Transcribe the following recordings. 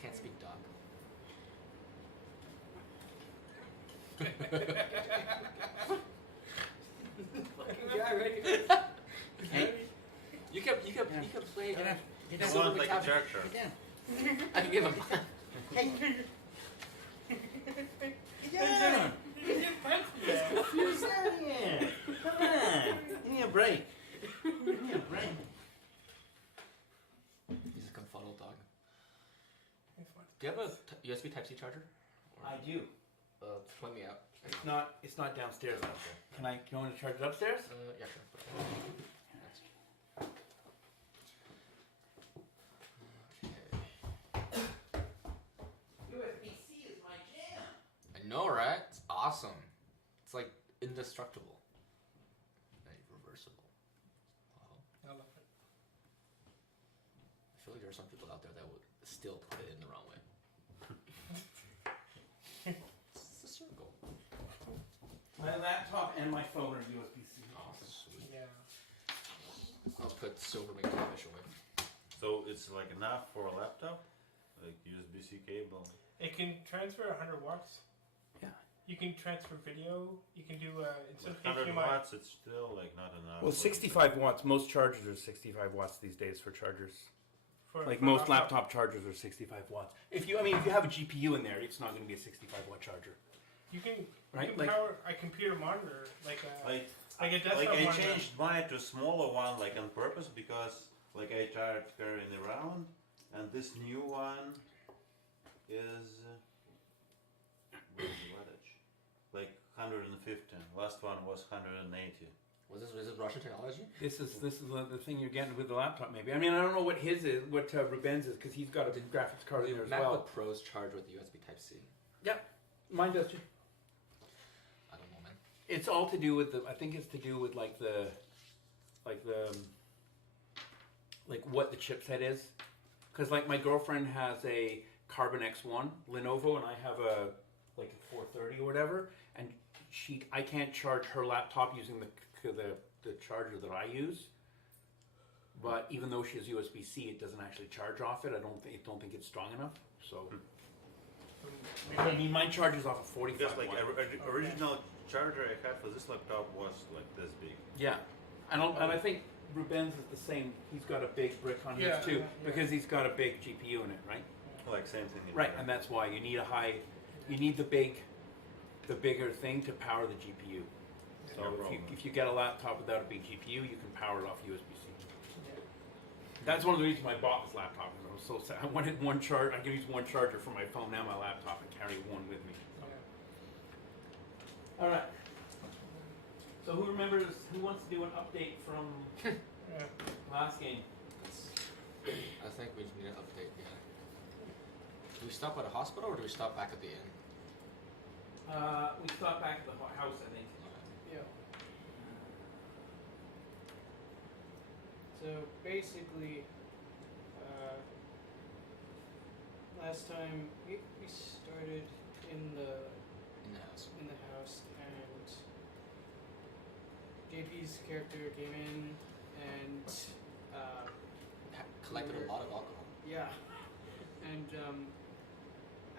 can't speak dog. Hey, you kept playing. You don't want like a character. I can give him. Hey. Yeah. Confused out here. Come on. Give me a break. Give me a break. He's a confuddled dog. Do you have a USB Type-C charger? I do. Point me out. It's not downstairs. Can I go in and charge it upstairs? Yeah, sure. USB-C is my jam. I know, right? It's awesome. It's like indestructible. And reversible. Wow. I love it. I feel like there are some people out there that would still put it in the wrong way. It's a circle. My laptop and my phone are USB-C. Oh, sweet. Yeah. I'll put Silver Wing Catfish away. So it's like enough for a laptop, like USB-C cable. It can transfer 100 watts. Yeah. You can transfer video. You can do instead of 100 HDMI. watts, it's still like not enough. Well, 65 watts. Most chargers are 65 watts these days for chargers. For Most laptop chargers are 65 watts. If you have a GPU in there, it's not going to be a 65 watt charger. You can Right? power a computer monitor like a desktop Like I monitor. changed mine to a smaller one, like on purpose, because like I tried carrying around, and this new one is where's the wattage? Like 115. Last one was 180. Was this Russian technology? This is the thing you're getting with the laptop, maybe. I mean, I don't know what his is, what Ruben's is, because he's got a graphics card in there as MacBook well. Pros charge with USB Type-C. Yep, mine does too. I don't know, man. It's all to do with I think it's to do with like what the chipset is, because like my girlfriend has a Carbon X1 Lenovo, and I have a 430 or whatever, and I can't charge her laptop using the charger that I use. But even though she has USB-C, it doesn't actually charge off it. I don't think it's strong enough. So I mean, mine charges off of 45 Because like watt. original charger I had for this laptop was like this big. Yeah, and I think Ruben's is the same. He's got a big brick on his too, because he's got a big GPU in it, right? Like same thing. Right, and that's why you need the bigger thing to power the GPU. So if you get a laptop without a big GPU, you can power it off USB-C. That's one of the reasons I bought this laptop. Because I was so sad. I wanted one charger. I can use one charger for my phone and my laptop and carry one with me. All right. So who wants to do an update from last game? I think we just need an update, yeah. Do we stop at a hospital or do we stop back at the inn? We stopped back at the house, I think. Yeah. So basically, last time we started in the house. And JP's character came in and Collected a lot of alcohol. yeah, and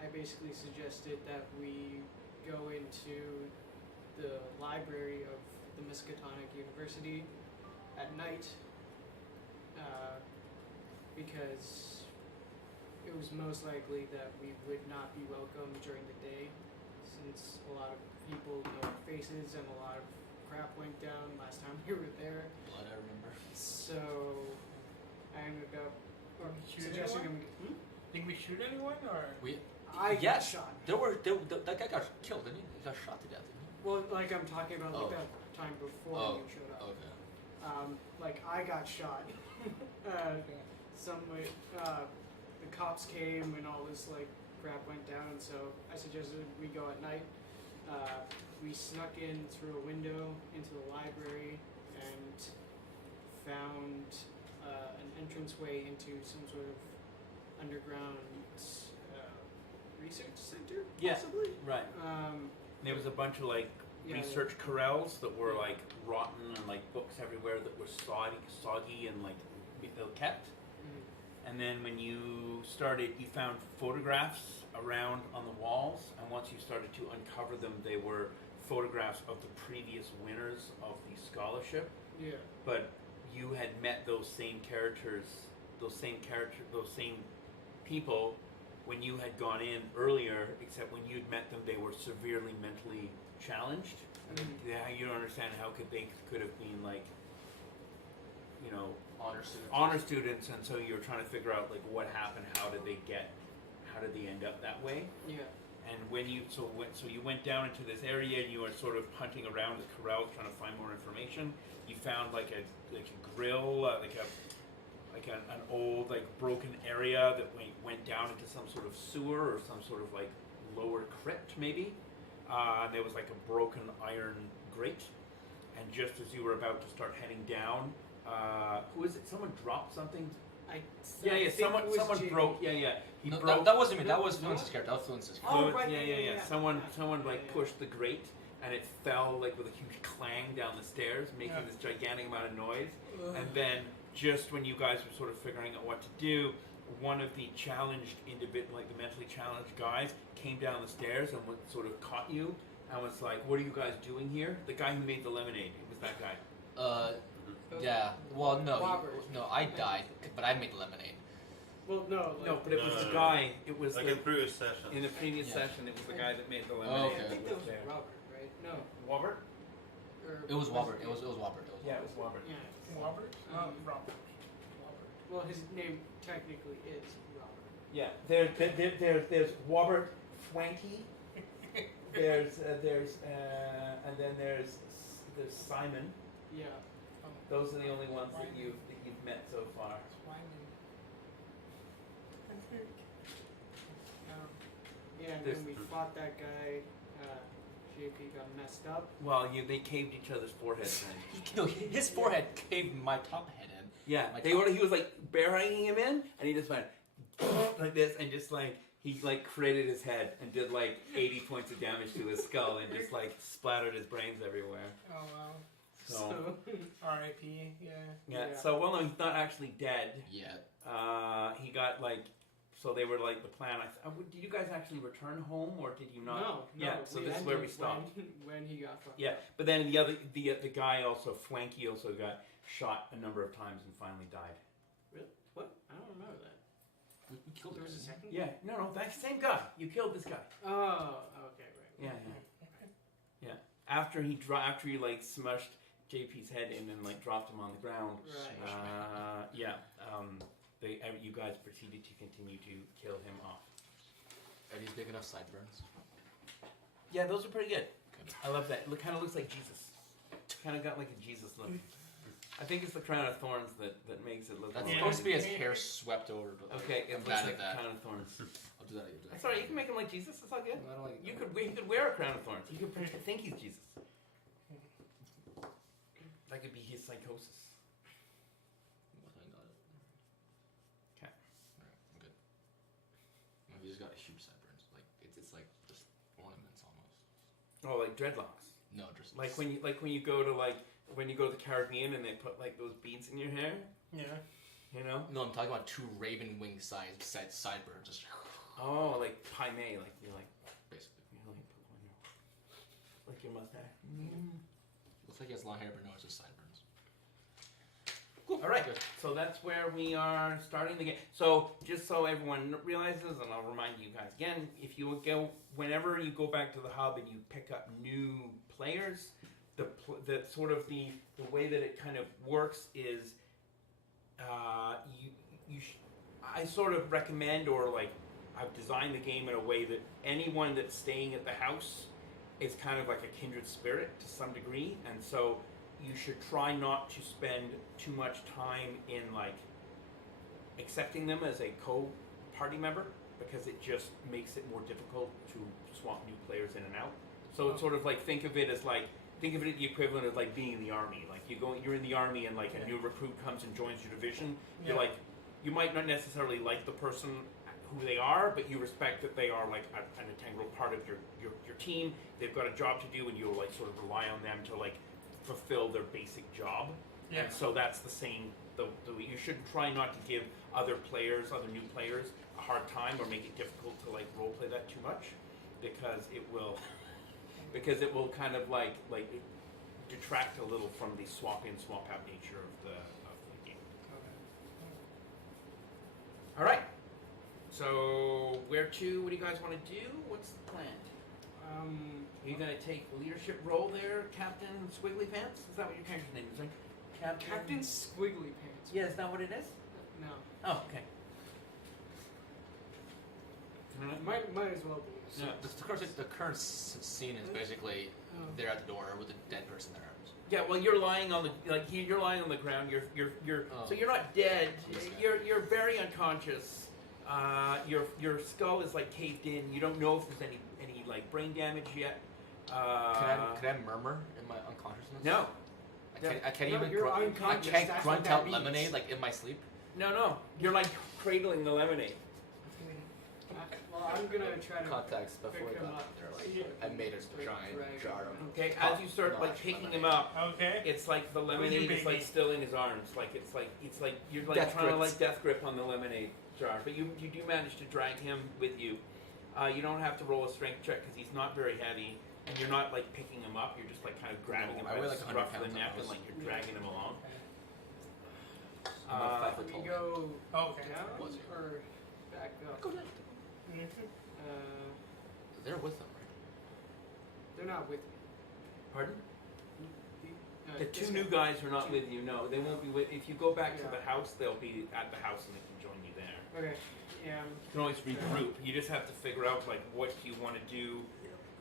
I basically suggested that we go into the library of the Miskatonic University at night because it was most likely that we would not be welcome during the day since a lot of people know our faces and a lot of crap went down last time we were there. Blood, I remember. So I ended up Shoot suggesting anyone? him. Think we shoot anyone or? I got yes, shot. that guy got killed, didn't he? He got shot to death, didn't he? Well, like I'm talking about like Oh. that time before you showed up. Okay. Like I got shot. The cops came and all this like crap went down. So I suggested we go at night. We snuck in through a window into the library and found an entranceway into some sort of underground research center, possibly. Right. There was a bunch of research corrals that were like rotten and like books everywhere that were soggy and like kept. and then when you started, you found photographs around on the walls, and once you started to uncover them, they were photographs of the previous winners of the scholarship. Yeah. But you had met those same people when you had gone in earlier, except when you'd met them, they were severely mentally challenged. Yeah, you don't understand how they could have been like, you know, honor students, and so you're trying to figure out like what happened, how did they end up that way? Yeah. And when you you went down into this area and you were sort of hunting around the corral trying to find more information. You found like a grill, an old like broken area that went down into some sort of sewer or some sort of like lower crypt maybe. There was like a broken iron grate, and just as you were about to start heading down, who is it? Someone dropped something. Someone broke. He No, broke. that wasn't me. That was Fluence's character. That was Fluence's character. Oh, right, Yeah. Someone Yeah. pushed the grate, and it fell like with a huge clang down the stairs, making this gigantic amount of noise. And then, just when you guys were sort of figuring out what to do, one of the challenged like the mentally challenged guys, came down the stairs and sort of caught you and was like, "What are you guys doing here?" The guy who made the lemonade. It was that guy. Yeah. Well, no. Robert. I died, but I made the lemonade. Well, no. Like, No, but it was the guy. It was Like the, in previous session. in the previous Yeah. session. It was the guy that made the Oh, lemonade. okay. I think that was there. Robert, right? No. Robert. Or It was Robert. It was Robert. Yeah, it was Robert. Yeah. Robert? Um, Robert. Well, his name technically is Robert. Yeah, there's Robert Swanky. There's and then there's Simon. Yeah. Those are the only ones that you've met so far. Yeah, and There's- when we fought that guy, JP got messed up. Well, they caved each other's foreheads in. No, his forehead caved my top head in. Yeah, My he was like bear hanging him in, and he just went like this, and just like he like created his head and did like 80 points of damage to his skull, and just like splattered his brains everywhere. Oh wow. So R.I.P. Yeah. yeah. Yeah. So well, no, he's not actually dead. Yeah. He got like. So they were like the plan. Did you guys actually return home, or did you not? No. Yeah. So this is where we stopped. When he got fucked Yeah, up. but then the guy also, Fwanky, also got shot a number of times and finally died. Really? What? I don't remember that. We killed There him. was a second? Yeah, no, that's the same guy. You killed this guy. Oh, okay, right. Yeah. After he like smushed JP's head in and like dropped him on the ground. Right. You guys proceeded to continue to kill him off. Are these big enough sideburns? Yeah, those are pretty good. Okay. I love that. It kind of looks like Jesus. Kind of got like a Jesus look. I think it's the crown of thorns that makes it look. That's more supposed to be like- his hair swept over. But Okay, it I'm looks bad like at that. the crown of thorns. I'll do that. That's alright. You can make him like Jesus. It's all good. I don't like. You could wear a crown of thorns. You could think he's Jesus. That could be his psychosis. I got it. Okay. Alright, I'm good. He just got huge sideburns. Like it's like just ornaments almost. Oh, like dreadlocks. No, just Like when you go to the Caribbean and they put like those beads in your hair. Yeah. You know. No, I'm talking about two raven wing sideburns. Just Oh, like pie may, like you like. basically. You know, like put one in like your mustache. Looks like he has long hair, but no, it's just sideburns. All right, so that's where we are starting the game. So just so everyone realizes, and I'll remind you guys again, if you whenever you go back to the hub and you pick up new players, the way that it kind of works is, I sort of recommend, or like I've designed the game in a way that anyone that's staying at the house is kind of like a kindred spirit to some degree, and so you should try not to spend too much time in like accepting them as a co-party member, because it just makes it more difficult to swap new players in and out. So it's sort of like think of it the equivalent of like being in the army. Like you're in the army and like a new recruit comes and joins your division. You're like, you might not necessarily like the person who they are, but you respect that they are like an integral part of your team. They've got a job to do, and you'll like sort of rely on them to like fulfill their basic job. Yeah. And so that's the same you should try not to give other new players, a hard time or make it difficult to like role play that too much, because it will kind of like detract a little from the swap in swap out nature of the game. All right. So where to? What do you guys want to do? What's the plan? Are you gonna take a leadership role there, Captain Squiggly Pants? Is that what your character's name is? Like Captain Squiggly Pants. Yeah, is that what it is? No. Oh, okay. Might as well be. So the current scene is basically they're at the door with a dead person in their arms. Yeah, well, you're lying on the you're lying on the ground. You're so you're not dead. You're very unconscious. Your skull is like caved in. You don't know if there's any like brain damage yet. Can I murmur in my unconsciousness? No. I can't even you're grunt. I unconscious, can't that's grunt what that out means. lemonade like in my sleep. No. You're like cradling the lemonade. Well, I'm gonna try to Context before pick I him got up. there. Like I made a giant jar of. Okay, as you start like picking him up, Okay. it's like the lemonade is like still in his arms. Like it's like you're like Death trying to grips. like death grip on the lemonade jar, but you do manage to drag him with you. You don't have to roll a strength check because he's not very heavy, and you're not like picking him up. You're just like kind of grabbing him I by weigh the like 100 scruff of the pounds neck and almost. like you're dragging him along. I'm a 5 foot We tall. go Okay. down Was it? or back up? Go down. They're with them, right? They're not with me. Pardon? The This two new guy. guys are not with you. No, they won't be with. If you go back to Yeah. the house, they'll be at the house and they can join you there. Okay. Yeah. You can always regroup. You just have to figure out like what you want to do.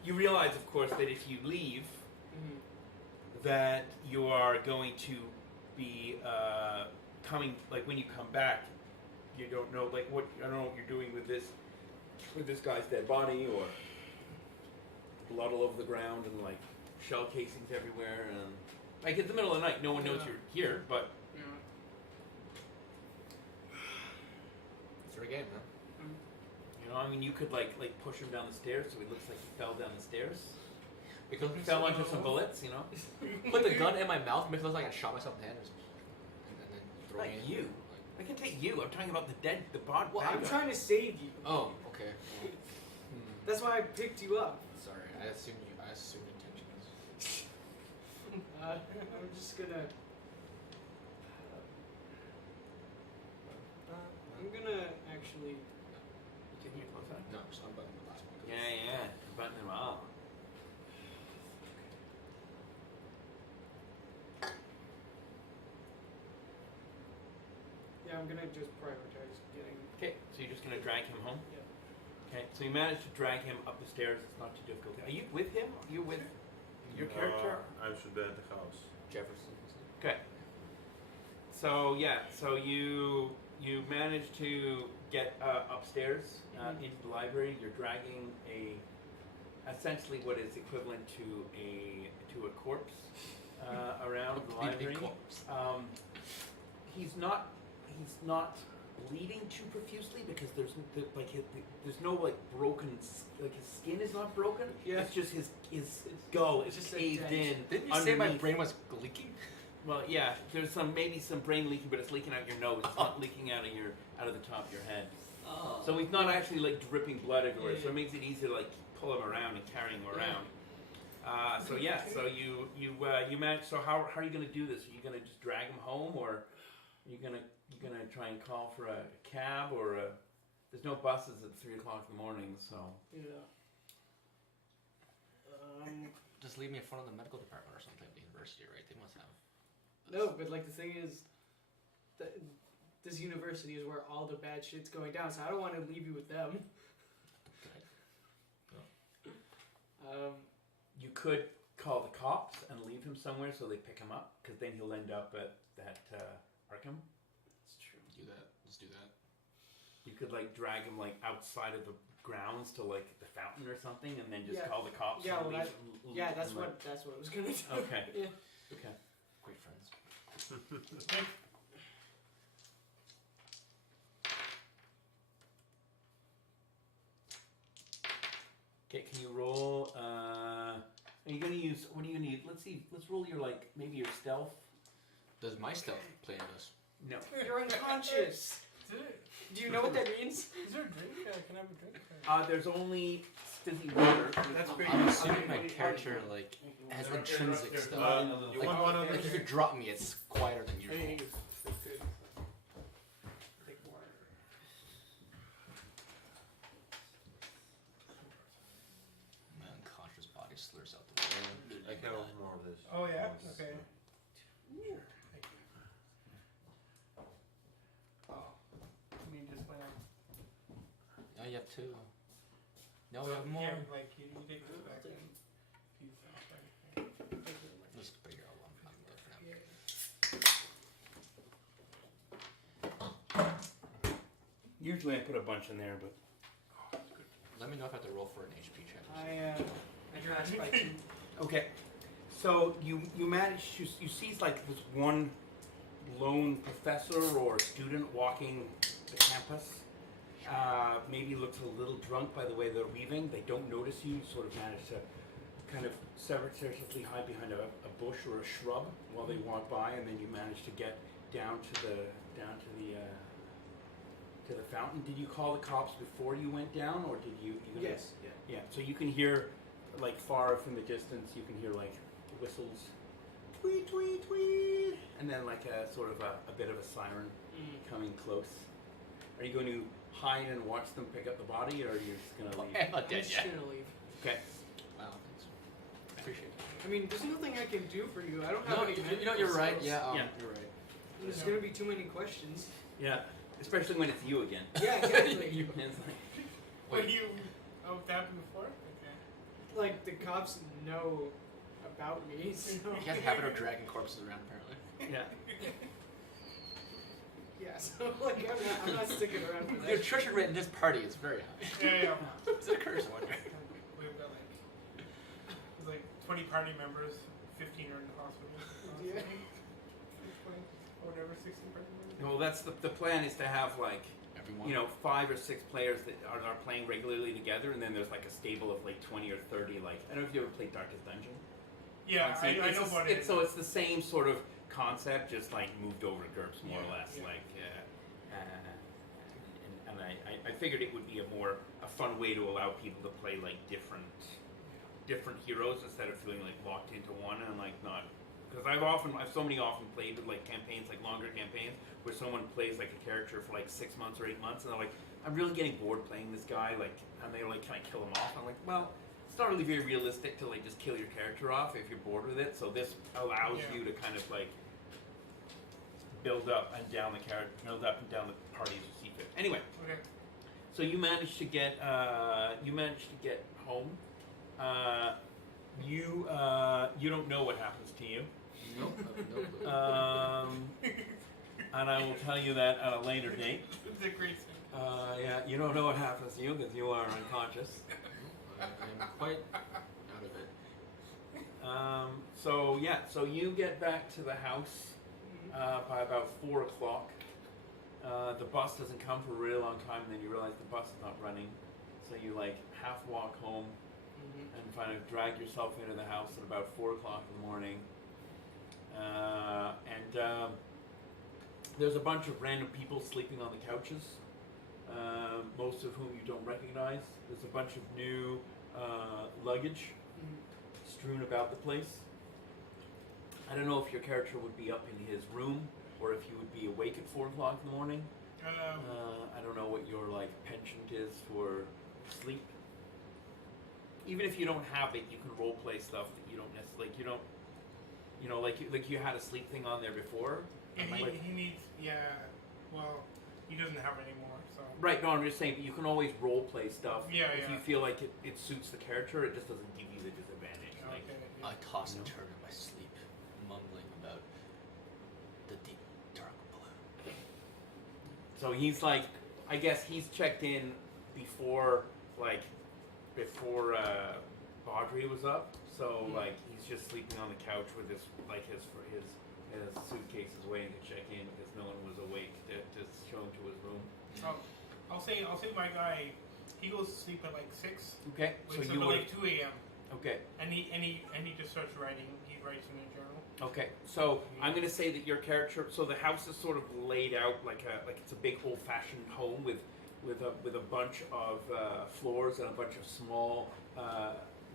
You realize, of course, that if you leave, that you are going to be coming. Like when you come back, you don't know like what I don't know what you're doing with this guy's dead body or blood all over the ground and like shell casings everywhere and like it's the middle of the night. No one knows you're here, but Yeah. It's their game, man. you know, I mean, you could like push him down the stairs so he looks like he fell down the stairs. Because He fell onto some bullets, you know. put the gun in my mouth, make it look like I shot myself in the hand or something, and then throw Not me in. you. I can take you. I'm talking about the body. Well, I'm trying to save you. Oh, okay. That's why I picked you up. Sorry, I assumed intentions. I'm just gonna. I'm gonna actually. Taking your clothes on? No, just unbutton the last one. Yeah. Button them up. Yeah, I'm gonna just prioritize getting. Okay, so you're just gonna drag him home? Yeah. Okay, so you managed to drag him up the stairs. It's not too difficult. Are you with him? Are you with your character? I should be at the house. Jefferson. Okay. So yeah, so you managed to get upstairs into the library. You're dragging essentially what is equivalent to a corpse around the library. He's not bleeding too profusely because there's no like broken like his skin is not broken. Yeah. It's just his skull is just a caved dent. in. Didn't you say my underneath. brain was leaking? Well, yeah, there's maybe some brain leaking, but it's leaking out your nose. It's not leaking out of the top of your head. Oh. So he's not actually like dripping blood everywhere. Yeah. So it makes it easier to like pull him around and carry him around. So you manage. So how are you going to do this? Are you going to just drag him home, or are you going to try and call for a cab or a? There's no buses at 3:00 in the morning, so. Yeah. Just leave me in front of the medical department or something at the university, right? They must have. No, but like the thing is, this university is where all the bad shit's going down. So I don't want to leave you with them. You could call the cops and leave him somewhere so they pick him up, because then he'll end up at that Arkham. It's true. Do that. Let's do that. You could like drag him like outside of the grounds to like the fountain or something, and then just Yeah. call the cops. Yeah, and well, leave, Yeah, that's and, what I was gonna do. Okay. Yeah. Okay. Great friends. Okay, can you roll? Are you gonna use? What are you gonna use? Let's see. Let's roll your like maybe your stealth. Does my stealth play in this? No. You're unconscious. Do you know what that means? Is there a drink? Can I have a drink? There's only fizzy water. That's great. I'm assuming my character like has intrinsic stuff. You Like, want one of like if these? you could drop me, it's quieter than usual. Hey, take more. My unconscious body slurs out the word. I have more of this. Oh yeah. Yes. Okay. Thank you. Oh. I mean, just like. Oh, you have two. No, we have more. Yeah, like you take this back and you Just figure out one. I'm good for now. Usually I put a bunch in there, but Let me know if I have to roll for an HP check. I crashed by 2. okay. So you manage you see like this one lone professor or student walking the campus. Maybe looks a little drunk by the way they're leaving. They don't notice you. You sort of manage to kind of surreptitiously hide behind a bush or a shrub while they walk by, and then you manage to get down to the fountain. Did you call the cops before you went down, or did you? Yes. Yeah. So you can hear, like far from the distance, you can hear like whistles, tweet, tweet, tweet, and then like a sort of a bit of a siren coming close. Are you going to hide and watch them pick up the body, or are you just gonna leave? I'm not I'm dead just yet. gonna leave. Okay. Wow, thanks. Appreciate it. I mean, there's nothing I can do for you. I don't have No, any you know medical you're right. skills. Yeah, Yeah. you're right. There's gonna be too many questions. Yeah. Especially when it's you again. Yeah, exactly. It's like, What you? Oh, that happened before? Okay. Like the cops know about me. So. You have a habit of dragging corpses around, apparently. yeah. Yeah, so like I'm not sticking around for Your that. attrition rate in this party is very high. Yeah. It's a curse wonder. We've got like 20 party members, 15 are in the hospital. Yeah. 20, or whatever, 16 party members. Well, that's the plan is to have like Everyone. 5 or 6 players that are playing regularly together, and then there's like a stable of like 20 or 30. Like I don't know if you ever played Darkest Dungeon. Yeah, So I know about it. So it's the same sort of concept, just like moved over to GURPS more or Yeah, less. yeah. Like, and I figured it would be a fun way to allow people to play like different heroes instead of feeling like locked into one and like not. Because I've so many often played with like campaigns, like longer campaigns, where someone plays like a character for like 6 months or 8 months, and they're like, I'm really getting bored playing this guy, like, and they're like, can I kill him off? I'm like, well, it's not really very realistic to like just kill your character off if you're bored with it. So this allows Yeah. you to kind of like build up and down the party as you see fit. Anyway, Okay. so you managed to get home. You don't know what happens to you. Nope. Nope. And I will tell you that at a later date. It's a great thing. Yeah, you don't know what happens to you because you are unconscious. I'm quite out of it. So you get back to the house by about 4 o'clock. The bus doesn't come for a really long time, and then you realize the bus is not running. So you like half walk home and kind of drag yourself into the house at about 4 o'clock in the morning. There's a bunch of random people sleeping on the couches, most of whom you don't recognize. There's a bunch of new luggage strewn about the place. I don't know if your character would be up in his room or if you would be awake at 4 o'clock in the morning. I don't know what your like penchant is for sleep. Even if you don't have it, you can role play stuff that you don't necessarily like you had a sleep thing on there before. And he needs, well, he doesn't have it anymore, so. Right, no, I'm just saying, but you can always role play stuff. Yeah, if you feel like it suits the character, it just doesn't give you the disadvantage. Like, Okay. I toss and turn in my sleep, mumbling about the deep, dark blue. so he's like, I guess he's checked in before Baudry was up. So like he's just sleeping on the couch with his suitcases waiting to check in because no one was awake to show him to his room. I'll say my guy, he goes to sleep at like 6. Okay, so Wakes you up at would. like 2 a.m. Okay, And he just starts writing. He writes in a journal. Okay, so I'm gonna say that your character. So the house is sort of laid out like it's a big old-fashioned home with a bunch of floors and a bunch of small.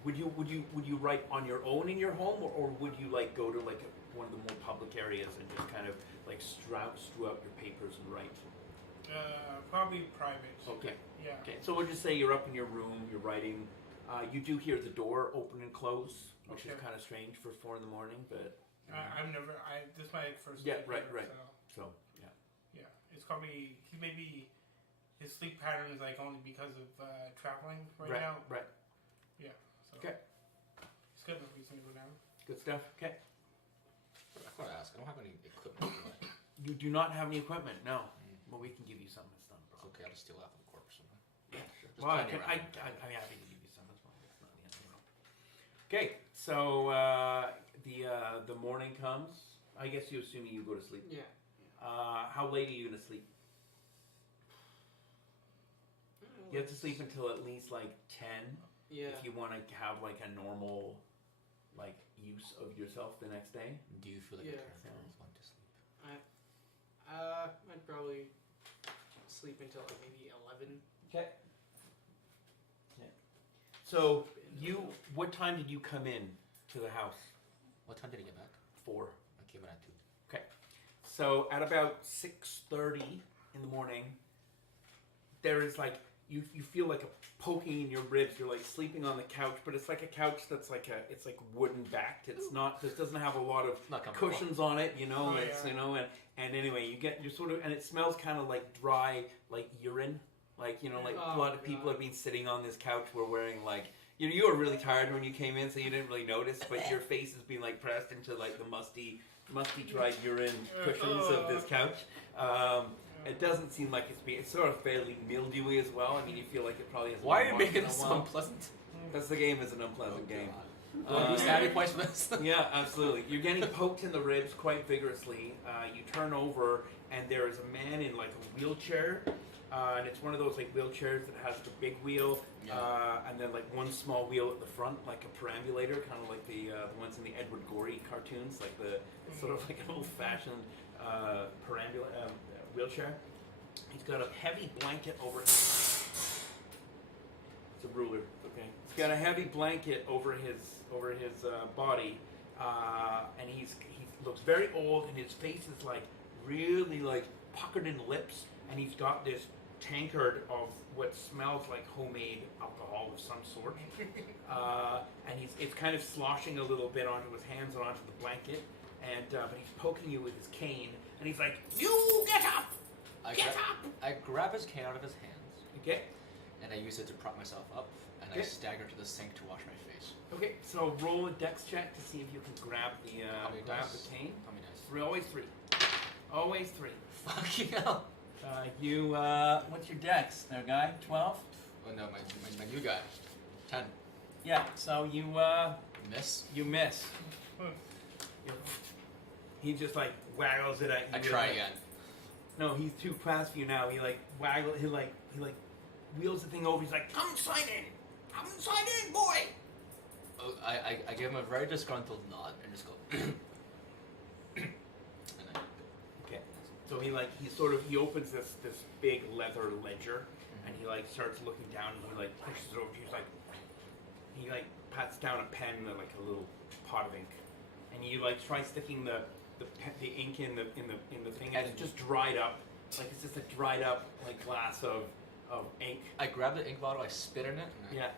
Would you write on your own in your home, or would you like go to like one of the more public areas and just kind of like strew out your papers and write? Probably private. Okay. Yeah. Okay. So we'll just say you're up in your room, you're writing. You do hear the door open and close, which is Okay. kind of strange for 4 a.m, but. I've never. This is my first. Yeah, night right, here, right. So, So yeah. yeah, it's probably maybe his sleep pattern is like only because of traveling right now. Right. Yeah. So Okay. It's good enough reason to go down. Good stuff. Okay. I gotta ask. I don't have any equipment. But You do not have any equipment, no. Well, we can give you some. It's not a it's problem. okay. I'll just steal it off of the corpse. Yeah, sure. Just Well, I'm playing around. happy to give you some as well. It's not the end of the world. Okay, so the morning comes. I guess you're assuming you go to sleep. Yeah. How late are you gonna sleep? You have to sleep until at least like 10 Yeah. if you want to have like a normal like use of yourself the next day. Do you feel like Yeah. your character is going to sleep? I'd probably sleep until like maybe 11. Okay. So what time did you come in to the house? What time did he get back? 4. I came in at 2. So at about 6:30 in the morning, there is like you feel like a poking in your ribs. You're like sleeping on the couch, but it's like a couch that's like it's like wooden backed. It's not. This doesn't have a lot of Not comfortable. cushions on it. You know. Oh, It's yeah. you know and anyway you're sort of and it smells kind of like dry like urine. Like like a Oh, lot of people God. have been sitting on this couch. We're wearing like. You were really tired when you came in, so you didn't really notice. But your face has been like pressed into like the musty, dried urine cushions of this couch. It doesn't seem like it's sort of fairly mildewy as well. I mean, you feel like it probably hasn't Why are been you washed making in a this so while. unpleasant? Because the game is an unpleasant game. Do I lose sanity points for this? Yeah, absolutely. You're getting poked in the ribs quite vigorously. You turn over, and there is a man in like a wheelchair. And it's one of those like wheelchairs that has the big wheel, and then like one small wheel at the front, like a perambulator, kind of like the ones in the Edward Gorey cartoons, like it's sort of like an old-fashioned wheelchair. He's got a heavy blanket over. It's a ruler, okay. He's got a heavy blanket over his body, and he looks very old, and his face is like really like puckered in lips, and he's got this tankard of what smells like homemade alcohol of some sort, and it's kind of sloshing a little bit onto his hands and onto the blanket, and but he's poking you with his cane, and he's like, "You get up, get up!" I grab his cane out of his hands, Okay, and I use it to prop myself up, and I Okay. stagger to the sink to wash my face. okay. So roll a dex check to see if you can grab the How many grab dice? the cane. How many dice? Always 3. Always 3. Fucking hell. What's your dex there, guy? 12? Oh no, my new guy. 10. Yeah, so you Miss. miss. Hmm. He just like waggles it at you. I try again. No, he's too fast for you now. He like he wheels the thing over. He's like, "Come sign in! Come sign in, boy!" Oh, I give him a very disgruntled nod and just go. And I Okay. So he opens this big leather ledger, and he like starts looking down, and he like pushes it over. He pats down a pen and like a little pot of ink, and you like try sticking the ink in the thing, and it's just dried up. Like it's just a dried up like glass of ink. I grab the ink bottle, I spit in it, and I Yeah.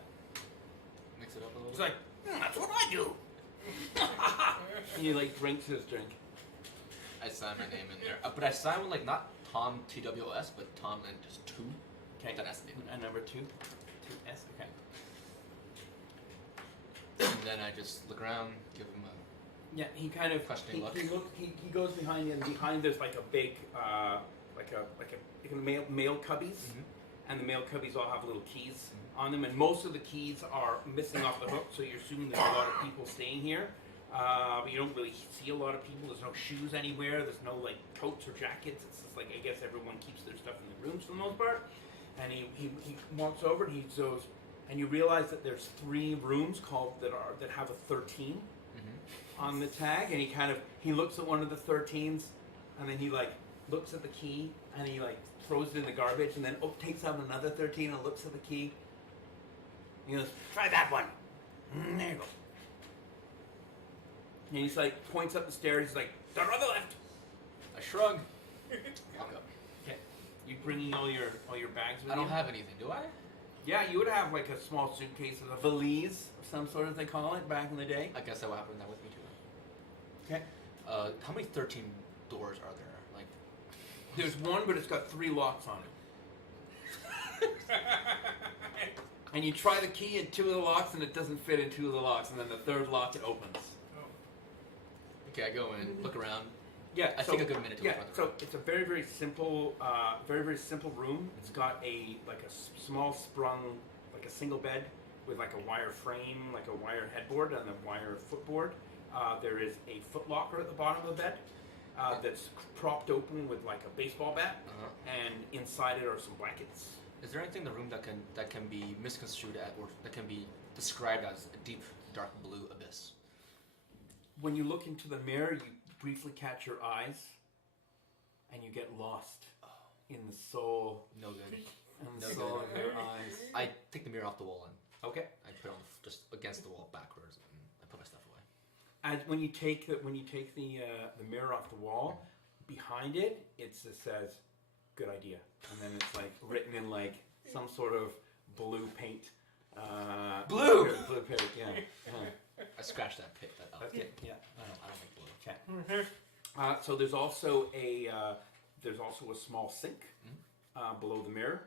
mix it up a little It's bit. like, that's what I do. And he like drinks his drink. I sign my name in there. But I sign with like not Tom TWOS, but Tom and just 2. Okay. Then that's the And number 2. 2S. Okay. And then I just look around, give him a. Yeah, he kind of Questioning look. he goes behind you, and behind there's like a big like a mail cubbies, and the mail cubbies all have little keys on them, and most of the keys are missing off the hook, so you're assuming there's a lot of people staying here. But you don't really see a lot of people. There's no shoes anywhere. There's no like coats or jackets. It's just like I guess everyone keeps their stuff in the rooms for the most part. And he walks over and he goes, and you realize that there's 3 rooms that have a 13 on the tag, and he looks at one of the 13s, and then he like looks at the key, and he like throws it in the garbage, and then takes out another 13 and looks at the key. He goes, "Try that one." There you go. And he's like points up the stairs. He's like, "Turn on the left." I shrug. Walk up. Okay. You bringing all your bags with you? I don't have anything, do I? Yeah, you would have like a small suitcase, a valise of some sort, as they call it, back in the day. I guess I will have that with me too. Okay. How many 13 doors are there? Like, There's one, but it's got 3 locks on it. And you try the key in 2 of the locks, and it doesn't fit in 2 of the locks, and then the 3rd lock it opens. okay, I go in, look around. Yeah, I take a good minute to look around the so room. it's a very very simple room. It's got a small sprung, like a single bed with like a wire frame, like a wire headboard and a wire footboard. There is a foot locker at the bottom of the bed that's propped open with like a baseball bat, and inside it are some blankets. Is there anything in the room that can be misconstrued or that can be described as a deep, dark blue abyss? When you look into the mirror, you briefly catch your eyes, and you get lost in the soul. No good. In the No soul good. of your eyes. I take the mirror off the wall and Okay. I put it on just against the wall backwards, and I put my stuff away. As when you take the mirror off the wall, behind it says "good idea," and then it's like written in like some sort of blue paint. Blue paint. Yeah. I scratched that pit. That up. Okay. Yeah. I don't make blue. Okay. So there's also a small sink below the mirror.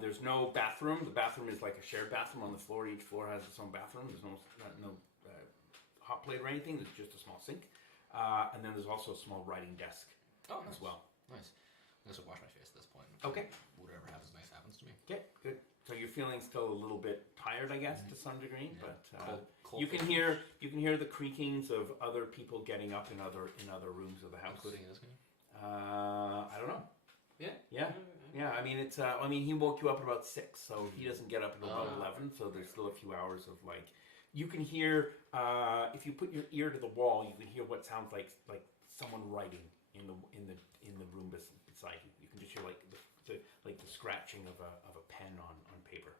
There's no bathroom. The bathroom is like a shared bathroom on the floor. Each floor has its own bathroom. There's no hot plate or anything. There's just a small sink. And then there's also a small writing desk as well. Nice. I'm just gonna wash my face at this point. Okay. Whatever happens next happens to me. Okay, good. So you're feeling still a little bit tired, I guess, to some degree, Yeah. but Cold you can hear the creakings of other people getting up in other rooms of the house. including this guy. I don't know. Yeah. Yeah. I mean, it's. He woke you up at about 6, so he doesn't get up until about Oh. 11. So there's still a few hours of like. You can hear if you put your ear to the wall, you can hear what sounds like someone writing in the room beside you. You can just hear like the scratching of a pen on paper.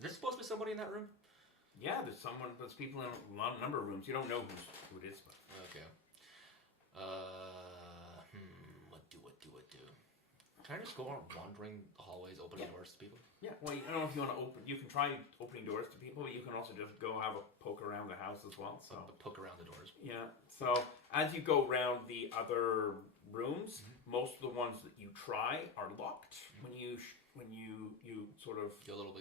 There's supposed to be somebody in that room. Yeah, there's people in a number of rooms. You don't know who it is, but Okay. What do? Can I just go on wandering the hallways, opening doors to people? yeah. Well, I don't know if you want to open. You can try opening doors to people, but you can also just go have a poke around the house as well. So Poke around the doors. yeah. So as you go around the other rooms, most of the ones that you try are locked. When you sort of Do a little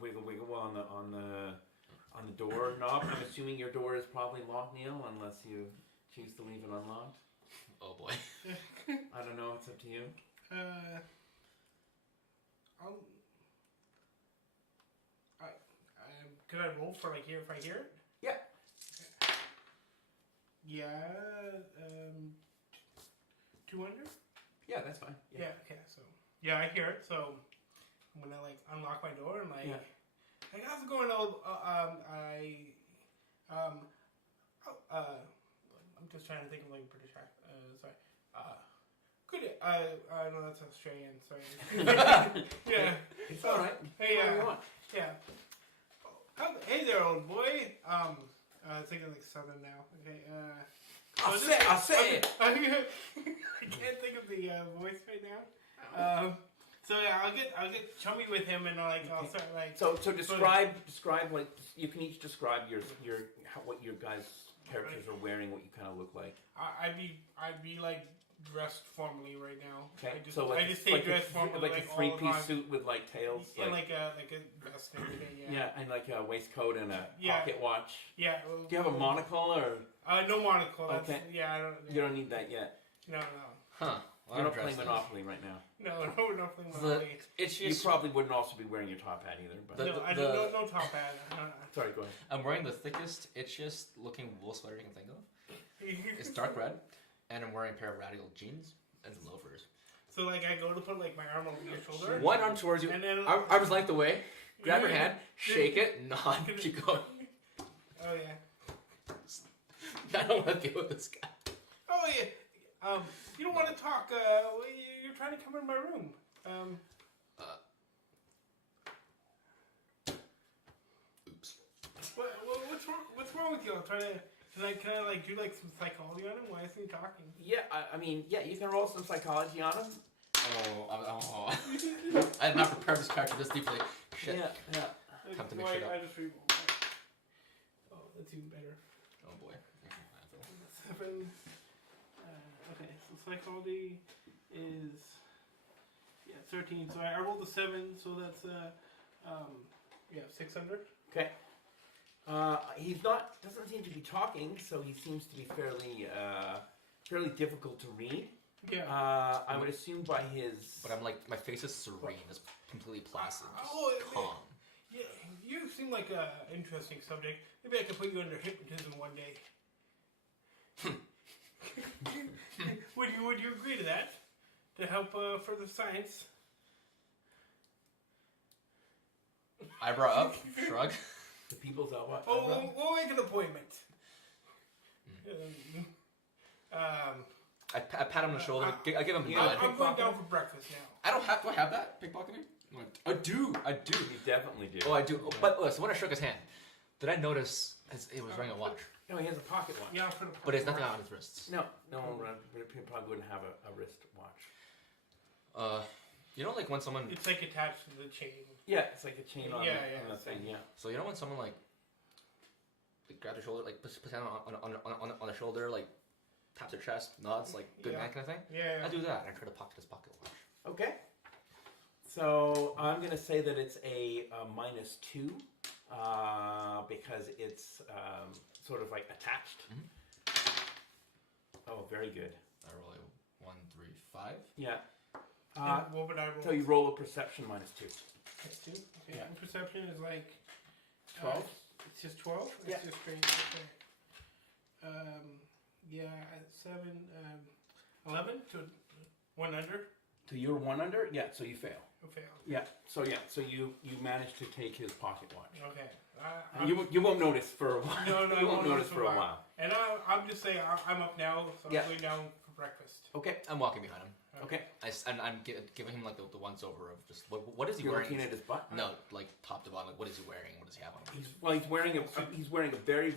wiggle. wiggle on the door knob. I'm assuming your door is probably locked, Neil, unless you choose to leave it unlocked. Oh boy. I don't know. It's up to you. Could I roll for like here if I hear it? Yeah. Yeah. 200. Yeah, that's fine. Yeah. Okay. So yeah, I hear it. So I'm gonna like unlock my door and like, hey, how's it going? I'm just trying to think of like British accent. Sorry. Good. No, that's Australian. Sorry. Yeah. It's all right. Hey, Whatever you want. yeah. Hey there, old boy. Thinking like Southern now. Okay. I'll so say it. I can't think of the voice right now. So yeah, I'll get chummy with him and I'll start like. So describe like you can each describe what your guys' characters are wearing, what you kind of look like. I'd be like dressed formally right now. Okay. I just stay dressed formally like a all the 3-piece time. suit with like tails. Yeah, like a vest and everything. Yeah. Yeah, and like a waistcoat and a Yeah. pocket watch. Yeah. Do you have a monocle or? No monocle. That's, Okay. Yeah, I don't. You don't need that yet. No. Huh. Well, You're not I'm playing dressed Monopoly right now. No, we're not playing The, Monopoly. it's You just, probably wouldn't also be wearing your top hat either. But The- No, I don't. No top hat. sorry, go ahead. I'm wearing the thickest, itchiest looking wool sweater you can think of. It's dark red, and I'm wearing a pair of radical jeans and some loafers. So like I go to put like my arm over your shoulder. One arm towards you, And then arms length away. Grab your hand, shake it, nod, keep going. Oh yeah. I don't want to deal with this guy. Oh yeah. You don't want to talk. You're trying to come in my room. Oops. What's wrong with you? I'm trying to. Can I like do like some psychology on him? Why isn't he talking? Yeah, I mean, yeah, you can roll some psychology on him. Oh. I did not prepare this character this deeply. Shit. Yeah. Time to make Why, shit up. I just re-rolled. Oh, that's even better. Oh boy. 7. Okay, so psychology is 13. So I rolled a 7, so that's 600. Okay. He's doesn't seem to be talking, so he seems to be fairly difficult to read. Yeah. I would assume by his. But I'm like, my face is serene, it's completely placid, just Oh, calm. Yeah, you seem like an interesting subject. Maybe I could put you under hypnotism one day. Would you agree to that? To help further science? Eyebrow up, shrug. The people's elbow. Oh, we'll make an appointment. I pat him on the shoulder. I give him a Yeah, nod. I'm going down for breakfast now. I don't have. Do I have that pickpocketing? I do. You definitely do. Oh, I do. But so when I shook his hand, did I notice he was wearing a watch? No, he has a pocket watch. Yeah, for the But there's nothing on his wrists. No, he probably wouldn't have a wrist watch. You know, like when someone. It's like attached to the chain. Yeah, it's like a chain on, Yeah, on the thing. Yeah. So you know when someone like grabs your shoulder, like puts his hand on the shoulder, like taps their chest, nods, like good Yeah. man kind of thing. Yeah. I do that. I try to pocket his pocket watch. Okay. So I'm gonna say that it's a -2 because it's sort of like attached. Oh, very good. I roll a 1, 3, 5. Yeah. What would I roll? So you roll a perception -2. That's 2. Okay. Yeah. And perception is like 12? It's just 12. Yeah. It's just straight. Okay. 7. 11 to 1 under. So you're 1 under? Yeah, so you fail. Who failed? Yeah, so you managed to take his pocket watch. Okay. And you won't notice for a while. No, you won't notice for a while. And I'm just saying I'm up now, so Yeah. I'm going down for breakfast. Okay. I'm walking behind him. Okay. I'm giving him like the once over of just what is he You're wearing? looking at his butt. No, like top to bottom. Like, what is he wearing? What does he have on? He's wearing a very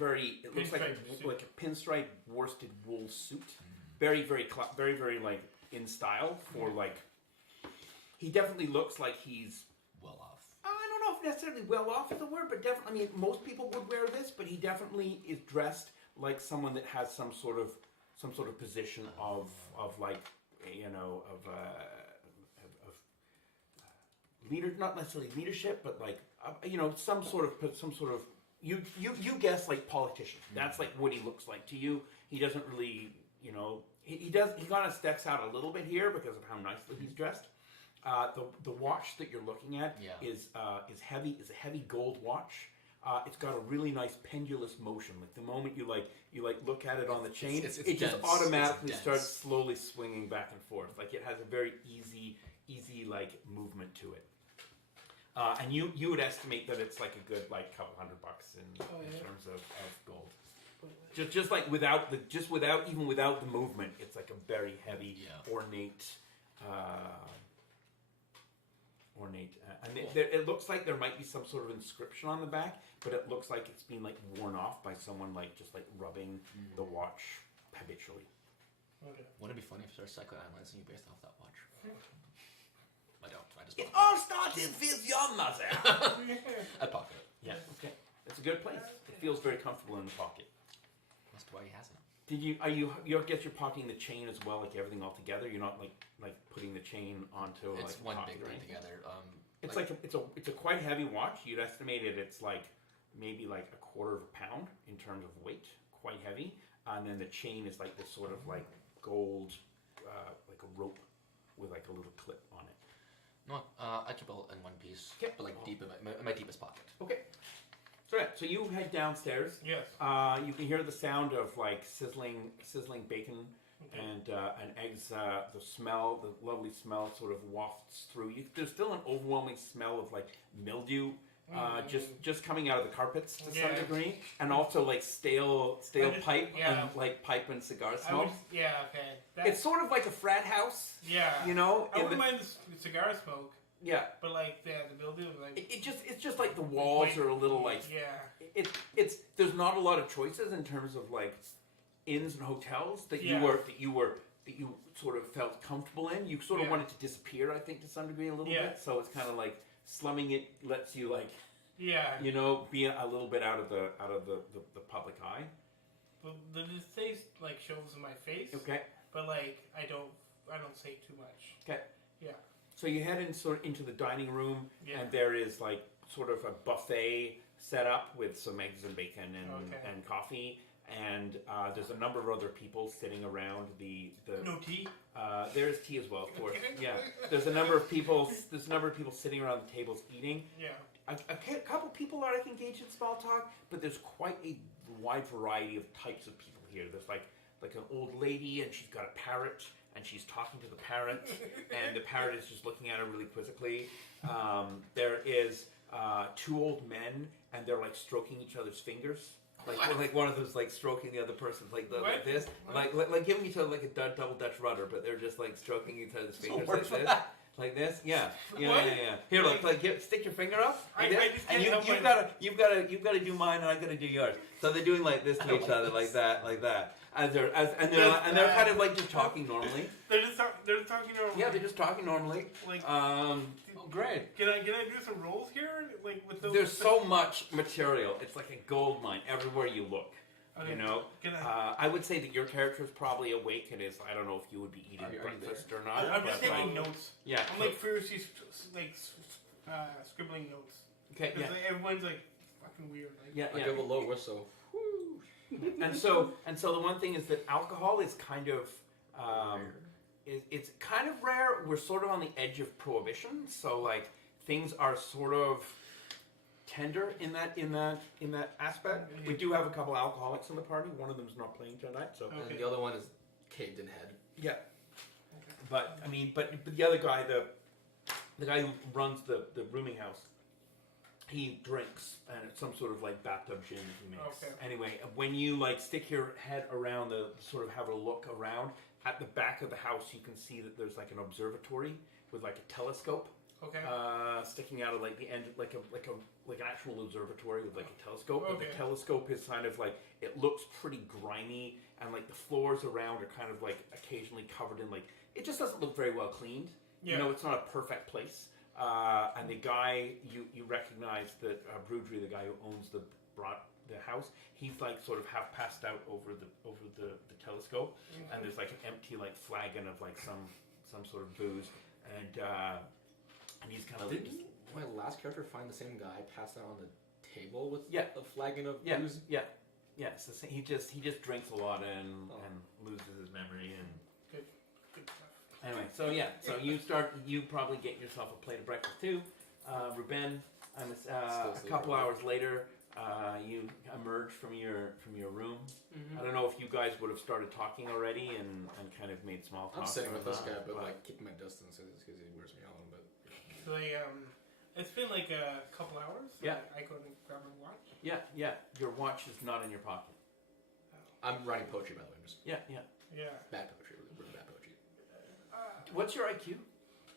it looks like Pinstripe suit. like a pinstripe worsted wool suit. Very very like in style for like. He definitely looks like he's. Well off. I don't know if necessarily well off is the word, but definitely. I mean, most people would wear this, but he definitely is dressed like someone that has some sort of position of like of leader, not necessarily leadership, but like some sort of you guess like politician. That's like what he looks like to you. He doesn't really he kind of steps out a little bit here because of how nicely he's dressed. The watch that you're looking at is a heavy gold watch. It's got a really nice pendulous motion. Like the moment you look at it on the chain, it's it just dense. automatically It's starts dense. slowly swinging back and forth. Like it has a very easy like movement to it. And you would estimate that it's like a good like couple $100 in terms of gold. Just like without the movement, it's like a very heavy, ornate. And it looks like there might be some sort of inscription on the back, but it looks like it's been like worn off by someone like just like rubbing the watch habitually. Okay. Wouldn't it be funny if I started psychoanalyzing you based off that watch? I don't. I just. It all started with your mother. I pocket it. Yeah. Okay. It's a good place. It feels very comfortable in the pocket. Must be why he has it. Did you guess you're pocketing the chain as well, like everything all together? You're not like putting the chain onto It's like one pocket big or thing anything? together. It's a quite heavy watch. You'd estimate it's like maybe like a quarter of a pound in terms of weight, quite heavy. And then the chain is like this sort of like gold, like a rope with like a little clip on it. No, I keep it in one piece, Okay. but like deep in my deepest pocket. Okay. So you head downstairs. Yes. You can hear the sound of like sizzling bacon and eggs. The lovely smell sort of wafts through. There's still an overwhelming smell of like mildew just coming out of the carpets to some Yeah. degree, and also like stale just- pipe yeah. and like pipe and cigar I smoke. would, yeah, okay. It's sort of like a frat house, yeah. you know. I in wouldn't the- mind the cigar smoke, yeah, but like the building, like it's just like the walls are a little like yeah, it's there's not a lot of choices in terms of like inns and hotels that Yeah. you sort of felt comfortable in. You sort of Yeah. wanted to disappear, I think, to some degree a little Yeah. bit. So it's kind of like slumming it lets you like yeah. you know be a little bit out of the public eye. But the taste like shows in my face, Okay. but like I don't say too much. Okay. Yeah. So you head in sort of into the dining room, Yeah. and there is like sort of a buffet set up with some eggs and bacon and coffee, and there's a number of other people sitting around the. No tea. There is tea as well, of course. Yeah, there's a number of people. There's a number of people sitting around the tables eating. Yeah. A couple people are like engaged in small talk, but there's quite a wide variety of types of people here. There's like an old lady, and she's got a parrot, and she's talking to the parrot, and the parrot is just looking at her really quizzically. There is two old men, and they're like stroking each other's fingers. Like one of them's like stroking the other person like this, like giving each other like a double Dutch rudder, but they're just like stroking each other's fingers like this. Yeah. Here, look, stick your finger up, like this, I just and can't you've got to do mine, and I got to do yours. So they're doing like this to each other, like that, and they're kind of like just talking normally. They're just talking to. Yeah, they're just talking normally. Like. Great. Can I do some rolls here? Like with those. There's so much material. It's like a gold mine everywhere you look. Okay. You know, Can I? I would say that your character is probably awake and is. I don't know if you would be eating Are you breakfast or not. I'm just but, taking like, notes. Yeah. I'm like furiously scribbling notes. Okay. Because Yeah. like, everyone's like fucking weird. Like, Yeah. I Yeah. give a low whistle. And so the one thing is that alcohol is kind of it's kind of rare. We're sort of on the edge of prohibition, so like things are sort of tender in that aspect. We do have a couple alcoholics in the party. One of them's not playing tonight, so Okay. And the other one is caved in head. yeah. But I mean, but the other guy, the guy who runs the rooming house, he drinks, and it's some sort of like bathtub gin that he makes. Okay. Anyway, when you like stick your head around sort of have a look around at the back of the house, you can see that there's like an observatory with like a telescope Okay. sticking out of like the end, like an actual observatory with like a telescope. But Okay. the telescope is kind of like it looks pretty grimy, and like the floors around are kind of like occasionally covered in like it just doesn't look very well cleaned. Yeah. You know, it's not a perfect place. And the guy you recognize that Brudry, the guy who owns the house, he's like sort of half passed out over the telescope, and there's like an empty like flagon of like some sort of booze, and he's kind of Didn't my last character find the same guy passed out on the table with Yeah. a flagon of yeah booze? yeah yeah. So he just drinks a lot and loses his memory and. Good stuff. Anyway, so you probably get yourself a plate of breakfast too. Ruben, a couple hours later, you emerge from your room. Mm-hmm. I don't know if you guys would have started talking already and kind of made small talk. I'm sitting with or this not, guy, but like keeping my distance because he wears me out a little bit. So it's been like a couple hours. So Yeah. I go and grab my watch. yeah, your watch is not in your pocket. I'm writing poetry, by the way. I'm just Yeah. bad poetry, really bad poetry. What's your IQ?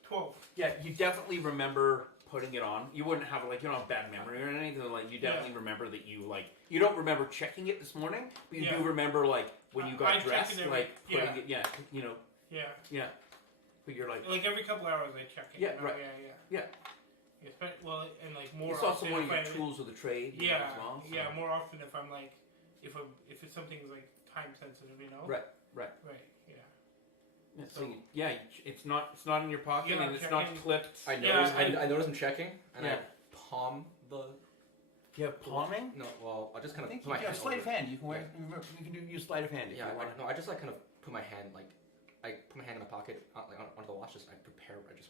12. Yeah, you definitely remember putting it on. You wouldn't have like you don't have bad memory or anything. Like you definitely remember that you don't remember checking it this morning, but you do remember like when you I got check dressed, it like every- putting it. Yeah, you know. Yeah. Yeah. But you're like. Like every couple hours I check it. Yeah, you know? right. Yeah. Yeah. Well, and like more It's also often one of if your I- tools of the trade. Yeah, As well, so. yeah. More often if I'm like, if it's something's like time sensitive, you know. Right. Right. Yeah. Yeah, so So- it's not in your pocket You're not and it's not checking- clipped. I Yeah, noticed. I- I noticed him checking, and Yeah. I palm the. You have palming. No, well, I just kind I of think put you my have hand. sleight of over- hand. You can wear. You can use sleight of hand if Yeah, you want. no, I just like kind of put my hand like I put my hand in my pocket like onto the watch. I just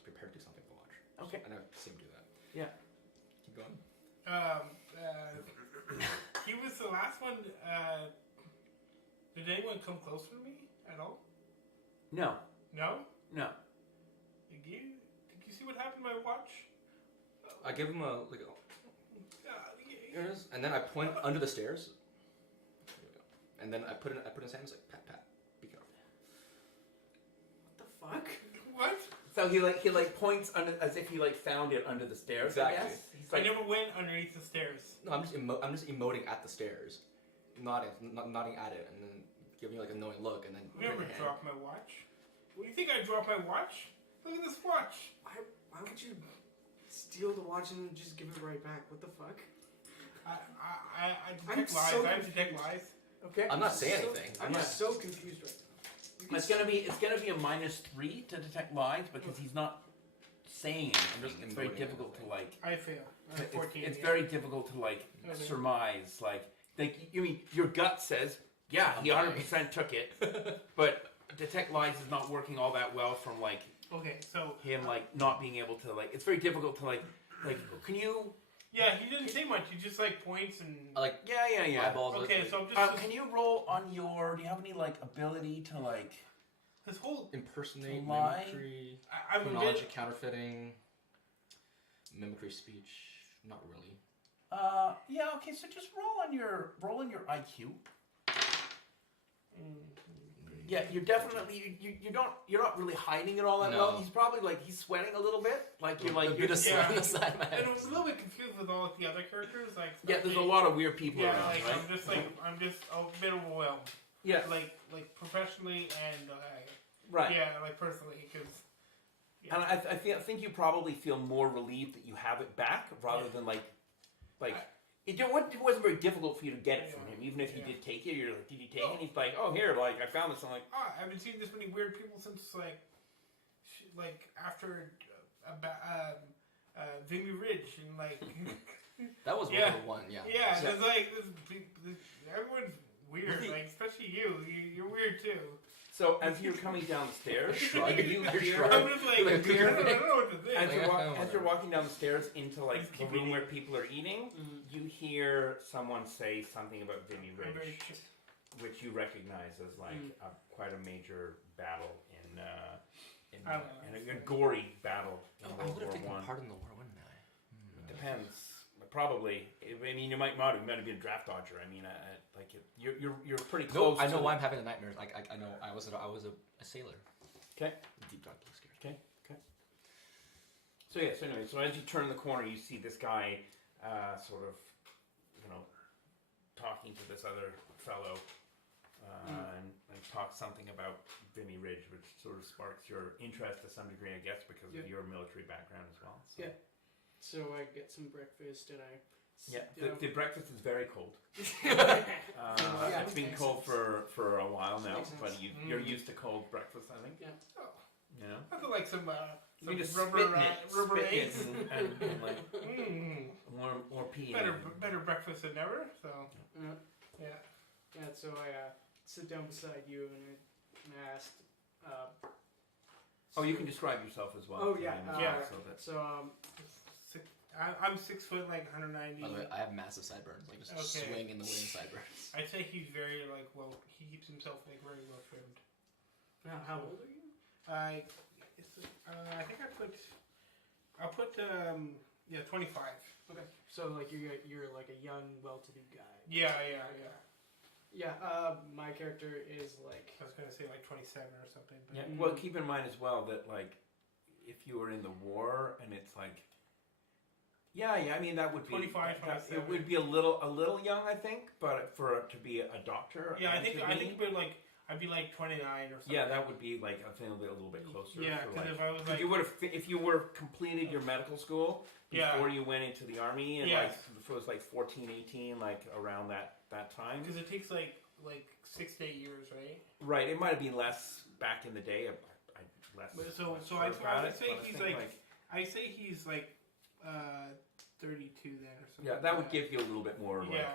prepare to do something with the watch. Okay. I never seem to do that. Yeah. Keep going. He was the last one. Did anyone come closer to me at all? No. No. No. Did you see what happened to my watch? I give him a There it is. And then I point under the stairs. And then I put in his hands like pat pat. Be careful. What the fuck? What? So he points under as if he like found it under the stairs. Exactly. I guess. He's I like, never went underneath the stairs. No, I'm just emoting at the stairs, nodding at it, and then giving you like a knowing look, and then. You never dropped my watch. What do you think I dropped my watch? Look at this watch. Why would you steal the watch and then just give it right back? What the fuck? I I'm detect lies. so I detect confused. lies. Okay. I'm not saying anything. I'm so confused right now. it's gonna be a -3 to detect lies because he's not saying it. It's very difficult to like. I fail. It's 14. it's very difficult to like Okay. surmise. Like you mean your gut says, yeah, he 100% took it, but detect lies is not working all that well from like Okay, so him like not being able to like. It's very difficult to like can you? yeah, he didn't say much. He just like points and. Yeah. Eyeballs. Okay, so I'm just Can you roll on your? Do you have any like ability to like? this whole. Impersonate, Lie? mimicry, I'm a chronology, bit. counterfeiting, mimicry, speech. Not really. Yeah. Okay. So just roll on your IQ. Yeah, you're definitely you're not really hiding it all that No. well. He's probably like he's sweating a little bit. Like you're like a you're bit of just, sweat on yeah. the side of my And head. I was a little bit confused with all of the other characters. Like. yeah. There's a lot of weird people Yeah, around, like right? I'm just a bit overwhelmed. Yeah. Like professionally and Right. yeah, like personally, because. Yeah. And I think you probably feel more relieved that you have it back rather than like it wasn't very difficult for you to get it from him. Even if you did take it, you're like, did you take it? And he's like, oh here, like I found this. I'm like, I haven't seen this many weird people since like after Vimy Ridge and like That was Yeah. one. Yeah. yeah, Yeah. it's like this, everyone's weird, like especially you're weird too. so as you're coming down the stairs, Shrug. you You're hear shrug. I'm just like Like a I don't know what to think. as Like, as you're walking down the stairs into like He's the keeping room eating. where people are eating, you hear someone say something about Vimy I'm very Ridge, which you recognize as like quite a major battle in I don't know. a gory battle in Oh, I World would have War taken One. part in the war, wouldn't I? Depends. Probably. I mean, you might not have been a draft dodger. I mean, like you're pretty No, close. I know to why I'm having the nightmares. I know I was a sailor. Okay. Deep dark blue scared. Okay. So yeah. So anyway, so as you turn the corner, you see this guy, sort of, talking to this other fellow, and talk something about Vimy Ridge, which sort of sparks your interest to some degree, I guess, because of your military background as well. So. Yeah. So I get some breakfast and I. Yeah. The breakfast is very cold. Yeah, It's been makes cold sense. for a while now, Makes but sense. you're used to cold breakfast, I think. Yeah. Oh, You know. I feel like some You just rubber spit in it, rubber spit in it eggs. and like more pee. Better breakfast than never. So yeah. Yeah, so I sit down beside you and I asked. Oh, you can describe yourself as well. Oh, yeah, yeah. So that's I'm 6 foot, like 190. By the way, I have massive sideburns, like just Okay. swing in the wind sideburns. I'd say he's very he keeps himself like very well trimmed. How old are you? I think I'll put 25. Okay. So like you're like a young, well-to-do guy. Yeah. Yeah. My character is like. I was gonna say like 27 or something. But yeah. Well, keep in mind as well that like if you were in the war and it's like. Yeah. I mean that would be 25, It 27. would be a little young, I think, but for it to be a doctor. yeah, I and think to I be- think we're like I'd be like 29 or something. Yeah, that would be like I think a little bit closer. Yeah, for, because like, if I was If like you would have, if you were completed your medical school Yeah. before you went into the army, and Yes. like if it was like 14, 18, like around that time. because it takes like 6 to 8 years, right? Right, it might have been less back in the day. I less. But so less so sure I about would it, say but I he's think, like I say he's like 32 then or something. yeah, that would like give you a little bit more. Like, Yeah.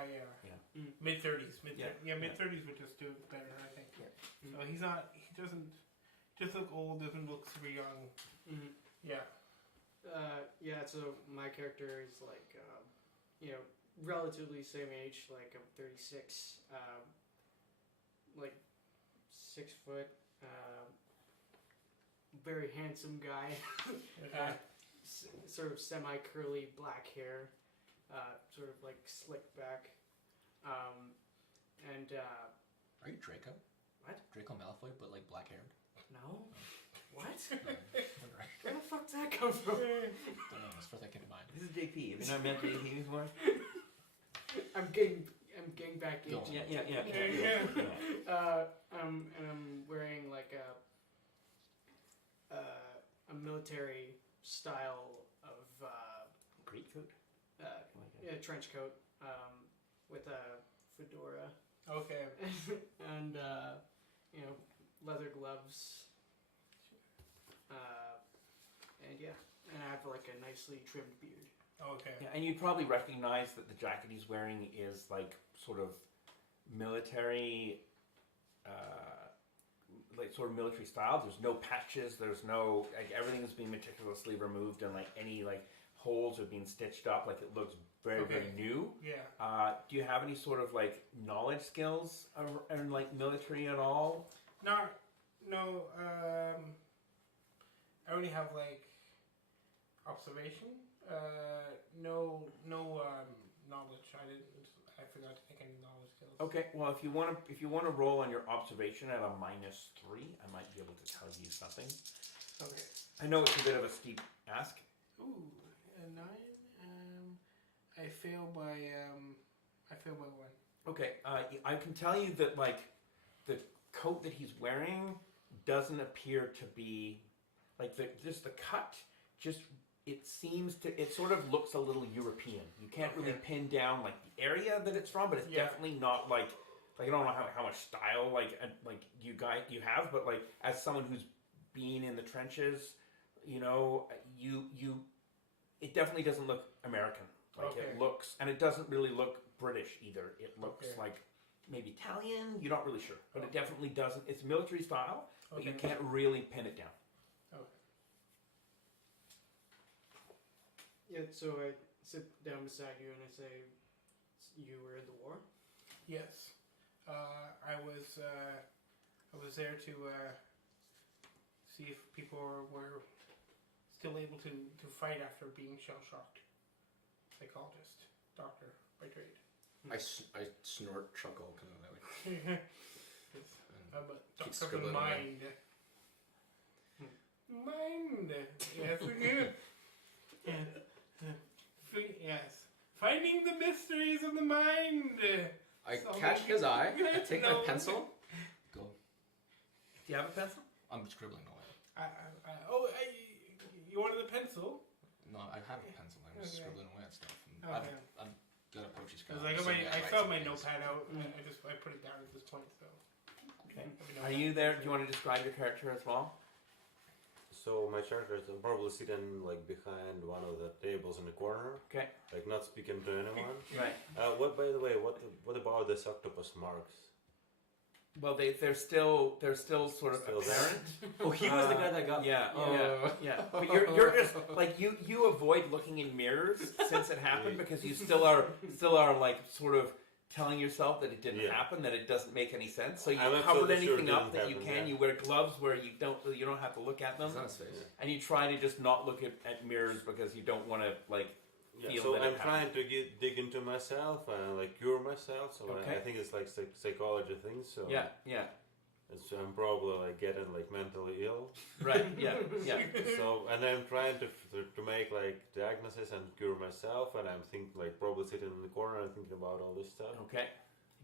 Mm. Mid 30s, Yeah. mid 30s would just do it better, I think. Yeah. So he doesn't just look old, doesn't look super young. Mhm. Yeah. Yeah. So my character is like, relatively same age. Like I'm 36. Like 6 foot. Very handsome guy. Okay. Sort of semi curly black hair. sort of like slicked back, and Are you Draco? What? Draco Malfoy, but like black haired. no, what? Wondering. Where the fuck did that come from? Don't know. That's the first thing came to mind. This is JP. Have you not met JP before? I'm getting back into. Go on. Yeah. And I'm wearing like a military style of Great coat. trench coat with a fedora Okay. and leather gloves. And I have like a nicely trimmed beard. Okay. Yeah, and you'd probably recognize that the jacket he's wearing is like sort of military, like sort of military style. There's no patches. There's no like everything is being meticulously removed, and like any like holes are being stitched up. Like it looks very very new. Yeah. Do you have any sort of like knowledge skills in like military at all? No. I only have like observation. No knowledge. I forgot to take any knowledge skills. Okay, well if you want to roll on your observation at a -3, I might be able to tell you something. Okay. I know it's a bit of a steep ask. Ooh, a 9. I fail by 1. Okay, I can tell you that like the coat that he's wearing doesn't appear to be like just the cut. Just it sort of looks a little European. You can't really Okay. pin down like the area that it's from, but it's Yeah. definitely not like I don't know how much style like you have, but like as someone who's been in the trenches, it definitely doesn't look American. Like Okay. it looks, and it doesn't really look British either. It looks Okay. like maybe Italian. You're not really sure, but it definitely doesn't. It's military style, but you Okay. can't really pin it down. Yeah, so I sit down beside you and I say, "You were in the war?" Yes. I was there to see if people were still able to fight after being shell shocked. Psychologist, doctor by trade. I snort, chuckle, kind of like. I'm a Keep doctor of the scribbling away. mind. Mind. Yes, again. Yes. Finding the mysteries of the mind. I So catch his eye. I take No. my pencil. Go. Do you have a pencil? I'm scribbling away. You wanted a pencil? No, I have a pencil. I'm just Okay. scribbling away at stuff. And Okay. I'm good at poetry Because skills. I felt my notepad out. And I put it down at this point. So. Okay. Are you there? Do you want to describe your character as well? So my character is probably sitting like behind one of the tables in the corner, Okay. like not speaking to anyone. Right. By the way, what about this octopus marks? Well, they're still sort of Still there? apparent. Oh, he was the guy that got. Yeah, Oh. yeah. But you're just like you avoid looking in mirrors since it happened because you still are like sort of telling yourself that it didn't Yeah. happen, that it doesn't make any sense. So you I'm covered absolutely sure anything it up didn't that you happen, can. yeah. You wear gloves where you don't have to look at them, It's on his face. and you try to just not look at mirrors because you don't want to like. Yeah, Feel so that it I'm trying to dig into myself and like cure myself. So Okay. I think it's like psychology things. So Yeah. so I'm probably like getting like mentally ill. Right. Yeah. So and I'm trying to make like diagnosis and cure myself, and I'm like probably sitting in the corner and thinking about all this stuff. Okay.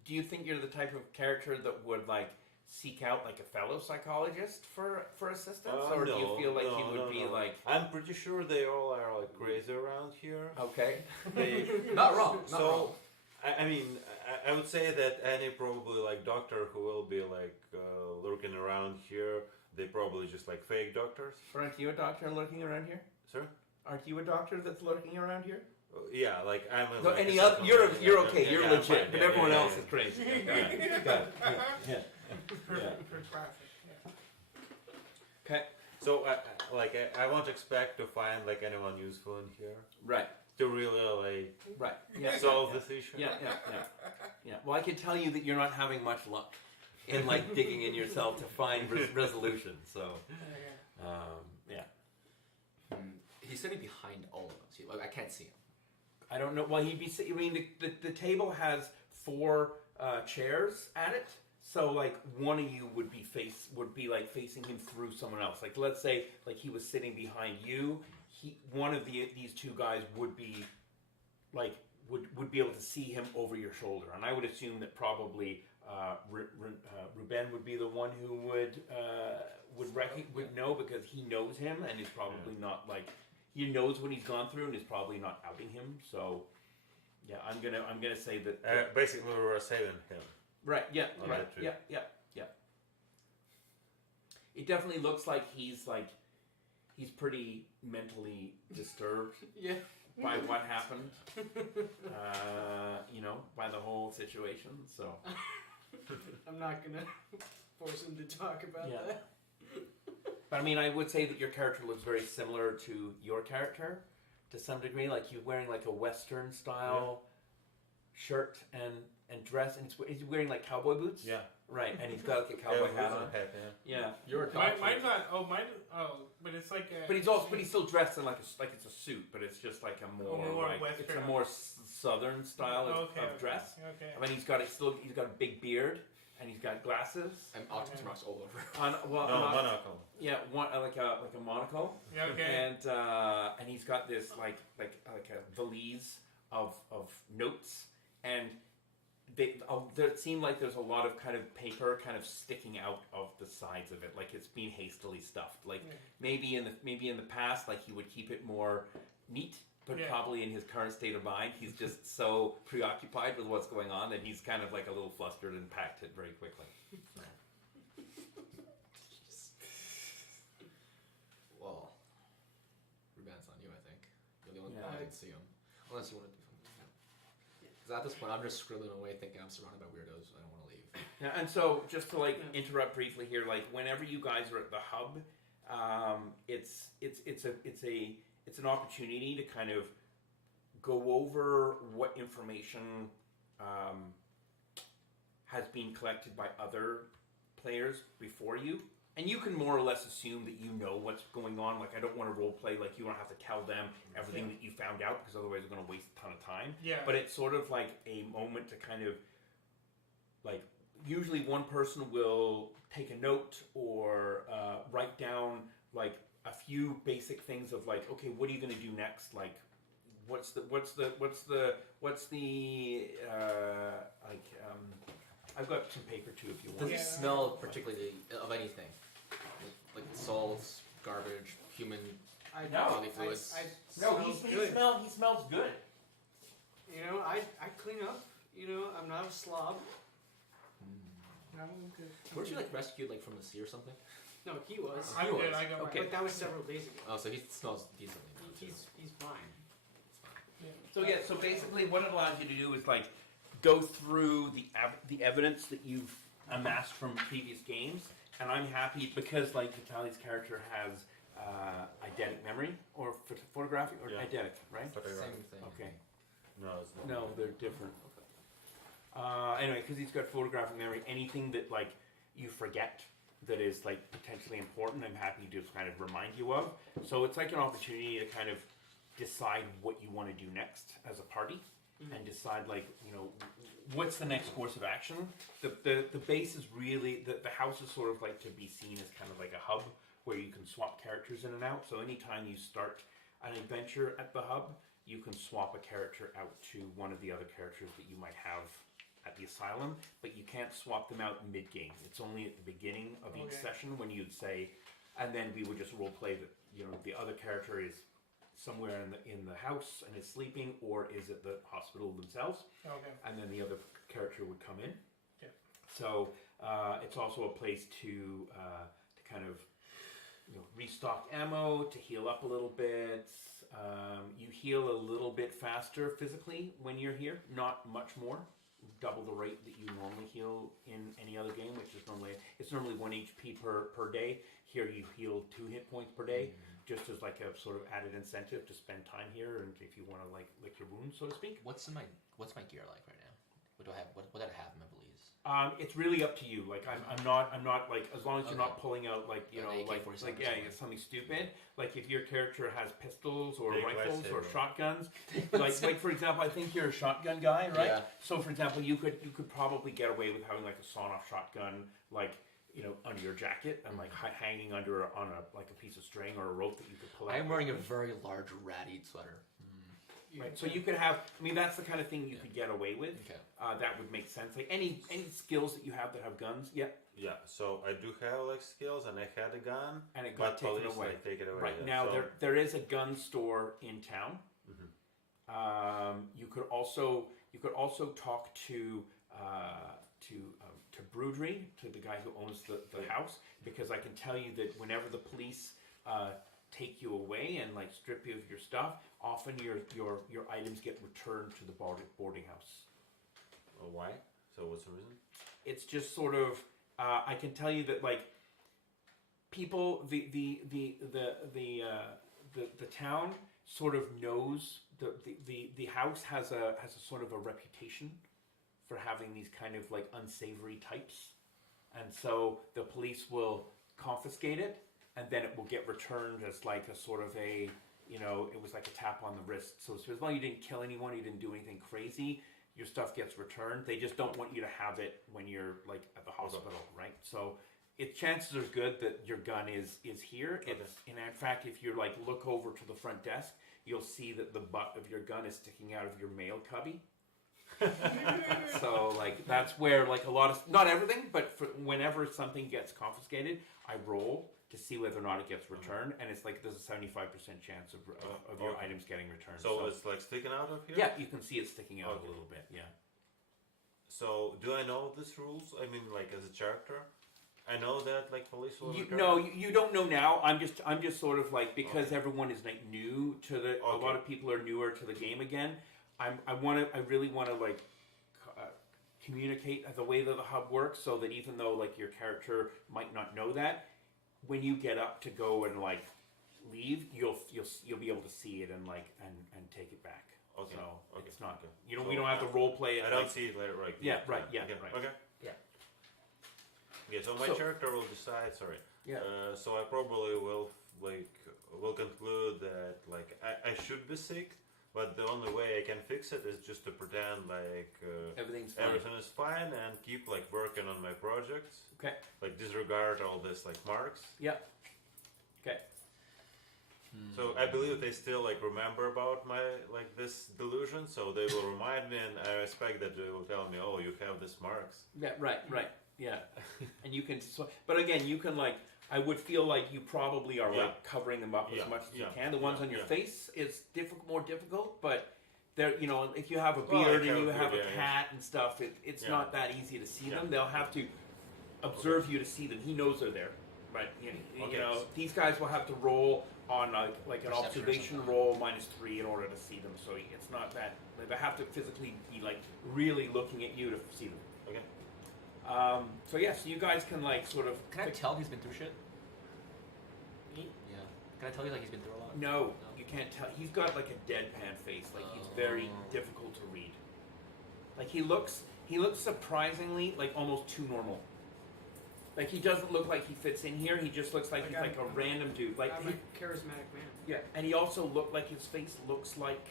Do you think you're the type of character that would like seek out like a fellow psychologist for assistance, or do you feel like you would be like I'm pretty sure they all are like crazy around here. okay? They Not wrong. Not so. wrong. I mean, I would say that any probably like doctor who will be like lurking around here, they probably just like fake doctors. Aren't you a doctor lurking around here? Sir? Aren't you a doctor that's lurking around here? Yeah, like I'm. No, like, any a other? You're supplement. okay. You're I'm legit, fine. but Yeah, everyone yeah, else yeah. is crazy. For traffic. Yeah. Okay. So I won't expect to find like anyone useful in here Right. to really Right. Yeah. solve this issue. Yeah. Well, I can tell you that you're not having much luck in like digging in yourself to find resolution. So, yeah. He's sitting behind all of us. Like I can't see him. I don't know. Well, he'd be. I mean, the table has 4 chairs at it, so like one of you would be like facing him through someone else. Like let's say like he was sitting behind you. One of these 2 guys would be like would be able to see him over your shoulder, and I would assume that probably Ruben would be the one who would know because he knows him and is probably not like. He knows what he's gone through and is probably not outing him. So, yeah, I'm gonna say that. Basically, we were saving him. Right. Yeah. Oh, Right. that's true. Yeah. It definitely looks like he's pretty mentally disturbed Yeah. by what happened. By the whole situation. So. I'm not gonna force him to talk about Yeah. that. But I mean, I would say that your character looks very similar to your character, to some degree. Like you're wearing like a Western style shirt and dress, and he's wearing like cowboy boots. Yeah. Right, and he's got like a cowboy hat on. Yeah. You're a Mine's not. Oh, mine. Oh, but it's like. But he's still dressed in like it's a suit, but it's just like a more like Western. it's a more southern style of dress. Okay. I mean, he's got a big beard. And he's got glasses. And Optimus marks all over. Monocle. Yeah, like a monocle. Yeah, okay. And he's got this like a valise of notes, and it seemed like there's a lot of kind of paper kind of sticking out of the sides of it, like it's been hastily stuffed. Like maybe in the past, like he would keep it more neat. But probably in his current state of mind, he's just so preoccupied with what's going on that he's kind of like a little flustered and packed it very quickly. Well, Ruben's on you, I think. You're the only Yeah. one I can see him. Unless you want to do something. Because at this point, I'm just scribbling away thinking I'm surrounded by weirdos. I don't want to leave. Yeah, and so just to like interrupt briefly here, like whenever you guys are at the hub, it's an opportunity to kind of go over what information has been collected by other players before you. And you can more or less assume that you know what's going on. Like, I don't want to role play, like, you don't have to tell them everything that you found out, because otherwise you're going to waste a ton of time. Yeah. But it's sort of like a moment to kind of, like, usually one person will take a note or write down, like, a few basic things of like, okay, what are you going to do next? Like, I've got some paper too if you want. Does he smell particularly of anything? Like salts, garbage, human bodily fluids? He smells good. You know, I clean up. You know, I'm not a slob. I'm good. Weren't you like rescued like from the sea or something? No, he was. I'm good. I go. Okay. But that was several days ago. Oh, so he smells decently. He's fine. So basically what it allows you to do is like go through the evidence that you've amassed from previous games, and I'm happy because like Vitaly's character has eidetic memory or photographic or eidetic, right? Same thing. Okay. No, it's not. No, they're different. Anyway, because he's got photographic memory, anything that like you forget that is like potentially important, I'm happy to just kind of remind you of. So it's like an opportunity to kind of decide what you want to do next as a party, and decide like, you know, what's the next course of action. The base is really the house is sort of like to be seen as kind of like a hub where you can swap characters in and out. So anytime you start an adventure at the hub, you can swap a character out to one of the other characters that you might have at the asylum, but you can't swap them out mid-game. It's only at the beginning of each session when you'd say, and then we would just role play that, you know, the other character is somewhere in the house and is sleeping, or is at the hospital themselves, Okay. and then the other character would come in. Yeah. So it's also a place to kind of, you know, restock ammo, to heal up a little bit. You heal a little bit faster physically when you're here, not much more. Double the rate that you normally heal in any other game, which is normally 1 HP per day. Here you heal 2 hit points per day, just as like a sort of added incentive to spend time here, and if you want to like lick your wounds, so to speak. What's my gear like right now? What do I have? What did I have in my police? It's really up to you. Like I'm not like, as long as you're not pulling out like, you know, An like AK-47 yeah, or something stupid. Like if your character has pistols or Big rifles or lightsaber. shotguns, like for example, I think you're a shotgun guy, right? Yeah. So for example, you could probably get away with having like a sawn-off shotgun, like, you know, under your jacket and like hanging under on a like a piece of string or a rope that you could pull out. I'm wearing a very large rat-eat sweater. Right, so you could have. I mean, that's the kind of thing you could get away with. Okay. That would make sense. Like any skills that you have that have guns, yeah, Yeah, so I do have like skills, and I had a gun, and it got but taken police away. like take it away. Right yeah. now, so, there is a gun store in town. You could also talk to Broodry, to the guy who owns the house, because I can tell you that whenever the police take you away and like strip you of your stuff, often your items get returned to the boarding house. why? So what's the reason? It's just sort of I can tell you that like people the town sort of knows the house has a sort of a reputation for having these kind of like unsavory types, and so the police will confiscate it, and then it will get returned as like a sort of a, you know, it was like a tap on the wrist. So as long as you didn't kill anyone, you didn't do anything crazy, your stuff gets returned. They just don't want you to have it when you're like at the hospital, right? So chances are good that your gun is here. Okay. And in fact, if you like look over to the front desk, you'll see that the butt of your gun is sticking out of your mail cubby. So like that's where like a lot of, not everything, but whenever something gets confiscated, I roll to see whether or not it gets returned, and it's like there's a 75% chance of your Okay. items getting returned. So it's like sticking out of here? yeah, you can see it sticking out Okay. a little bit. Yeah. So do I know these rules? I mean, like as a character, I know that like police will. You don't know now. I'm just sort of like, because everyone is like new to the. A lot of people are newer to the game again. I really want to like communicate the way that the hub works, so that even though like your character might not know that, when you get up to go and like leave, you'll be able to see it and like and take it back. Okay. So Okay. it's not. Okay. You know, So we don't have to role play it. I don't like, see it later, right? Yeah, right, yeah, Okay. right. Okay. Yeah. Yeah. So my So- character will decide. Sorry. Yeah. So I probably will conclude that like I should be sick, but the only way I can fix it is just to pretend like Everything's fine. everything is fine and keep like working on my projects. Okay. Like disregard all this like marks. Yeah. Okay. So I believe they still like remember about my like this delusion, so they will remind me, and I expect that they will tell me, "Oh, you have these marks." Yeah. Right. Yeah. And you can. But again, you can like. I would feel like you probably are Yeah. like covering them up Yeah, as much as yeah, you can. The ones yeah, on your yeah. face is more difficult, but they're, you know, if you have a Well, I beard and have you a have beard, a yeah, cat and stuff, it's Yeah. not that easy to see Yeah. them. They'll have to observe you to see them. He knows they're there, but you Okay. know, these guys will have to roll on like an Perception or observation something. roll -3 in order to see them. So it's not that they have to physically be like really looking at you to see them. Okay. So yeah, so you guys can like sort of. Can I tell he's been through shit? Me? Yeah. Can I tell you like he's been through a lot? No, you can't tell. He's got like a deadpan face. Like he's very Oh. difficult to read. Like he looks surprisingly like almost too normal. Like he doesn't look like he fits in here. He just looks like Like he's I'm- like a random dude. Like I'm he, a charismatic man. yeah, and he also looked like his face looks like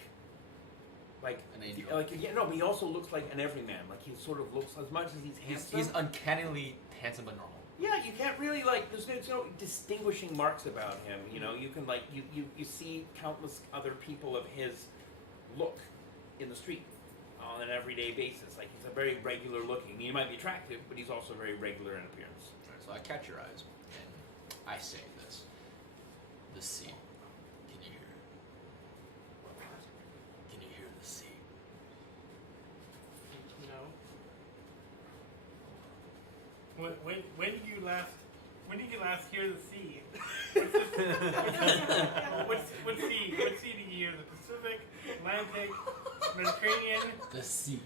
An angel. like yeah, no, but he also looks like an everyman. Like he sort of looks, as much as he's handsome. He's uncannily handsome but normal. Yeah, you can't really like. There's no distinguishing marks about him. You know, you can like you see countless other people of his look in the street on an everyday basis. Like he's a very regular looking. He might be attractive, but he's also very regular in appearance. So I catch your eyes and I say this. The sea. Can you hear it? Can you hear the sea? No. When did you last hear the sea? What sea? What sea did you hear? The Pacific, Atlantic, Mediterranean, The sea.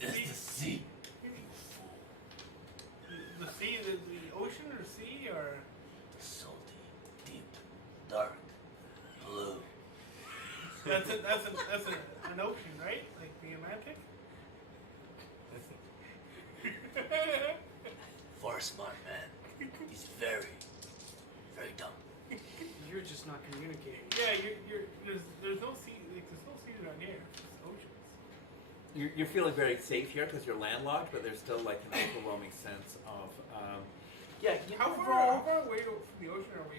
the sea, The sea. the sea, the ocean or sea or? Salty, deep, dark, blue. That's an ocean, right? Like the Atlantic. For a smart man, he's very, very dumb. You're just not communicating. Yeah, there's no sea, like, there's no sea down here. It's just oceans. You're feeling very safe here because you're landlocked, but there's still like an overwhelming sense of yeah. How far away from the ocean are we?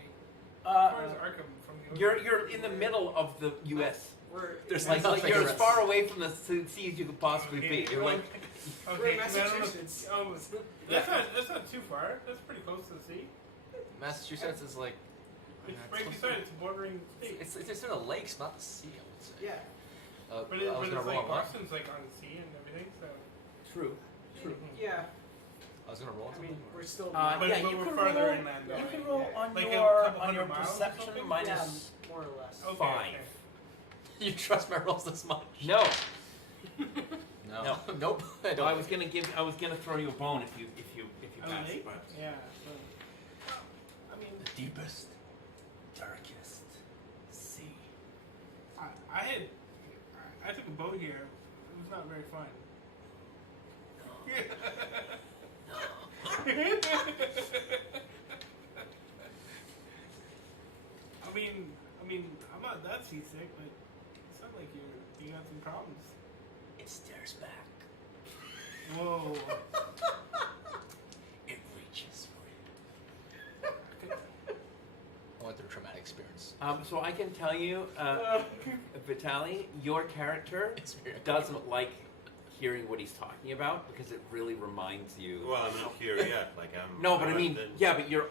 How far is Arkham from the ocean? You're in the middle of the U.S. There's Like, like you're as far away from the sea as you could possibly be. You're like, We're in Okay, 'cause I don't know- Massachusetts. That's not too far. That's pretty close to the sea. Massachusetts is like. It's right beside. It's a bordering state. It's in the lakes, not the sea. I would say. Yeah. But I was it's gonna roll like on one. Boston's like on the sea and everything. So. true. Yeah. I was gonna roll on I mean, something. we're still. Yeah, But you we're can farther roll. inland, though. You can roll on Like a your couple hundred miles or perception something? minus more or less. Okay, 5. okay. You trust my rolls this much? No. No. Nope. I No, don't. I was gonna throw you a bone if you On passed. the lake? But Yeah. So, I mean, the deepest, darkest sea. I took a boat here. It was not very fun. I mean, I'm not that seasick, but it's not like you got some problems. It stares back. Whoa. It reaches for you. I went through a traumatic experience. so I can tell you, Vitaly, your character Experience. doesn't like hearing what he's talking about because it really reminds you. Well, I'm not here yet. Like I'm. No, but I I'm mean, then- yeah, but you're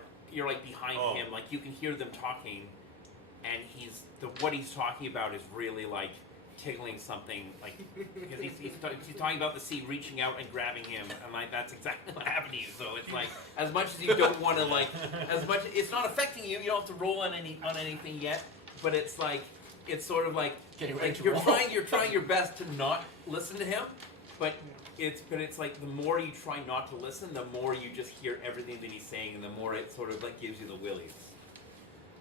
like behind Oh. him, like you can hear them talking, and what he's talking about is really like tickling something, like because he's talking about the sea reaching out and grabbing him, and like that's exactly what happened to you. So it's like as much as you don't want to like, as much it's not affecting you. You don't have to roll on anything yet, but it's like it's sort of like, Getting ready like to you're roll. trying your best to not listen to him, but it's like the more you try not to listen, the more you just hear everything that he's saying, and the more it sort of like gives you the willies.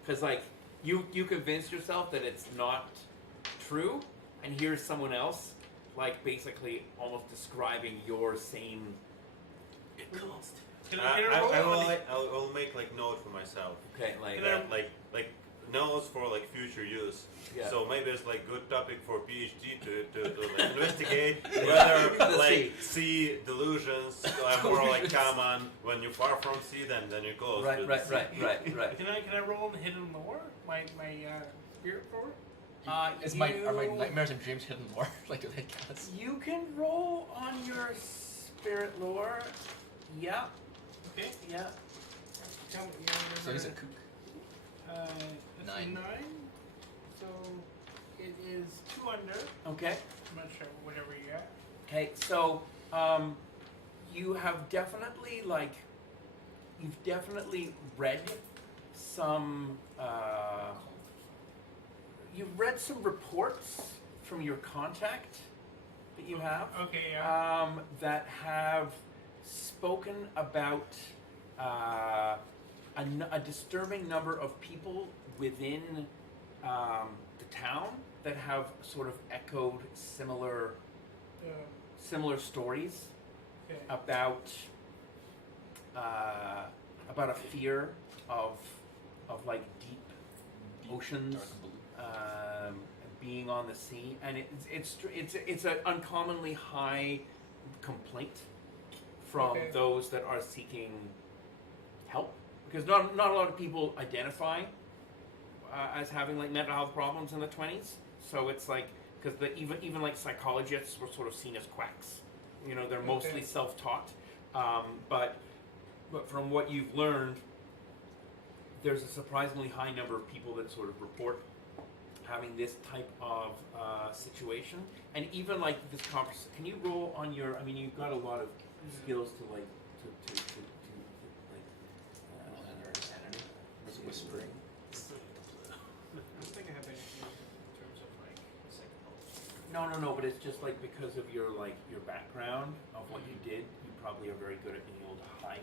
Because like you convince yourself that it's not true, and here's someone else like basically almost describing your same. It calls to Can I roll on the- I will make like note for myself. Okay, like Can I- Like notes for like future use. Yeah. So maybe it's like good topic for PhD to like, investigate whether The like sea delusions are more like common when you're far from sea than you're close to right, the sea. right. Can I roll on hidden lore? My spirit forward? Uh, Are my nightmares and dreams hidden more? Like, do they count? You can roll on your spirit lore. Yeah, Okay. yeah. Tell me, So he's a kook. It's 9. 9. So it is 2 under. Okay. I'm not sure whatever you got. Okay, so you have definitely you've definitely read some you've read some reports from your contact that you have Okay, yeah. that have spoken about a disturbing number of people within the town that have sort of echoed similar stories Okay. about a fear of like deep oceans, Dark blue. being on the sea, and it's an uncommonly high complaint from Okay. those that are seeking help, because not a lot of people identify as having like mental health problems in the 20s. So it's like because even like psychologists were sort of seen as quacks. You know, they're mostly Okay. self-taught, but from what you've learned, there's a surprisingly high number of people that sort of report having this type of situation, and even like this conversation. Can you roll on your? I mean, you've got a lot of skills to like to like. Was whispering. I don't think I have anything in terms of like psychology. No, but it's just like because of your background of what you did, you probably are very good at being able to hide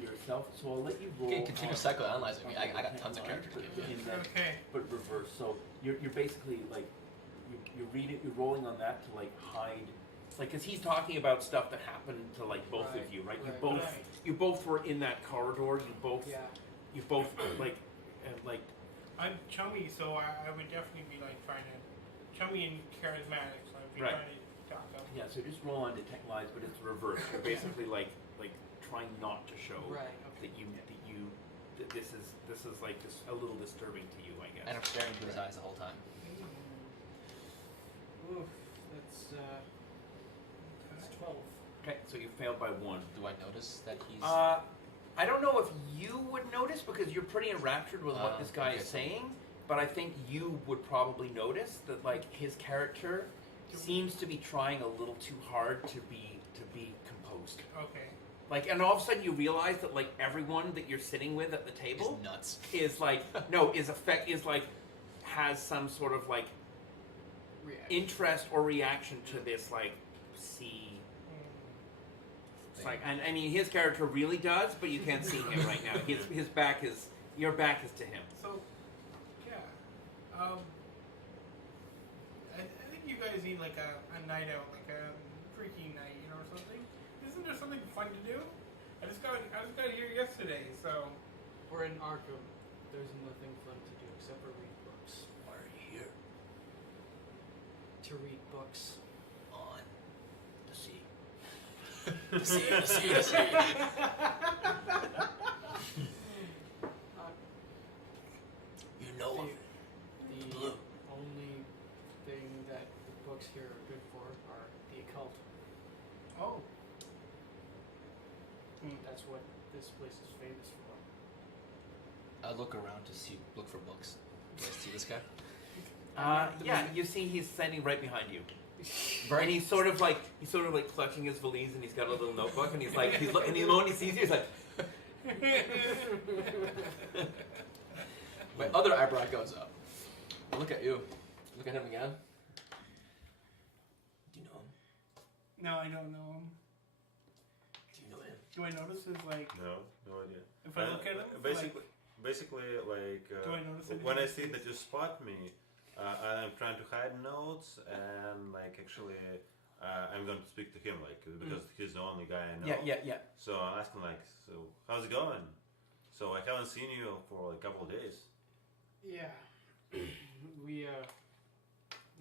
yourself. So I'll let you roll. Okay, continue on- psychoanalyzing me. I on got tons of line, characters. but in that- Okay. but reverse. So you're basically like you're rolling on that to like hide Like, cause he's talking about stuff that happened to like both Right, of you, right? right. You both were in that corridor. You both like, like. I'm chummy, so I would definitely be like trying to chummy and charismatic. So I'd be Right. trying to talk up. Yeah, so just roll on detect lies, but it's reversed. You're basically like trying not to show Right. that this is like just a little disturbing to you, I guess. And I'm staring into his eyes the whole time. Oof, that's 12. Okay, so you failed by 1. Do I notice that he's? I don't know if you would notice because you're pretty enraptured with what this guy okay, is so- saying, but I think you would probably notice that like his character seems to be trying a little too hard to be composed. Okay. Like, and all of a sudden you realize that like everyone that you're sitting with at the table He's nuts. is like has some sort of like Reaction. interest or reaction to this like sea. It's like, and I mean, his character really does, but you can't see him right now. His back is your back is to him. So, yeah. I think you guys need like a night out, like a freaky night, you know, or something. Isn't there something fun to do? I just got here yesterday, so. We're in Arkham. There's nothing fun to do except for read books. Why are you here? To read books. On the sea. The sea. You know of it. The Blue. only thing that the books here are good for are the occult. Oh. That's what this place is famous for. I look around to look for books. Do I see this guy? Yeah, you see he's standing right behind you. Right. And he's sort of like clutching his valise, and he's got a little notebook, and he's like, and the moment he sees you, he's like, My other eyebrow goes up. I look at you. Look at him again. Do you know him? No, I don't know him. Do you know him? Do I notice his like? No idea. If I look at him, Basically, like do I notice anything? when I see that you spot me, I'm trying to hide notes, and like actually, I'm going to speak to him, like because he's the only guy I know. yeah. So I'm asking like, so how's it going? So I haven't seen you for like a couple of days. Yeah. we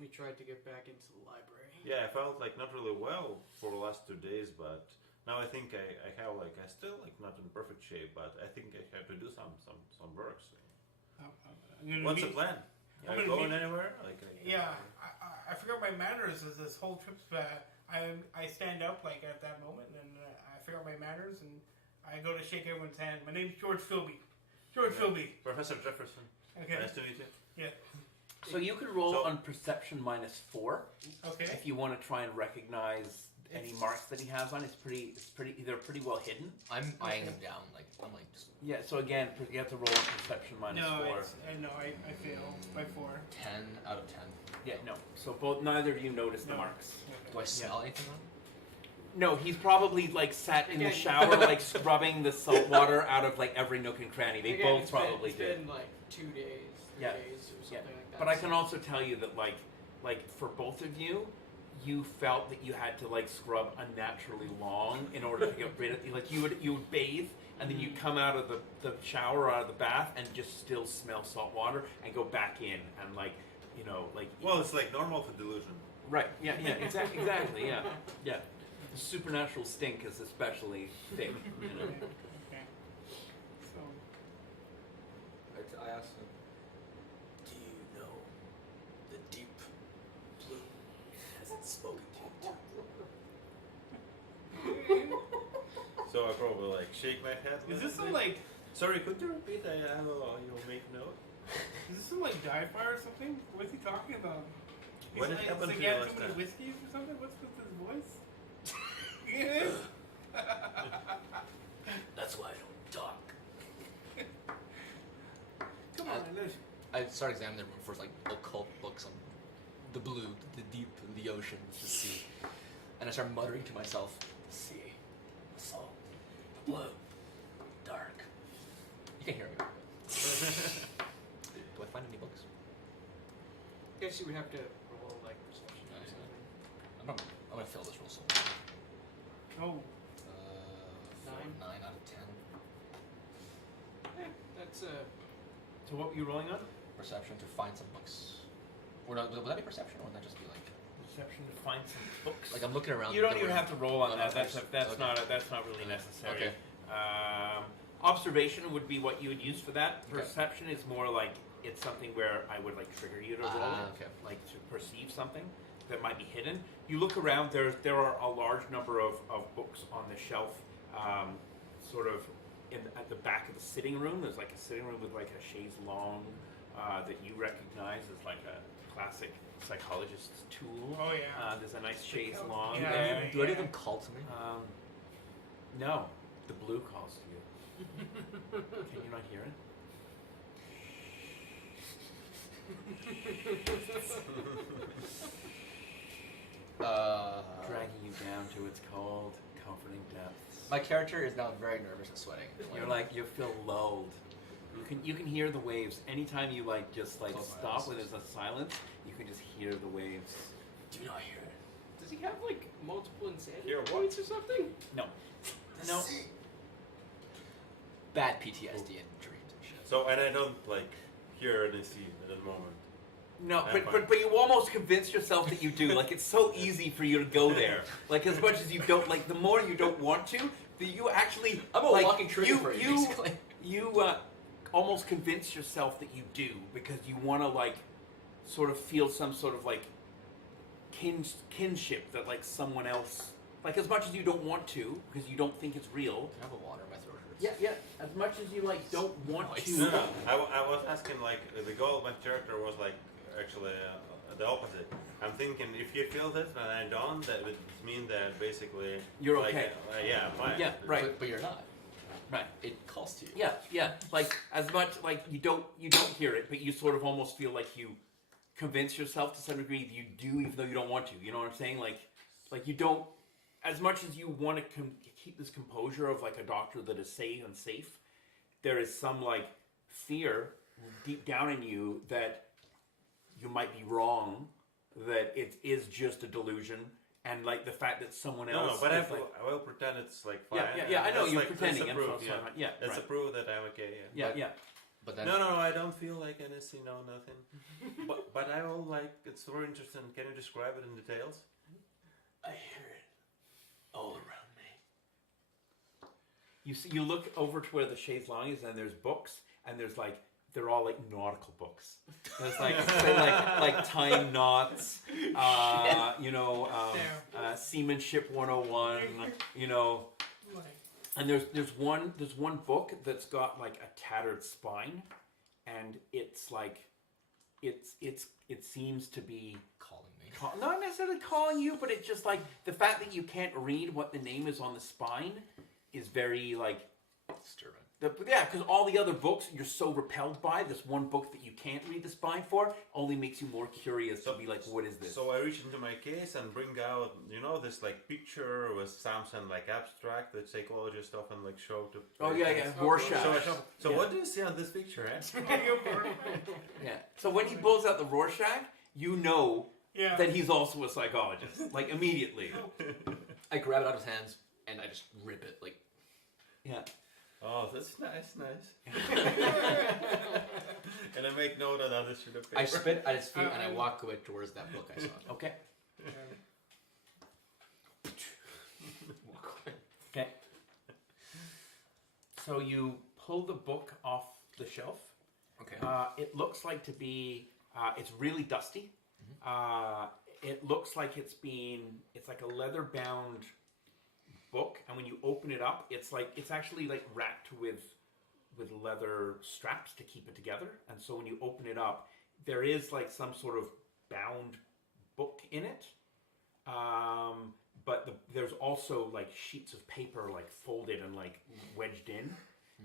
tried to get back into the library. Yeah, I felt like not really well for the last 2 days, but now I think I have like I still like not in perfect shape, but I think I have to do some work. So. What's the plan? Are you going anywhere? Yeah, I forgot my manners. As this whole trip's I stand up like at that moment, and I forgot my manners, and I go to shake everyone's hand. My name's George Philby. Philby. Professor Jefferson. Okay. Nice to meet you. Yeah. So you can roll So- on perception -4 Okay. if you want to try and recognize any marks that he has on. They're pretty well hidden. I'm eyeing him down. I'm like just Yeah. So again, you have to roll on perception -4. No, I fail by 4. 10 out of 10. Yeah, no. So neither of you notice the No. marks. Do I smell anything on him? No, he's probably like sat in the Again. shower, like scrubbing the salt water out of like every nook and cranny. They Again, both it's probably been, did. It's been like 2 days, 3 Yeah. days, or something Yeah. like that. But I can also tell you that like for both of you, you felt that you had to like scrub unnaturally long in order to get rid of like you would bathe and then you'd come out of the shower or out of the bath and just still smell salt water and go back in and like Well, it's like normal for delusion. right exactly yeah the supernatural stink is especially thick. Okay. So I asked him. Do you know the deep blue? Has it spoken to you? So I probably like shake my head. is this some with it. like Sorry, could you repeat? You'll make note. is this some like dive bar or something? What's he talking about? What He's had like, happened it's to like he you had last too many time? whiskeys or something? What's with his voice? That's why I don't talk. Come on, let's I start examining the room for like occult books on the blue, the deep, the ocean, the sea, and I start muttering to myself. The sea, the salt, the blue, dark. You can hear me. Do I find any books? Guess you would have to roll like perception or Nice. something. I'm gonna fill this roll Oh, 9 out of 10. That's So what were you rolling on? Perception to find some books. Or no, would that be perception, or would that just be like... Perception to find some books. Like I'm looking around. You don't there even were- have to roll on No, that. no, That's okay. not really necessary. Okay. Observation would be what you would use for that. Okay. Perception is more like it's something where I would like trigger you to roll it, okay. like to perceive something that might be hidden. You look around. There are a large number of books on the shelf, sort of at the back of the sitting room. There's like a sitting room with like a chaise longue that you recognize as like a classic psychologist's tool. oh yeah. There's a nice chaise longue Yeah. there. Do any of them call to me? No, the blue calls to you. Can you not hear it? Dragging you down to its cold, comforting depths. My character is now very nervous and sweating. You feel lulled. You can hear the waves anytime you just Close my stop eyes. when there's a silence. You can just hear the waves. Do not hear it. does he have like multiple insanity Here, what? points or something? No. Bad PTSD and dreams and shit. So, and I don't like hear and see at the moment. No, I'm but you almost convince yourself that you do. Like it's so easy for you to go there. Like as much as you don't, like the more you don't want to, you actually. I'm a like, walking trigger for you, basically. You almost convince yourself that you do because you want to like, sort of feel some sort of like kinship that like someone else. Like as much as you don't want to because you don't think it's real. Can I have a water? My throat hurts. Yeah. As much as you like don't want Nice. to. No. I was asking like the goal of my character was like actually the opposite. I'm thinking if you feel this and I don't, that would mean that basically You're like, okay. yeah, I'm fine. Yeah, right. But you're not. Right. It calls to you. Yeah. Like as much like you don't hear it, but you sort of almost feel like you convince yourself to some degree that you do, even though you don't want to. You know what I'm saying? Like you don't. As much as you want to keep this composure of like a doctor that is safe and safe, there is some like fear deep down in you that you might be wrong, that it is just a delusion, and like the fact that someone No, else. but is, like, I will pretend it's like fine. yeah. I know That's you're like, pretending. That's And a proof, so- yeah. yeah. That's a Right. proof that I'm okay. Yeah. But then. No, I don't feel like anything. No, nothing. but I will like. It's very interesting. Can you describe it in details? I hear it all around me. You look over to where the chaise longue is, and there's books, and there's like they're all like nautical books. There's like so like time knots, seamanship 101, Like, and there's one book that's got like a tattered spine, and it's like it seems to be Calling me. not necessarily calling you, but it's just like the fact that you can't read what the name is on the spine is very like Disturbing. because all the other books you're so repelled by. This one book that you can't read the spine for only makes you more curious to be like, what is this? So I reach into my case and bring out, this like picture with something like abstract that psychologists often like show to. Oh yeah, patients. Rorschach. So I show. So Yeah. what do you see on this picture, eh? Yeah. So when he pulls out the Rorschach, you know yeah. that he's also a psychologist, like immediately. I grab it out of his hands and I just rip it. Like, Yeah. Oh, that's nice. And I make note on other sheet of paper. I spit at his feet and I walk away towards that book I saw. Okay. Walk away. Okay. So you pull the book off the shelf. Okay. It looks like to be. It's really dusty. It looks like it's like a leather-bound book, and when you open it up, it's actually like wrapped with leather straps to keep it together. And so when you open it up, there is like some sort of bound book in it. But there's also like sheets of paper like folded and like wedged in,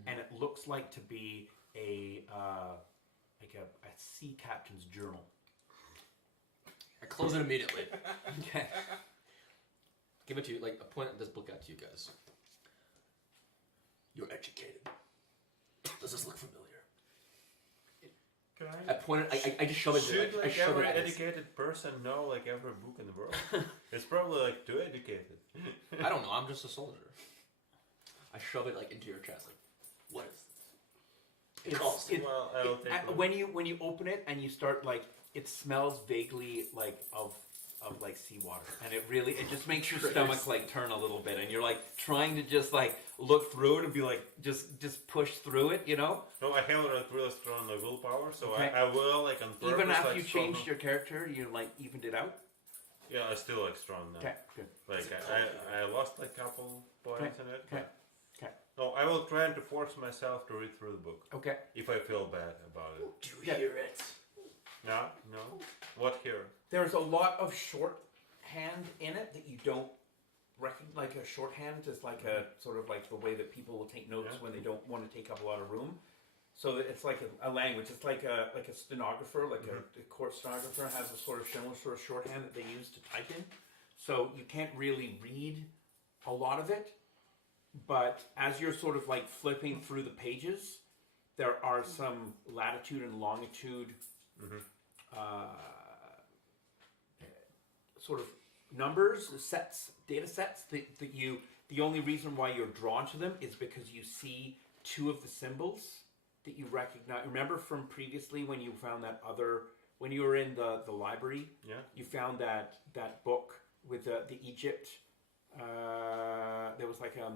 and it looks like to be a sea captain's journal. I close it immediately. Okay. Give it to you, like, I point this book out to you guys. You're educated. Does this look familiar? Can I pointed. I just shove it. Should I like shove every it at his- educated person know like every book in the world? It's probably like too educated. I don't know. I'm just a soldier. I shove it like into your chest. Like, what is this? Well, I'll take a look. when you open it and you start like it smells vaguely like of like seawater, and it just makes your stomach like turn a little bit, and you're like trying to just like look through it and be like just push through it, you know. No, I have a really strong willpower, so Okay. I will like on purpose. Even after like, you changed your character, you like evened it out. Yeah, I still like strong now. Okay, good. Like I lost like couple points in it. Okay. but- Okay. No, I will try to force myself to read through the book Okay. if I feel bad about it. Do you Yeah. hear it? No. What here? There's a lot of shorthand in it that you don't recognize. Like a shorthand is like a sort of like the way that people will take notes Yeah. when they don't want to take up a lot of room. So it's like a language. It's like a stenographer, like a court stenographer has a sort of similar sort of shorthand that they use to type in. So you can't really read a lot of it, but as you're sort of like flipping through the pages, there are some latitude and longitude sort of numbers, sets, data sets that you. The only reason why you're drawn to them is because you see two of the symbols that you recognize. Remember from previously when you found that when you were in the library, Yeah. you found that book with the Egypt. There was like a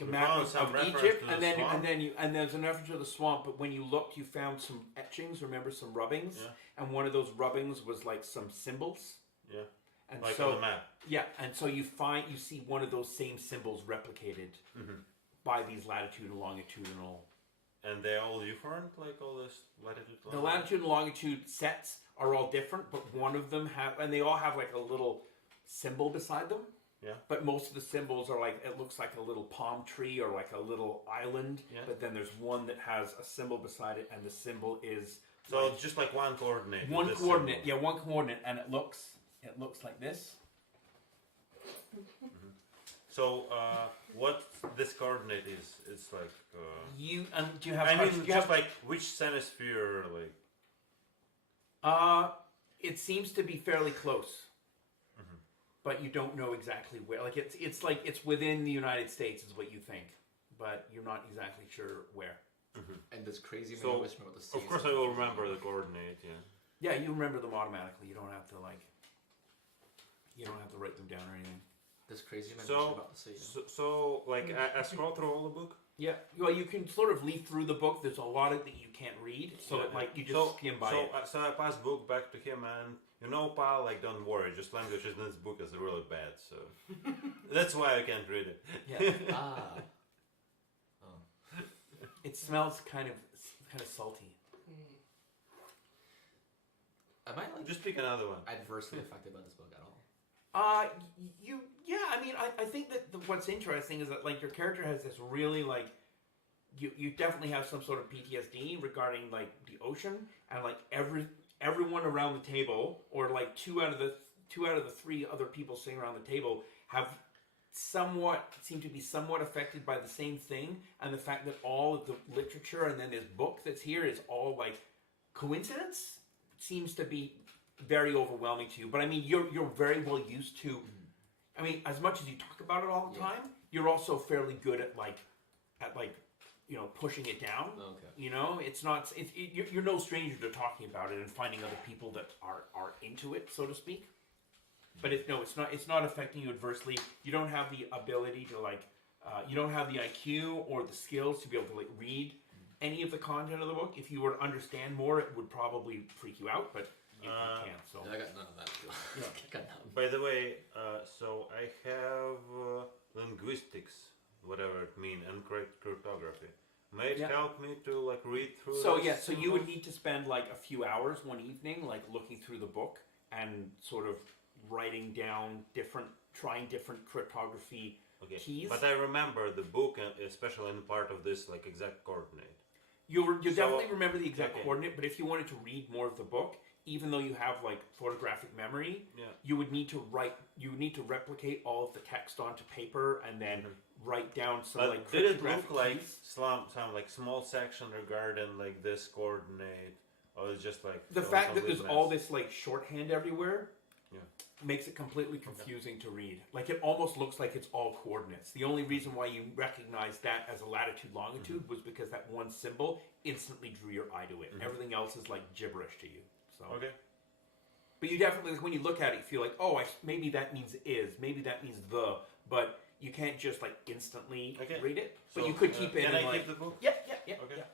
We map found of some reference Egypt, to the and then swamp. and there's an reference to the swamp. But when you looked, you found some etchings. Remember some rubbings, Yeah. and one of those rubbings was like some symbols. Yeah. And Like so on the map. yeah, and so you see one of those same symbols replicated by these latitude and longitudinal. And they're all different, like all this latitude. The latitude and longitude sets are all different, but one of them and they all have like a little symbol beside them. Yeah. But most of the symbols are like, it looks like a little palm tree or like a little island. Yeah. But then there's one that has a symbol beside it, and the symbol is So it's just like one coordinate. one with this coordinate. symbol. Yeah, one coordinate, and it looks like this. So what this coordinate is? It's like. You do you have? I mean, do you just have like which hemisphere, like. It seems to be fairly close, but you don't know exactly where. Like it's like it's within the United States, is what you think, but you're not exactly sure where. And this crazy man So, always remember the Of course, I will remember the coordinate. Yeah. Yeah, you remember them automatically. You don't have to write them down or anything. This crazy man So- was about to say. So like I scroll through all the book. Yeah, well, you can sort of leaf through the book. There's a lot of that you can't read, so Yeah. it, like you just skim by it. So I pass book back to him, and pal, like don't worry, just languages in this book is really bad, so that's why I can't read it. Yeah, it smells kind of salty. Am I like Just pick another one. adversely affected by this book at all? I mean, I think that what's interesting is that like your character has this really like, you definitely have some sort of PTSD regarding like the ocean, and like everyone around the table, or like two out of the three other people sitting around the table seem to be somewhat affected by the same thing, and the fact that all of the literature and then this book that's here is all like coincidence seems to be very overwhelming to you. But I mean, you're very well used to. I mean, as much as you talk about it all the time, you're also fairly good at pushing it down. Okay. You know, you're no stranger to talking about it and finding other people that are into it, so to speak. But it's not affecting you adversely. You don't have the ability to you don't have the IQ or the skills to be able to read any of the content of the book. If you were to understand more, it would probably freak you out, but you can't. So I got none of that. Yeah. I got none. By the way, so I have linguistics, whatever it means, and cryptography. May it help me to read through? So this yeah, so you symbol? would need to spend a few hours one evening, looking through the book and sort of writing down trying different cryptography keys. But I remember the book, especially in part of this exact coordinate. You definitely remember the exact okay. coordinate, but if you wanted to read more of the book, even though you have like photographic memory, Yeah. you would need to replicate all of the text onto paper and then write down some But like did it cryptographic look like keys. some like small section regarding like this coordinate, or it's just like The a fact that complete there's mess? all this like shorthand everywhere Yeah. makes it completely confusing to read. Like it almost looks like it's all coordinates. The only reason why you recognize that as a latitude longitude was because that one symbol instantly drew your eye to it. Everything else is like gibberish to you. So Okay. but you definitely, like, when you look at it, you feel like, oh, maybe that means is, maybe that means the, but you can't just like instantly Okay. read it. But So, you could keep it. Can in, I like, keep the book? Yeah. Okay.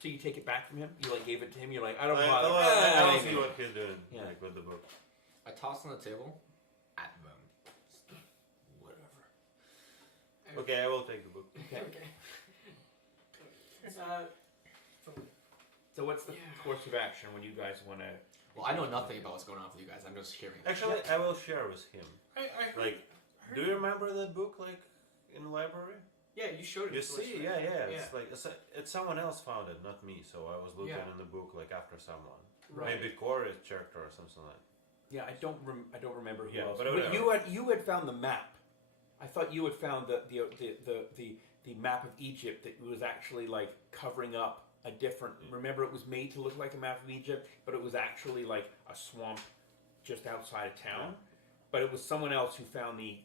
So you take it back from him. You like gave it to him. You're like, I don't I, bother. I'll maybe. see what he's doing Yeah. like with the book. I toss on the table at them. Whatever. Okay, I will take the book. Okay. So what's the course of action when you guys want to? Well, I know nothing about what's going on with you guys. I'm just hearing. Actually, I will share with him. I heard, Like, do you remember that book like in the library? Yeah, you showed it You to us, see, right? yeah. It's like it's someone else found it, not me. So I was looking Yeah. in the book like after someone. Right. Maybe Corey checked or something like. Yeah, I don't remember who Yeah, else. but whatever. you had found the map. I thought you had found the map of Egypt that was actually like covering up a different. Remember, it was made to look like a map of Egypt, but it was actually like a swamp just outside of town. Yeah. But it was someone else who found the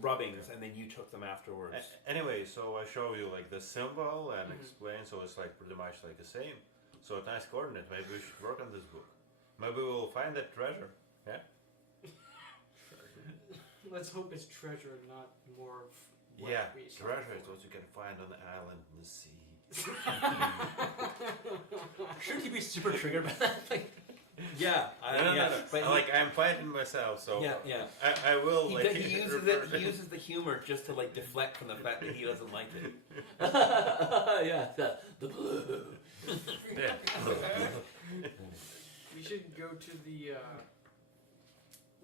rubbings, and then you took them afterwards. Anyway, so I show you like the symbol and explain. So it's like pretty much like the same. So a nice coordinate. Maybe we should work on this book. Maybe we'll find that treasure. Yeah. Let's hope it's treasure, not more of what Yeah. we saw Treasure is before. what you can find on the island in the sea. Shouldn't you be super triggered by that? Like, Yeah, No. But I'm fighting myself, so yeah. I will. Like, He uses refer it. to- He uses the humor just to like deflect from the fact that he doesn't like it. yeah, the blue. Yeah. We should go to the.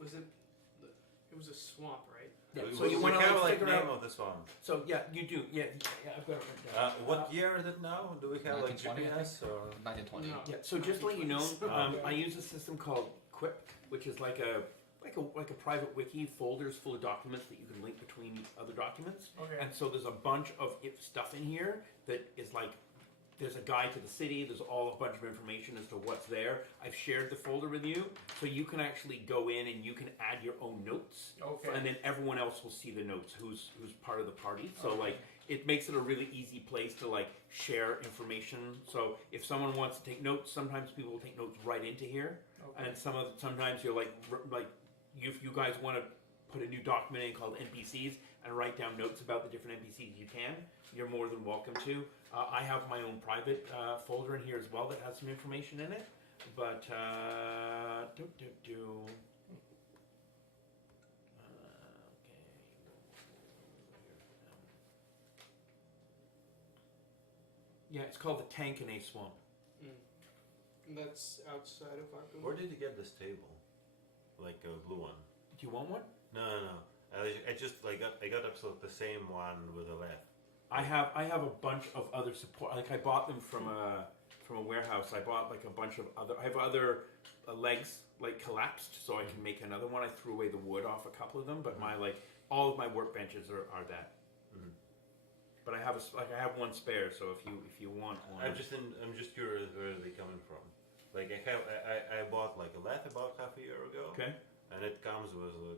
Was it? It was a swamp, right? Yeah, We- so we you want to have like like figure name out. of this one. So yeah, you do. Yeah, I've got it written down. What year is it now? Do we have like 1920, I GPS or? 1920. No. Yeah. So just to let you know, I use a system called Quip, which is like a private wiki, folders full of documents that you can link between other documents. Okay. And so there's a bunch of stuff in here that is like, there's a guide to the city, there's a bunch of information as to what's there. I've shared the folder with you, so you can actually go in and you can add your own notes. Okay. And then everyone else will see the notes who's part of the party. So Okay. like, it makes it a really easy place to like share information. So if someone wants to take notes, sometimes people will take notes right into here. Okay. And sometimes you're like if you guys want to put a new document in called NPCs and write down notes about the different NPCs, you can. You're more than welcome to. I have my own private folder in here as well that has some information in it. But yeah, it's called the Tankanay Swamp. And that's outside of Arkham. Where did you get this table? Like a blue one? Do you want one? No. I just like I got absolutely the same one with a left. I have a bunch of other support. Like I bought them from a warehouse. I bought like a bunch of other. I have other legs like collapsed, so I can make another one. I threw away the wood off a couple of them, but my all of my workbenches are that. Mhm. But I have I have one spare. So if you want one, I'm just curious where they coming from. Like I bought like a lathe about half a year ago. okay, And it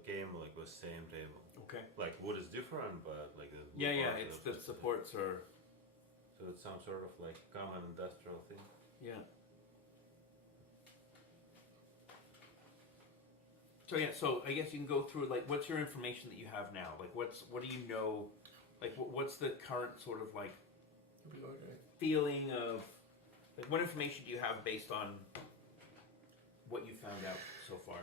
came like with same table. okay, Like wood is different, but like the yeah. part It's is the just- supports are So it's some sort of like common industrial thing. yeah. So yeah, so I guess you can go through like what's your information that you have now? Like what do you know? Like what's the current sort of like feeling of like what information do you have based on what you found out so far?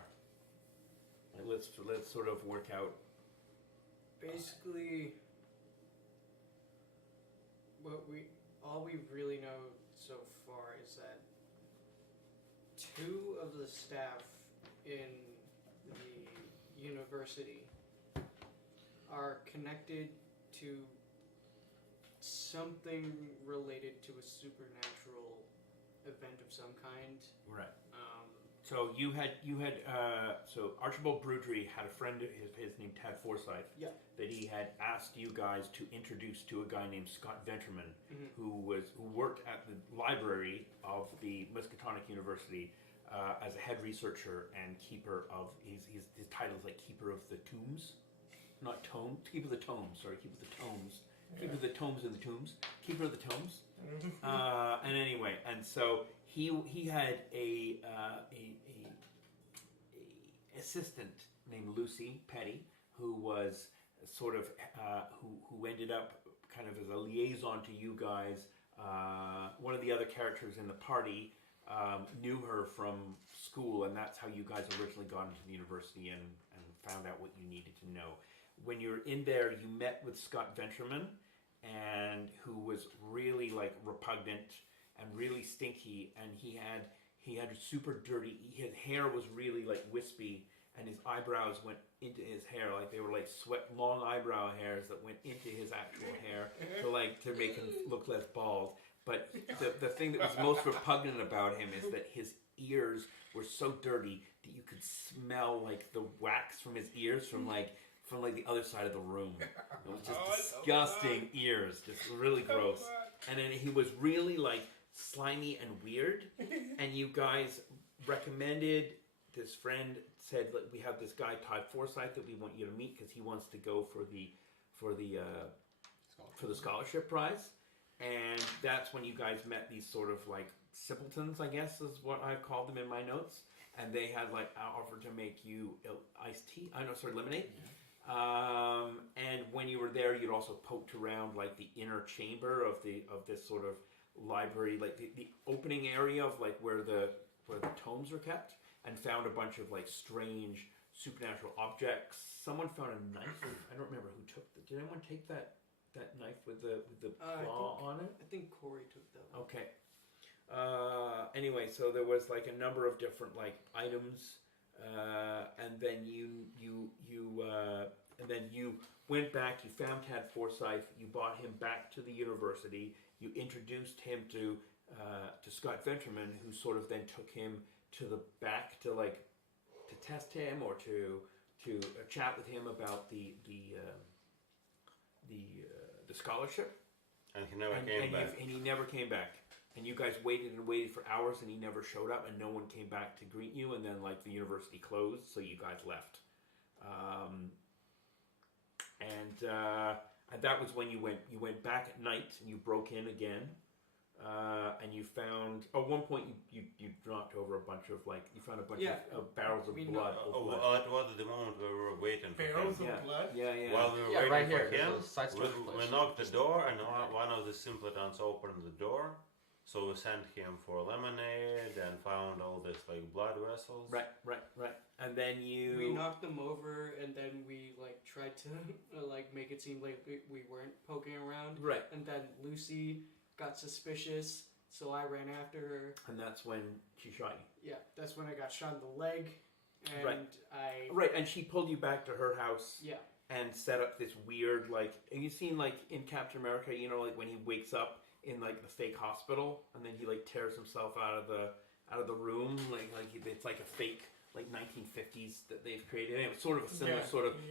Like let's sort of work out. Basically, all we really know so far is that 2 of the staff in the university are connected to something related to a supernatural event of some kind. Right. So you had so Archibald Brudry had a friend his name Tad Forsyth Yeah. that he had asked you guys to introduce to a guy named Scott Venterman Mhm. who worked at the library of the Miskatonic University as a head researcher and keeper of his title is like keeper of the tombs, not tome keeper of the tomes sorry keeper of the tomes keeper of the tomes and the tombs keeper of the tomes. And anyway, and so he had a assistant named Lucy Petty who was sort of who ended up kind of as a liaison to you guys. One of the other characters in the party knew her from school, and that's how you guys originally got into the university and found out what you needed to know. When you're in there, you met with Scott Venterman, and who was really like repugnant and really stinky, and he had super dirty. His hair was really like wispy, and his eyebrows went into his hair like they were like swept long eyebrow hairs that went into his actual hair to make him look less bald. But the thing that was most repugnant about him is that his ears were so dirty that you could smell like the wax from his ears from the other side of the room. It was just disgusting ears, just really gross. And then he was really like slimy and weird. And you guys recommended, this friend said, look, we have this guy Todd Forsyth that we want you to meet because he wants to go for the scholarship prize. And that's when you guys met these sort of like simpletons, I guess is what I've called them in my notes. And they had like offered to make you iced tea. Lemonade. And when you were there, you'd also poked around like the inner chamber of this sort of library, like the opening area of like where the tomes are kept, and found a bunch of like strange supernatural objects. Someone found a knife. I don't remember who took it. Did anyone take that knife with the claw on it? I think Corey took that one. Okay. Anyway, so there was like a number of different like items, and then you went back. You found Tad Forsyth. You brought him back to the university. You introduced him to Scott Venterman, who sort of then took him to the back to test him or to chat with him about the scholarship. And he never came back. And he never came back. And you guys waited and waited for hours, and he never showed up, and no one came back to greet you. And then the university closed, so you guys left. And that was when you went back at night and you broke in again, and you found at one point you knocked over a bunch of you found a bunch of barrels of blood. It was at the moment we were waiting for Barrels him. of blood? Yeah. While we were waiting right for here. him, There's a side story we knocked the door, and one of the simpletons opened the door. So we sent him for lemonade and found all this blood vessels. Right. And then We knocked them over, and then we tried to make it seem like we weren't poking around. Right. And then Lucy got suspicious, so I ran after her. And that's when she shot you. Yeah, that's when I got shot in the leg, and Right. Right, and she pulled you back to her house. Yeah. And set up this weird and you've seen in Captain America, when he wakes up in the fake hospital, and then he tears himself out of the room, it's like a fake 1950s that they've created. And it was sort of a similar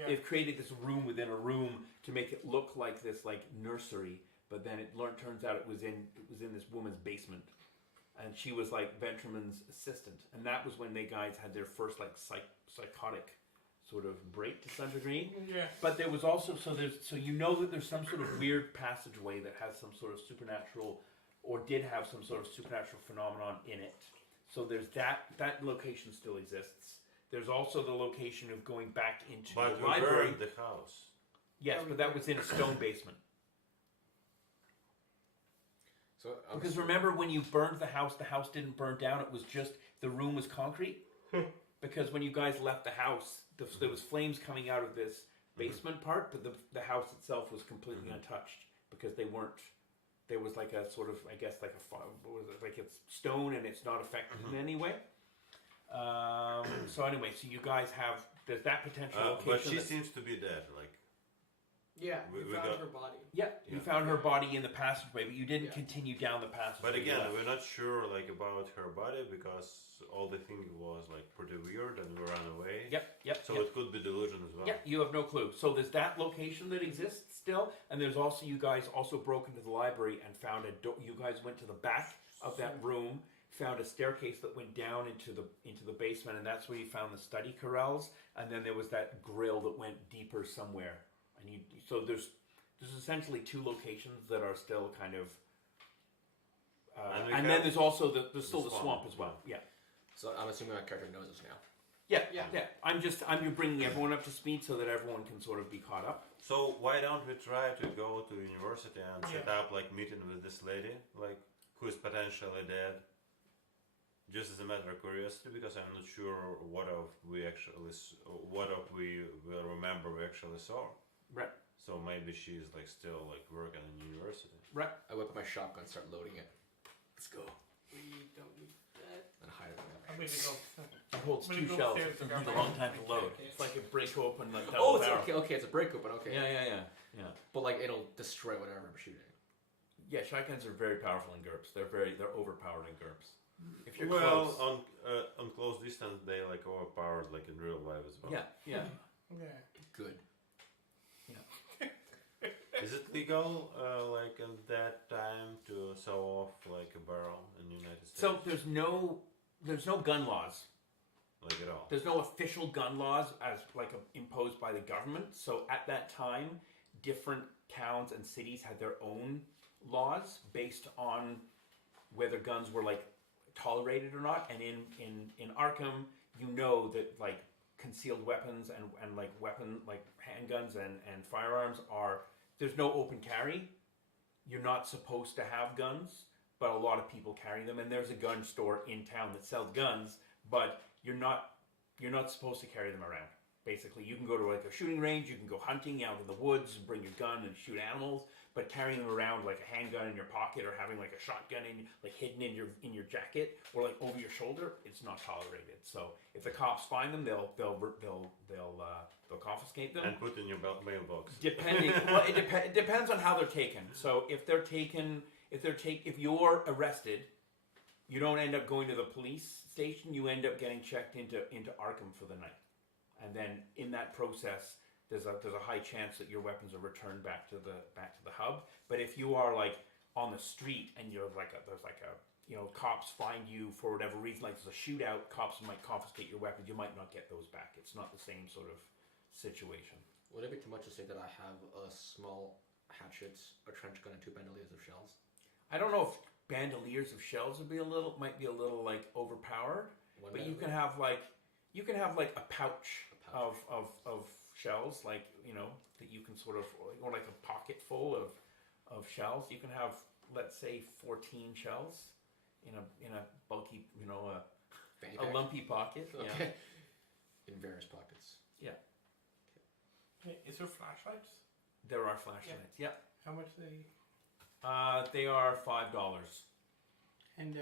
They've created this room within a room to make it look like this nursery, but then it turns out it was in this woman's basement, and she was Venterman's assistant, and that was when they guys had their first psychotic sort of break to some degree. Yeah. But there was also that there's some sort of weird passageway that has some sort of supernatural, or did have some sort of supernatural phenomenon in it. So there's that location still exists. There's also the location of going back into But the we library. burned the house. Yes, but that was in a stone basement. So Because remember when you burned the house didn't burn down. It was just the room was concrete. Because when you guys left the house, there was flames coming out of this basement part, but the house itself was completely untouched because there was a sort of, I guess, it's stone and it's not affected in any way. So anyway, so you guys there's that potential location. But she seems to be dead. Yeah, We we found got- her body. Yeah, you Yeah. found her body in the passageway, but you didn't Yeah. continue down the passageway. But you again, left. we're not sure like about her body because all they think was like pretty weird and we ran away. Yep. So it could be delusion as well. Yeah, you have no clue. So there's that location that exists still, and there's also you guys also broke into the library and found a door. You guys went to the back of that room, found a staircase that went down into the basement, and that's where you found the study corrals. And then there was that grill that went deeper somewhere. And so there's essentially two locations that are still kind of. And we And have then there's also there's still the the swamp as well. Yeah. So I'm assuming my character knows this now. Yeah. I'm just bringing everyone up to speed so that everyone can sort of be caught up. So why don't we try to go to university and set up like meeting with this lady, like who is potentially dead, just as a matter of curiosity, because I'm not sure what we will remember we actually saw. Right. So maybe she's like still like working in university. I whip up my shotgun, start loading it. Let's go. We don't need that. And hide it. I'm gonna go. It holds I'm two gonna go shells. upstairs It to takes grab a long my- time to my load. kit. It's like a break open like double Oh, it's barrel. okay. It's a break open. Okay. Yeah. But like it'll destroy whatever I'm shooting. Yeah, shotguns are very powerful in GURPS. They're overpowered in GURPS. If you're Well, close. on close distance, they like overpowered like in real life as well. Yeah. Yeah. Good. Is it legal, like in that time, to sell off like a barrel in the United States? So there's no gun laws. like at all. There's no official gun laws as like imposed by the government. So at that time, different towns and cities had their own laws based on whether guns were like tolerated or not. And in Arkham, you know that like concealed weapons and like handguns and firearms are, there's no open carry. You're not supposed to have guns, but a lot of people carry them. And there's a gun store in town that sells guns, but you're not supposed to carry them around. Basically, you can go to like a shooting range, you can go hunting out in the woods, bring your gun and shoot animals, but carrying them around like a handgun in your pocket or having like a shotgun like hidden in your jacket or like over your shoulder, it's not tolerated. So if the cops find them, they'll confiscate them And put in your mailbox. depending. Well, it depends on how they're taken. So if you're arrested, you don't end up going to the police station. You end up getting checked into Arkham for the night, and then in that process, there's a high chance that your weapons are returned back to the hub. But if you are like on the street and you're cops find you for whatever reason, like there's a shootout, cops might confiscate your weapons. You might not get those back. It's not the same sort of situation. Would it be too much to say that I have a small hatchet, a trench gun, and 2 bandoliers of shells? I don't know if bandoliers of shells might be a little like overpowered, One but you bandolier? can have like a pouch, A pouch. of shells, like that you can sort of, or like a pocket full of shells. You can have, let's say, 14 shells in a bulky, Fanny a pack? lumpy pocket. Okay. Yeah, In various pockets. Hey, is there flashlights? there are flashlights. Yeah, How much they? they are $5. And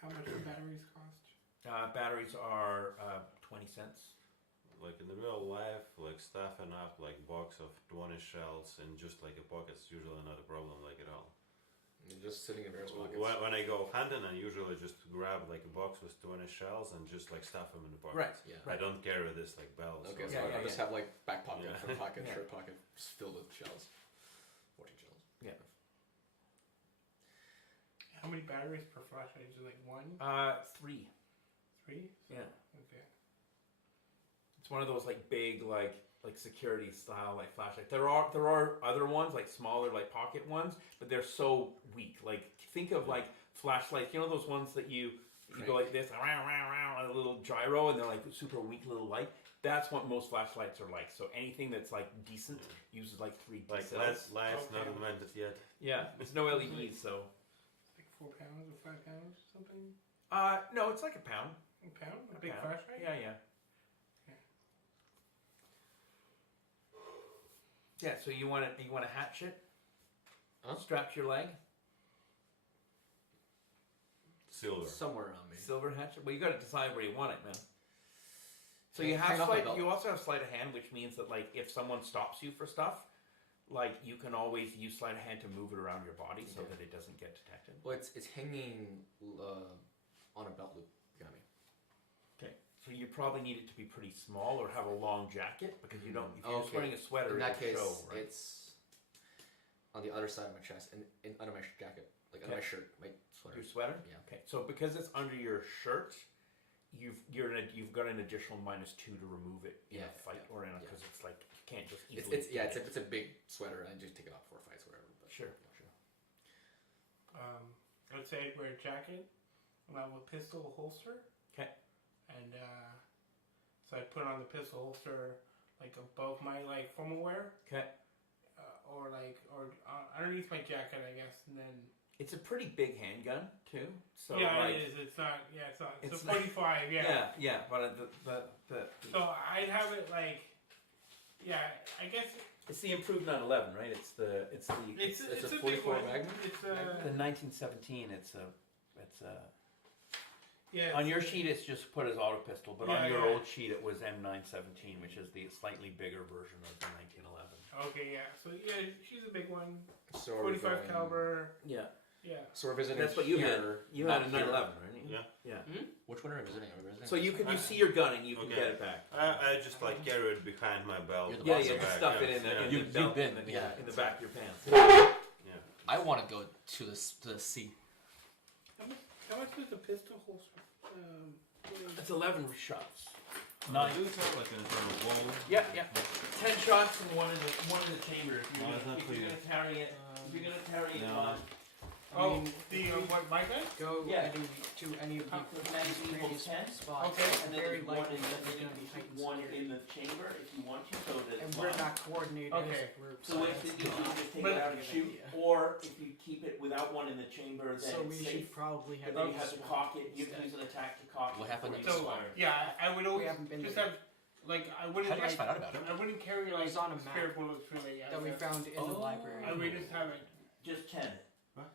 how much do batteries cost? Batteries are 20 cents. Like in the real life, like stuffing up like box of 20 shells in just like a pocket's usually not a problem like at all. And just sitting in various pockets. When I go hunting, I usually just grab like a box with 20 shells and just like stuff them in the pockets. Yeah. I don't carry this like bells. Okay, or so Yeah, I just have like back pocket, Yeah. front pocket, Yeah. shirt pocket, just filled with shells. 14 shells. Yeah. How many batteries per flashlight? Is it like 1, 3. 3? Yeah. Okay. It's one of those like big like security style like flashlights. There are other ones like smaller like pocket ones, but they're so weak. Like think of like flashlights. You know those ones that you go like this, a little gyro, and they're like super weak little light. That's what most flashlights are like. So anything that's like decent uses like 3 Like cells. lights not Okay. invented yet. Yeah, there's no LEDs, so Like 4 pounds or 5 pounds or something? no, it's like a pound. A pound? A A big pound. flashlight? Yeah. Yeah, so you want a hatchet? Huh? Strapped to your leg? Silver. Somewhere around me. Silver hatchet? Well, you got to decide where you want it, man. So Hang- you have hang off my sleight. belt. You also have sleight of hand, which means that like if someone stops you for stuff, like you can always use sleight of hand to move it around your body so that it doesn't get detected. Well, it's hanging on a belt loop. You got me. Okay, so you probably need it to be pretty small or have a long jacket because you don't. If you're just Okay. wearing a sweater, In that it'll case, show, right? it's on the other side of my chest and under my jacket, like under my shirt, my sweater. Your sweater. Yeah. Okay, so because it's under your shirt, you've got an additional -2 to remove it in a fight or in because it's like you can't just easily. It's a big sweater and just take it off for fights, whatever. But Sure. Let's say I wear a jacket and I have a pistol holster. Okay. And so I put on the pistol holster like above my like formal wear. Okay. Or underneath my jacket, I guess, and then. It's a pretty big handgun too. So Yeah, like, it is. It's not. Yeah, it's not. It's It's a not- 45. Yeah. Yeah, but the So I'd have it like. Yeah, I guess it's the improved 911, right? It's a it's a big 44 one. Magnum? It's the 1917. It's a yeah. on your sheet it's just put as auto pistol, but Yeah, on your yeah. old sheet it was M917, which is the slightly bigger version of the 1911. Okay, yeah. So yeah, she's a big one. So are we 45 going- caliber. Yeah, Yeah. So we're visiting. that's what you had. here, You not had a here. 911, right? Yeah. Yeah. Which one are we visiting? Are we visiting? So you see your gun and you can Okay. get it back. I just like carry it behind my belt. You're the Yeah, boss yeah, of just Back, stuff yeah. it in the, Yeah. in You- the belt, you've been- in the, yeah. in the back of your pants. Yeah. I want to go to the sea. How much is the pistol holster? What is- It's 11 shots. Nine. Do it have like an internal wall? Yeah. 10 shots and one in the chamber. If you're No, it's not gonna clear. carry it, if you're gonna carry it No. on. Oh, the what? My gun? Go Yeah. to any of How- the magazine previous holds 10? spots. Okay. And then Very there's one likely in that the, we're going to be heightened one security. in the chamber if you want to, so that And it's we're fine. not coordinated Okay. as a group. So if that's you not just take But- it out and a good shoot, idea. or if you keep it without one in the chamber, then So we it's should safe. probably But have. then you a have to swap cock it. You have to instead. use an attack to cock What it happened before So you fire. yeah, I would always haven't been just there. have like I How wouldn't did you guys like find out about it? I wouldn't carry It like was on a map spare bullets really. Yeah, that we found in the Oh. library. I would just have it Just 10.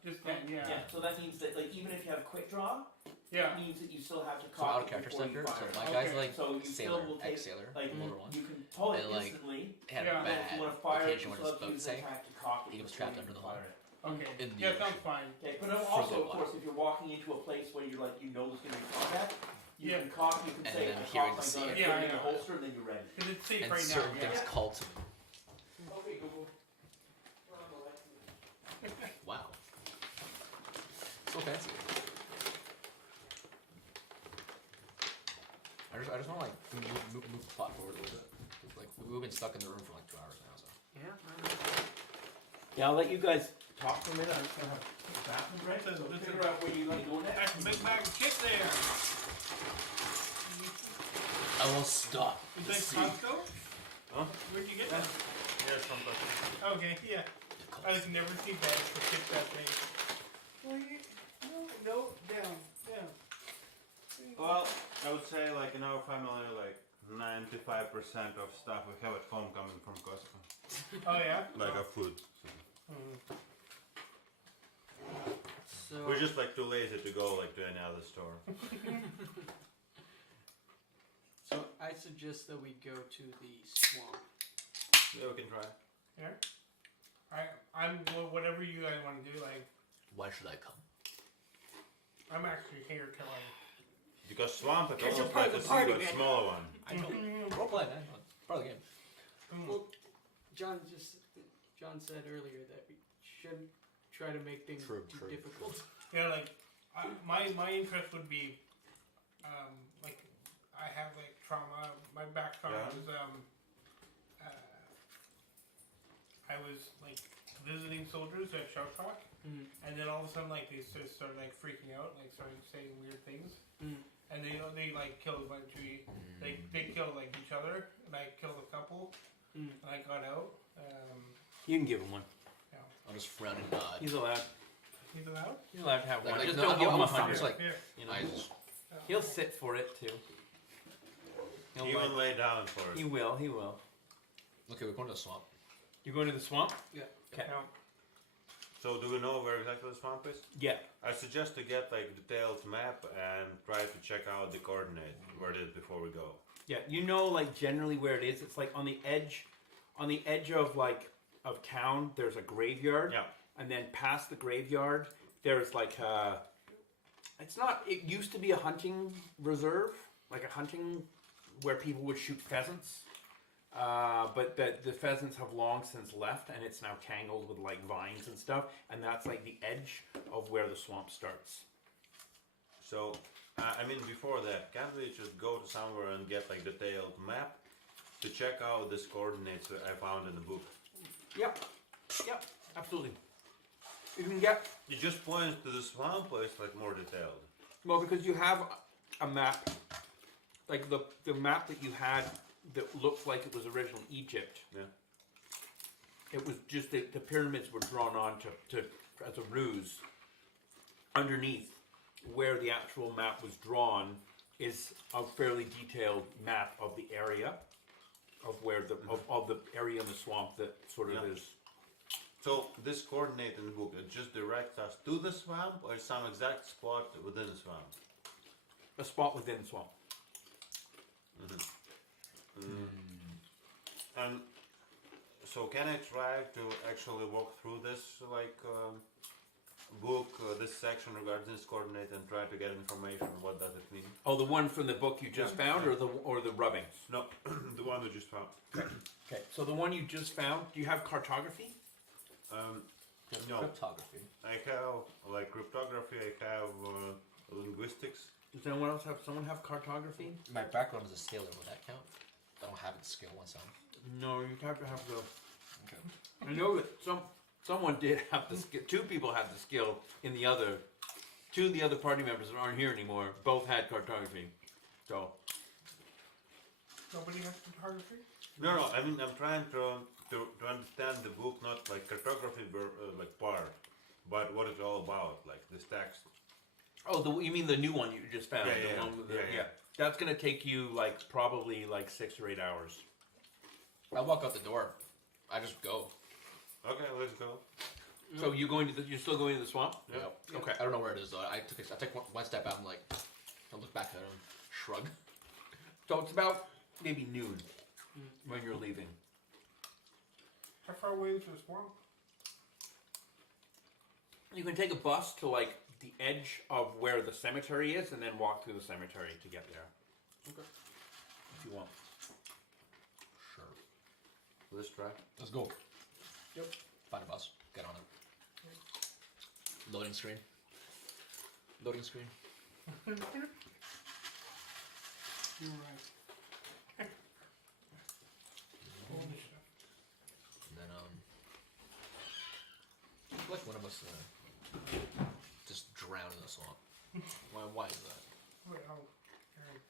just then. Yeah. Yeah. So that means that like even if you have quick draw, Yeah. it means that you still have to So out cock of it character before you stuff here. So fire. my guy's Okay. like So you sailor, still will take ex-sailor, like older one. you can pull it And, like, instantly. Had Yeah. a But if you bad want to fire it, occasion you when still his have to boat use sank. an attack to cock it. He was before trapped you under the fire hull. it. Okay. In the Yeah, sounds ocean. fine. Okay, but also, the of course, if you're walking into a place where you're like, you know there's going to be combat, you Yeah. can cock, you can And say, then I here in cock the my sea. gun, and Yeah, put it in yeah. the holster, and then you're ready. Because it's safe And right now. certain Yeah. things call to me. Okay, Google. Wow. So fancy. I just want to like move the plot forward a little bit. 'Cause, like we've been stuck in the room for like 2 hours now. So Yeah. Yeah, I'll let you guys talk for a minute. I'm just going to have a bathroom break, so Listen, figure out where you like to go next. That's a big bag of chips there. I will stop. Is the that sea. Costco? Huh? Where'd you get that? Yeah, something. Okay, yeah. I was never seen bags for chips that big. No, down. Well, I would say like in our family, like 95% of stuff we have at home coming from Costco. Oh yeah. Like our food. Mhm. So We're just like too lazy to go like to any other store. So I suggest that we go to the swamp. Yeah, we can try. I'm whatever you guys want to do. Like Why should I come? I'm actually here till like. Because swamp is Because you're almost part like of a the party, sea, but man. smaller one. I know. Role play, man. Part of the game. Well, John said earlier that we shouldn't try to make things True, too true, difficult. Yeah, like my interest would be, like I have like trauma. My back trauma Yeah. was I was like visiting soldiers at Shell Shock, Mm. and then all of a sudden like they just started like freaking out, like started saying weird things, Mm. and they like killed a bunch of they killed like each other, and I killed a couple, Mm. and I got out. You can give him one. I'll just frown and nod. He's allowed. He's allowed. He's allowed to have one. Like, Just no, don't give him I'm fine. 100. Just like Here. you know, I just he'll sit for it too. He'll Even like, lay down for he it. will. He will. okay. We're going to the swamp. You're going to the swamp? Okay. Yeah. So do we know where exactly the swamp is? Yeah. I suggest to get like detailed map and try to check out the coordinate where it is before we go. Yeah. You know, like generally where it is. It's like on the edge of like of town, there's a graveyard. Yeah. And then past the graveyard, there's like a. It's not. It used to be a hunting reserve, like a hunting where people would shoot pheasants. But the pheasants have long since left, and it's now tangled with like vines and stuff. And that's like the edge of where the swamp starts. So, I mean, before that, can't we just go to somewhere and get like detailed map to check out these coordinates that I found in the book? Yep. Yep. Absolutely. You can get. It just points to the swamp, or it's like more detailed? Well, because you have a map, like the map that you had that looked like it was original Egypt. Yeah. It was just the pyramids were drawn on to as a ruse. Underneath, where the actual map was drawn, is a fairly detailed map of the area, of where of the area in the swamp that sort of Yeah. is. So this coordinate in the book, it just directs us to the swamp, or some exact spot within the swamp? A spot within the swamp. And so can I try to actually walk through this book, this section regarding this coordinate, and try to get information? What does it mean? Oh, the one from the book you just found, Yeah. or the rubbings. No, the one we just found. Okay, so the one you just found. Do you have cartography? No, Cryptography. I have like cryptography. I have linguistics. Does anyone else have? Someone have cartography? My background is a sailor. Would that count? I don't have the skill myself. No, you have to have the. Okay. I know that someone did have the skill. Two people had the skill in the other. Two of the other party members that aren't here anymore both had cartography. So Nobody has photography? No. I mean, I'm trying to understand the book, not like cartography, like part, but what it's all about, like this text. oh, you mean the new one you just found? Yeah, the yeah, one with the, yeah. That's gonna take you like probably like 6 or 8 hours. I walk out the door. I just go. Okay, let's go. So you're still going to the swamp? Yeah. Yep. Okay. I don't know where it is though. I take one step out. I'm like, I look back at him, shrug. So it's about maybe noon when you're leaving. How far away is the swamp? You can take a bus to like the edge of where the cemetery is, and then walk through the cemetery to get there. Okay. If you want. Sure. Let's try. Let's go. Yep. Find a bus. Get on it. Loading screen. Loading screen. You're right. Holy stuff. And then I feel like one of us just drown in the swamp. Why is that? Wait, oh, alright.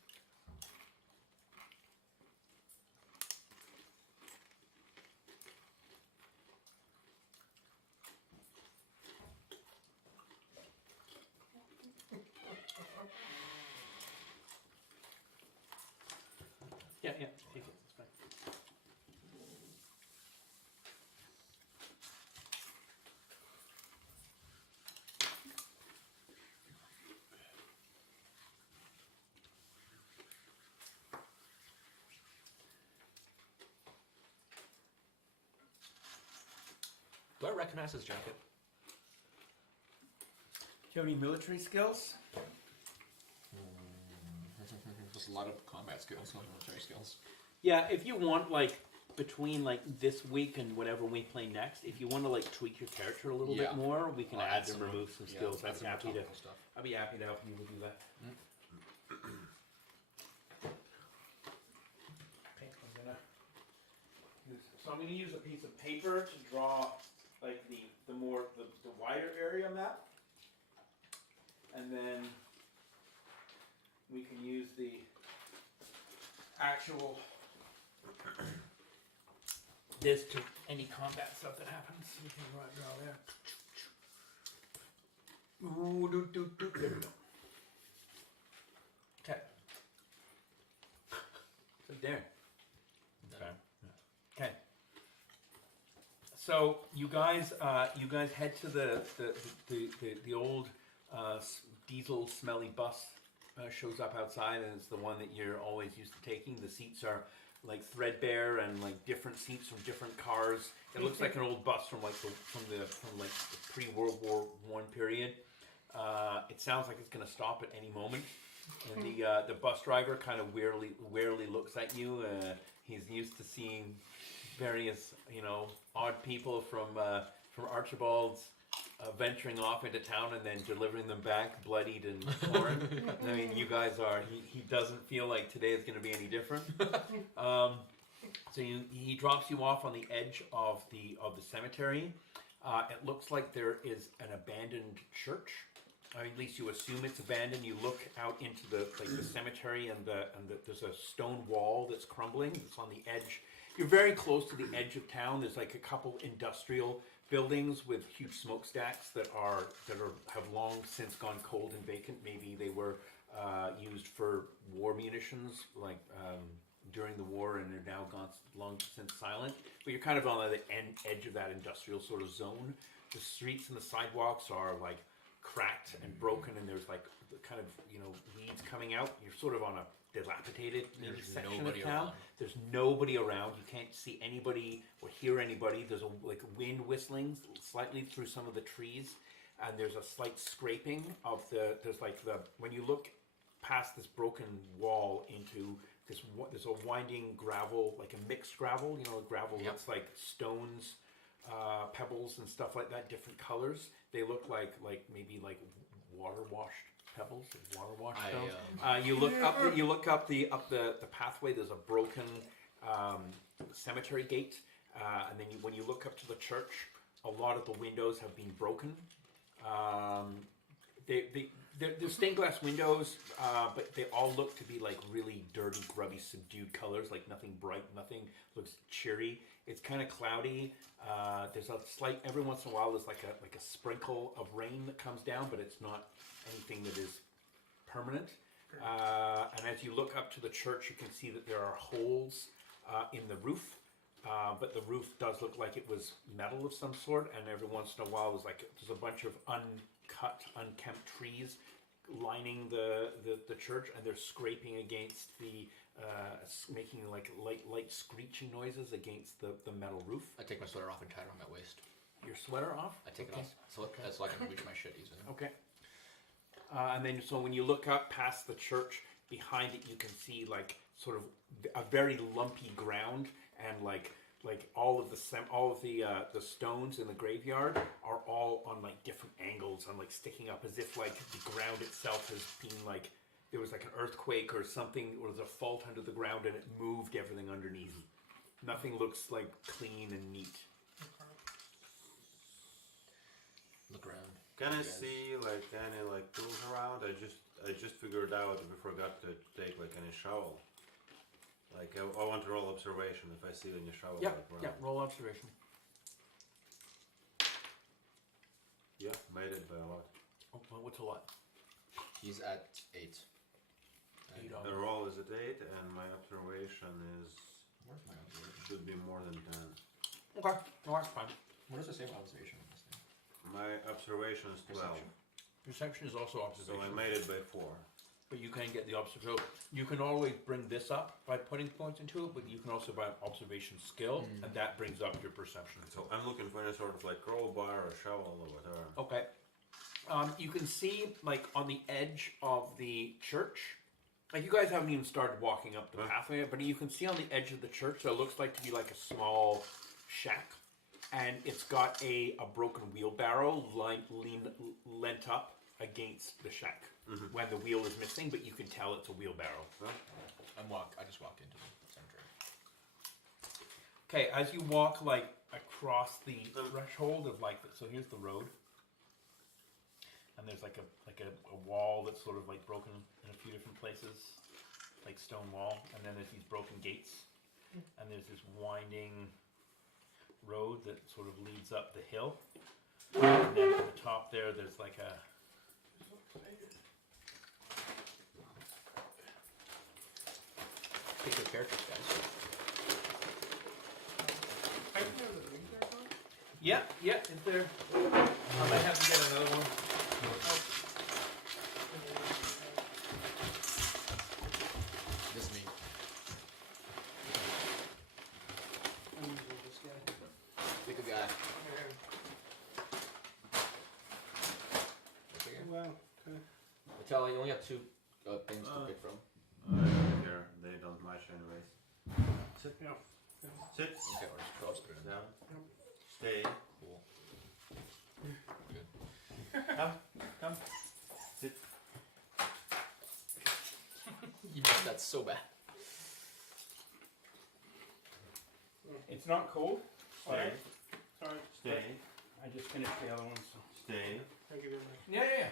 Yeah, take it. It's fine. Do I recognize his jacket? Do you have any military skills? Just a lot of combat skills, not military skills. Yeah, if you want, like, between like this week and whatever we play next, if you want to like tweak your character a little Yeah. bit more, we can I'll add add and some, remove some yeah, skills. add I'd be some happy to. topical stuff. I'd be happy to help you do that. Okay, so I'm gonna use a piece of paper to draw like the wider area map, and then we can use the actual this to any combat stuff that happens. We can draw there. Ooh, there we go. Okay. So there. Okay. So you guys head to the old diesel smelly bus shows up outside, and it's the one that you're always used to taking. The seats are like threadbare and like different seats from different cars. It looks like an old bus from like the pre-World War I period. It sounds like it's going to stop at any moment. And the bus driver kind of wearily looks at you. He's used to seeing various, odd people from Archibald's venturing off into town and then delivering them back bloodied and torn. I mean, you guys are. He doesn't feel like today is going to be any different. So he drops you off on the edge of the cemetery. It looks like there is an abandoned church. At least you assume it's abandoned. You look out into the cemetery, and there's a stone wall that's crumbling. It's on the edge. You're very close to the edge of town. There's like a couple industrial buildings with huge smokestacks that have long since gone cold and vacant. Maybe they were used for war munitions, like during the war, and they're now gone long since silent. But you're kind of on the edge of that industrial sort of zone. The streets and the sidewalks are like cracked and broken, and there's like kind of weeds coming out. You're sort of on a dilapidated section of town. There's nobody around. You can't see anybody or hear anybody. There's a wind whistling slightly through some of the trees, and there's a slight scraping of when you look past this broken wall into there's a winding gravel, like a mixed gravel. Gravel looks like stones, pebbles and stuff like that, different colors. They look like maybe like water washed pebbles, water washed stones. You look up the pathway. There's a broken cemetery gate, and then when you look up to the church, a lot of the windows have been broken. They're stained glass windows, but they all look to be like really dirty, grubby, subdued colors. Like nothing bright, nothing looks cheery. It's kind of cloudy. There's a slight, every once in a while, there's like a sprinkle of rain that comes down, but it's not anything that is permanent. And as you look up to the church, you can see that there are holes in the roof, but the roof does look like it was metal of some sort. And every once in a while, there's a bunch of uncut, unkempt trees lining the church, and they're scraping against making like light screeching noises against the metal roof. I take my sweater off and tie it on my waist. Your sweater off? I take it off so I can reach my shit easily. Okay. And then, so when you look up past the church, behind it you can see like sort of a very lumpy ground, and like all of the stones in the graveyard are all on like different angles and like sticking up, as if like the ground itself has been like there was like an earthquake or something, or there's a fault under the ground and it moved everything underneath. Nothing looks like clean and neat. Look around. Can I see like any like tools around? I just figured out we forgot to take like any shovel. Like I want to roll observation if I see any shovel. Yeah, like, around. yeah. Roll observation. Yeah, made it by a lot. Oh, well, what's a lot? He's at 8. The roll is at 8, and my observation is Where's my observation? should be more than 10. Okay, no, that's fine. What does it say about observation in this thing? My observation is 12, Perception is also so observation. I made it by 4. But you can get the observation. You can always bring this up by putting points into it, but you can also buy an observation skill, and that brings up your perception. So I'm looking for any sort of like crowbar or shovel or whatever. Okay. You can see, like, on the edge of the church, like, you guys haven't even started walking up the pathway, but you can see on the edge of the church, so it looks like to be like a small shack, and it's got a broken wheelbarrow lent up against the shack. When the wheel is missing, but you can tell it's a wheelbarrow. I just walked into the cemetery. Okay, as you walk like across the threshold of like, so here's the road, and there's like a wall that's sort of like broken in a few different places, like stone wall, and then there's these broken gates, and there's this winding road that sort of leads up the hill, and then at the top there's like a Pick your characters, guys. I can have the wings there, Tom? yeah, is there? I might have to get another one. This is me. Tell you only have two things to pick from. I don't care. They don't match anyways. Sit. Yeah. Sit. Okay, or just cross it. Down. Stay. Cool. Come. Sit. You missed that so bad. It's not cold. Stay. Sorry. Stay. I just finished the other one. So. Stay. Thank you very much. Yeah.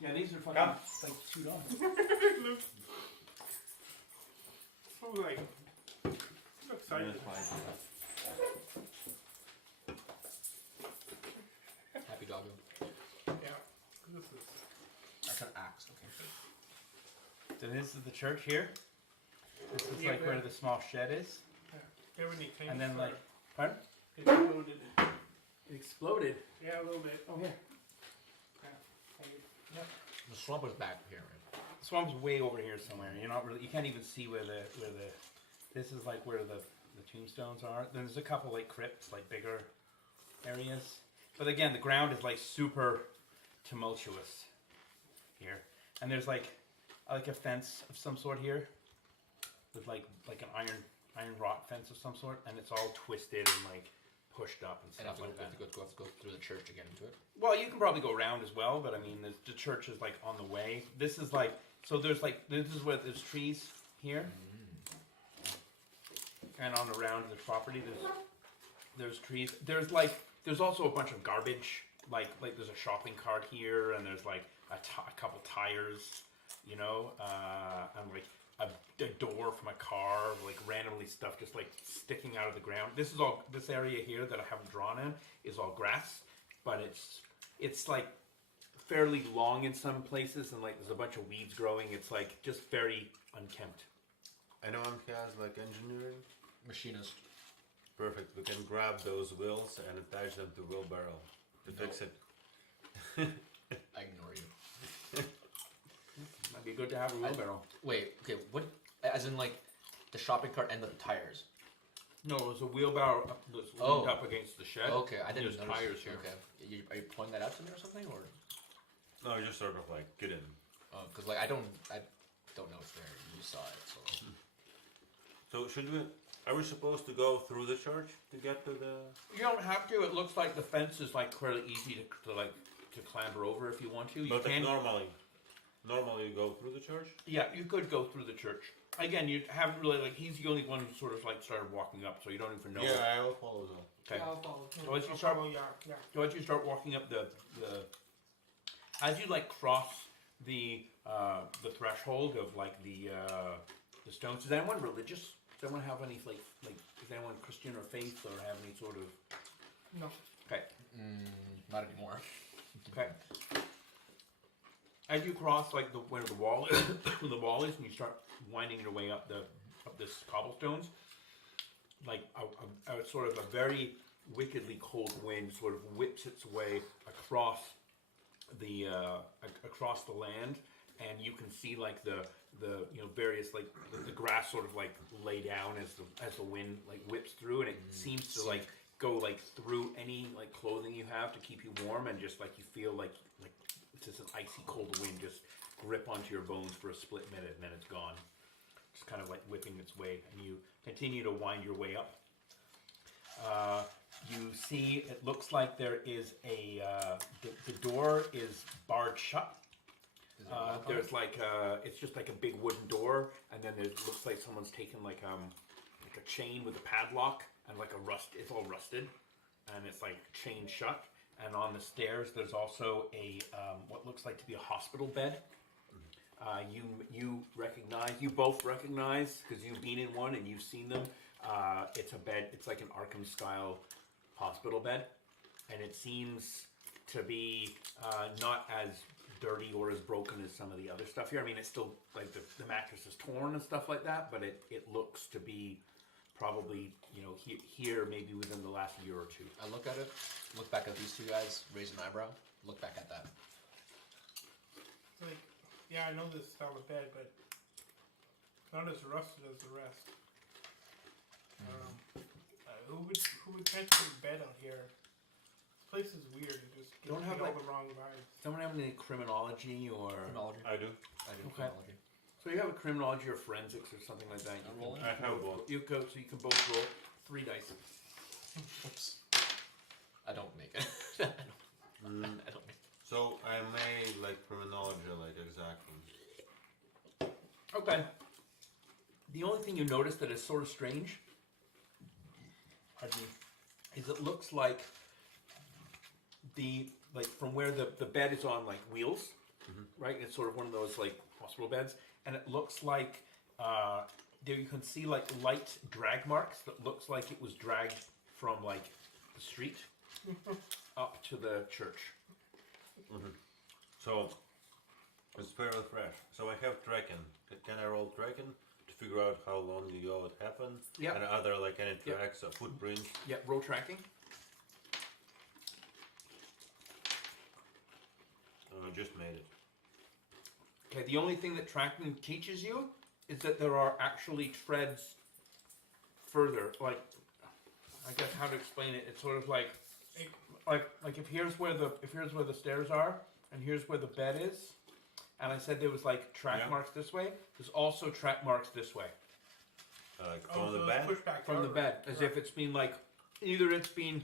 Yeah, these are fucking Come. like $2. So like, I'm excited. Minus 5. Happy doggo. Yeah. This is. That's an axe. Okay. So this is the church here. This is Yeah, like but- where the small shed is. You have any things? And then for- like, pardon? It exploded. It exploded. Yeah, a little bit. Oh yeah. The swamp was back here, right? The swamp's way over here somewhere. You're not really. You can't even see where the. This is like where the tombstones are. Then there's a couple like crypts, like bigger areas. But again, the ground is like super tumultuous here, and there's like a fence of some sort here, with like an iron rod fence of some sort, and it's all twisted and like pushed up and And stuff have to, like that. go through the church to get into it. Well, you can probably go around as well, but I mean, the church is like on the way. This is like, so there's like, this is where there's trees here, and on around the property there's trees. There's also a bunch of garbage. Like there's a shopping cart here, and there's like a couple tires, you know, and like a door from a car, like randomly stuff just like sticking out of the ground. This area here that I haven't drawn in is all grass, but it's like fairly long in some places, and like there's a bunch of weeds growing. It's like just very unkempt. Anyone has like engineering? Machinist. Perfect. We can grab those wheels and attach them to wheelbarrow to fix it. I ignore you. Might be good to have a wheelbarrow. Wait, okay, what? As in, like, the shopping cart and the tires? No, it was a wheelbarrow that's leaned up against the shed. Okay, I didn't There's notice. tires here. Okay. Are you pointing that out to me or something? Or No, just sort of like get in. because, like, I don't know it's there. You saw it, so. So are we supposed to go through the church to get to the? You don't have to. It looks like the fence is like fairly easy to clamber over if you want to. You But like can. normally you go through the church. Yeah, you could go through the church. Again, you haven't really like. He's the only one who sort of like started walking up, so you don't even know. Yeah, I will follow them. Okay. Yeah, I'll follow. So as you I'll start- follow, yeah. So as you start walking up the as you like cross the threshold of like the stones. Is anyone religious? Does anyone have any like is anyone Christian or faith or have any sort of? No. Okay. Not anymore. Okay. As you cross like where the wall is, the wall is, and you start winding your way up this cobblestones, like a sort of a very wickedly cold wind sort of whips its way across the land, and you can see like the various like the grass sort of like lay down as the wind like whips through, and it seems to like go like through any like clothing you have to keep you warm, and just like you feel like it's just an icy cold wind just grip onto your bones for a split minute, and then it's gone. Just kind of like whipping its way, and you continue to wind your way up. You see, it looks like there is the door is barred shut. There's like it's just like a big wooden door, and then it looks like someone's taken like a chain with a padlock and like it's all rusted, and it's like chained shut. And on the stairs, there's also a what looks like to be a hospital bed. You both recognize because you've been in one and you've seen them. It's a bed. It's like an Arkham style hospital bed, and it seems to be not as dirty or as broken as some of the other stuff here. I mean, it's still like the mattress is torn and stuff like that, but it looks to be probably here maybe within the last year or two. I look at it, look back at these two guys, raise an eyebrow, look back at that. Like, yeah, I know this style of bed, but not as rusted as the rest. Who would tend to put a bed out here? It's place is weird. It just gives Don't me have, all like- the wrong vibes. Someone have any criminology or? Criminology. I do. I do Okay. criminology. So you have a criminology or forensics or something like that. I'm You rolling. I have both. you go so you can both roll 3 dice. Oops. I don't make it. I don't. Mm, I don't make so I made like criminology, like exactly. Okay. The only thing you notice that is sort of strange, pardon me, is it looks like from where the bed is on like wheels, right? It's sort of one of those like hospital beds, and it looks like there you can see like light drag marks that looks like it was dragged from like the street up to the church. So it's fairly fresh. So I have tracking. Can I roll tracking to figure out how long ago it happened? Yeah. And are there like any Yep. tracks or footprints? Yeah, roll tracking. Just made it. Okay, the only thing that tracking teaches you is that there are actually treads further. Like, I guess how to explain it. It's sort of like if here's where the stairs are, and here's where the bed is, and I said there was like track Yeah. marks this way. There's also track marks this way Like Oh, from the so back? push back from the forward. bed, as if it's been like either it's been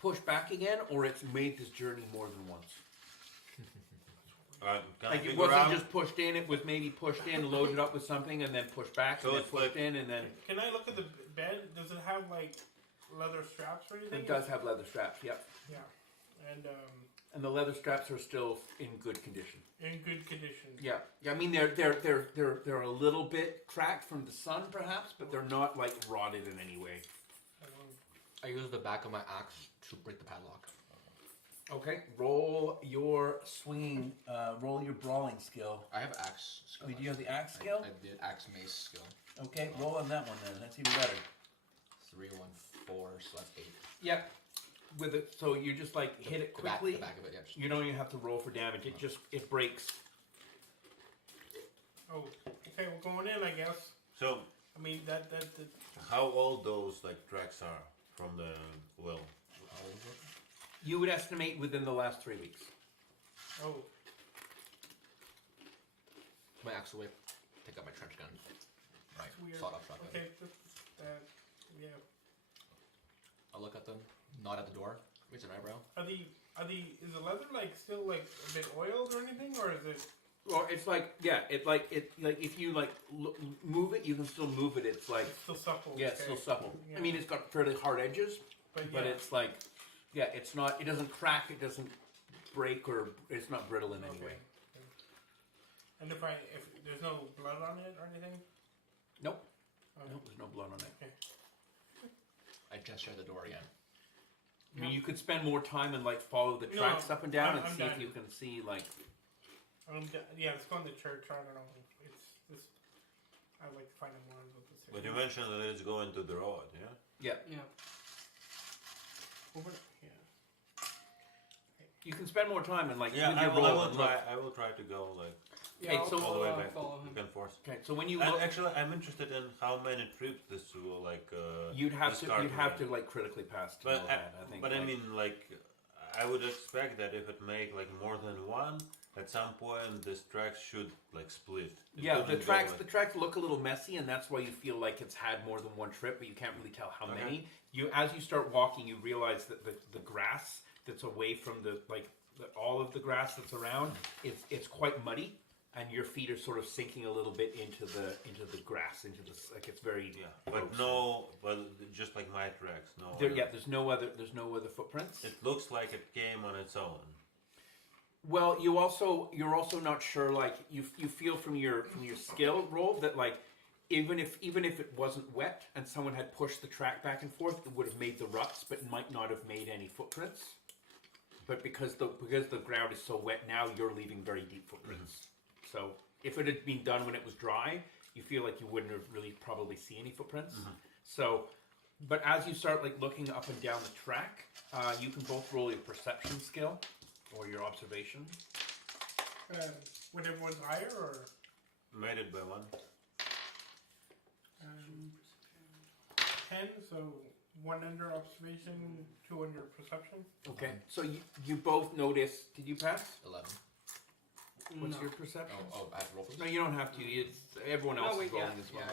pushed back again or it's made this journey more than once. Can Like I it figure wasn't out? just pushed in; it was maybe pushed in, loaded up with something, and then pushed back, So and then it's pushed like- in, and then Can I look at the bed? Does it have like leather straps or anything? it does have leather straps. Yep, Yeah, and and the leather straps are still in good condition. in good condition. Yeah, I mean they're a little bit cracked from the sun, perhaps, but they're not like rotted in any way. I use the back of my axe to break the padlock. Okay, roll your swinging, roll your brawling skill. I have axe skill. Oh, do you have the axe I- skill? I did axe mace skill. Okay, roll on that one then. That's even better. 3, 1, 4, so that's 8. Yeah, with it, so you just like hit it The back, quickly. the back of it, yeah. Just, You don't even have to roll for damage. It breaks. Oh, okay, we're going in, I guess. So I mean that how old those like tracks are from the well? how old is it? You would estimate within the last 3 weeks. oh My axe away. Take out my trench gun. Right. It's weird. Sawed off shotgun. okay yeah. I'll look at them. Nod at the door. Raise an eyebrow. Is the leather like still like a bit oiled or anything, or is it? Well, it's like if you like move it, you can still move it. It's like It's still supple. yeah, it's okay. still supple. Yeah. I mean, it's got fairly hard edges, but but yeah. it's like yeah, it's not. It doesn't crack. It doesn't break, or it's not brittle in any Okay. way. And if there's no blood on it or anything? Nope. Oh, Nope, there's no blood on it. Okay. I gesture at the door again. I mean, you could spend more time and like follow the No, tracks up and down and I'm see if done. you can see like. Yeah, let's go in the church. I don't know. It's this. I'd like to find out more about this. But you mentioned that it's going to the road, yeah? Yeah, Yeah. Over, yeah. you can spend more time and like Yeah, with I your will, roll and look. I will try to go like Yeah, I'll, so- all the way back. follow You him. can force. Okay, so when you And look, actually, I'm interested in how many trips this will like. you'd have this to card will have. like critically pass to But know that. I think. But like, I mean, like, I would expect that if it make like more than one, at some point this track should like split. It yeah, the couldn't go, tracks like- the tracks look a little messy, and that's why you feel like it's had more than one trip, but you can't really tell how Okay. many. As you start walking, you realize that the grass that's away from all of the grass that's around, it's quite muddy, and your feet are sort of sinking a little bit into the grass, like it's very Yeah, but gross. but just like my tracks, no. There's no other footprints. It looks like it came on its own. Well, you're also not sure. Like you feel from your skill roll that like even if it wasn't wet and someone had pushed the track back and forth, it would have made the ruts, but might not have made any footprints. But because the ground is so wet now, you're leaving very deep footprints. So if it had been done when it was dry, you feel like you wouldn't have really probably see any footprints. So, but as you start like looking up and down the track, you can both roll your perception skill or your observation. Would everyone's higher or? Made it by one. 10, so 1 under observation, 2 under perception. Okay. So you both notice. Did you pass? 11. What's No. your perception? Oh, I have to roll for this? No, you don't have to. It's, everyone else is rolling as well.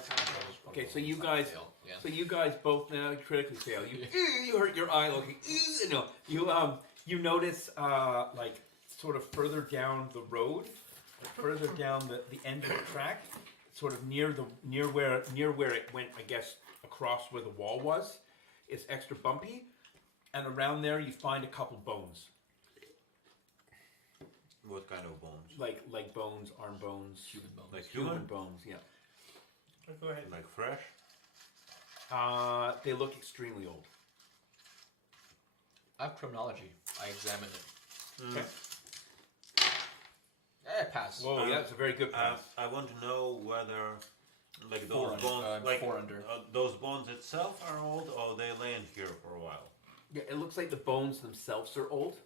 Okay, so you guys- Yeah. So you guys both now critically fail. You hurt your eye looking. No, you notice like sort of further down the road, further down the end of the track, sort of near where it went, I guess, across where the wall was. It's extra bumpy, and around there you find a couple bones, What kind of bones? like bones, arm bones, Human bones. Like human human? bones. Yeah, Go ahead. Like fresh? they look extremely old. I have criminology. I examined it. Okay. I passed. Whoa, yeah, it's a very good pass. I want to know whether, like Four those under, bones, like 4 under. those bones itself are old, or they laying here for a while. Yeah, it looks like the bones themselves are old.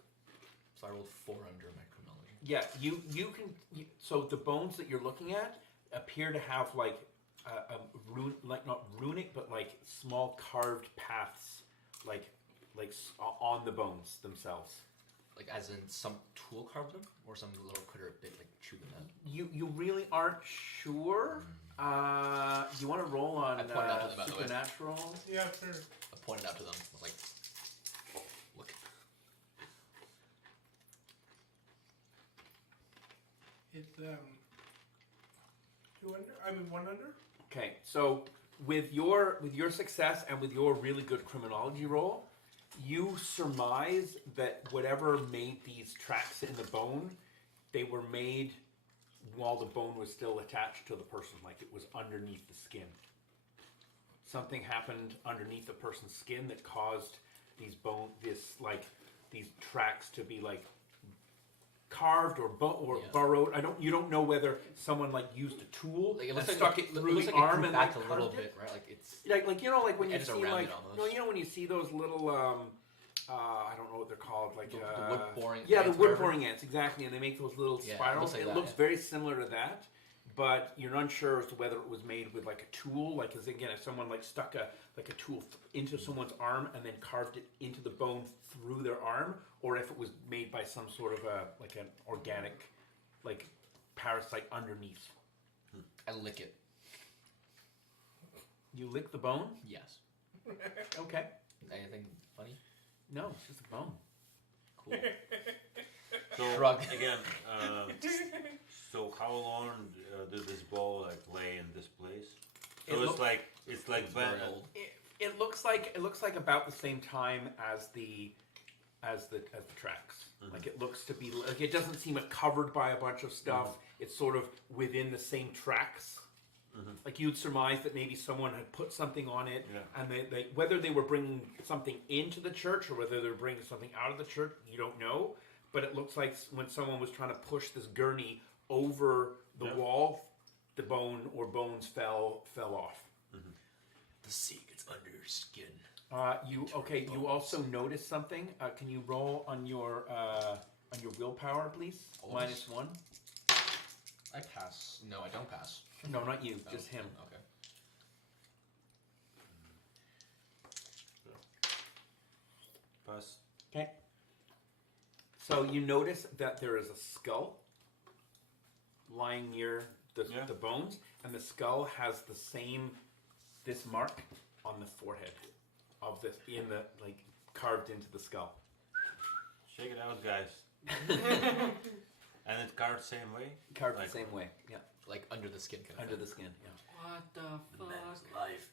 So I rolled 4 under my criminology. Yeah, you can. So the bones that you're looking at appear to have like a like not runic, but like small carved paths, like on the bones themselves. Like, as in some tool carved them? Or some little critter bit, like, chewed them out? You really aren't sure. You want to roll on I pointed out to them, by the way. supernatural? Yeah, sure. I pointed out to them. I was like, look. It's 2 under. I mean 1 under. Okay, so with your success and with your really good criminology roll, you surmise that whatever made these tracks in the bone, they were made while the bone was still attached to the person, like it was underneath the skin. Something happened underneath the person's skin that caused these tracks to be like carved or Yeah. burrowed. You don't know whether someone like used a tool Like, it and looks like stuck it through looks the like it arm grew and back like a little carved it. bit, right? Like, it's... Like you know, like when you Edges see around like it almost. no, you know when you see those little I don't know what they're called, like The wood boring yeah, the ants, wood whatever. boring ants, exactly, and they make those little Yeah, it spirals. looks like It that, looks yeah. very similar to that, but you're unsure as to whether it was made with like a tool, like as again, if someone like stuck a tool into someone's arm and then carved it into the bone through their arm, or if it was made by some sort of like an organic like parasite underneath. I lick it. You lick the bone? Yes. Okay. Anything funny? No, it's just a bone. Cool. So Shrug. again, so how long did this ball like lay in this place? So It it's like It's very old. It looks like about the same time as the tracks. Mhm. Like it looks to be like it doesn't seem covered by a bunch of stuff. It's sort of within the same tracks. Mhm. Like you'd surmise that maybe someone had put something on it, Yeah. and they whether they were bringing something into the church or whether they were bringing something out of the church, you don't know. But it looks like when someone was trying to push this gurney over the Yeah. wall, the bone or bones fell off. The sea gets under your skin. You also notice something. Can you roll on your willpower, please? Always. -1. I pass. No, I don't pass. No, not you. Oh, Just him. Okay. Pass. Okay. So you notice that there is a skull lying near Yeah. the bones, and the skull has this mark on the forehead of this carved into the skull. Shake it out, guys. And it carved same way. Carved Like- the same way. Yeah, Like, under the skin kind of under thing. the skin. Yeah. What the The man's fuck? life.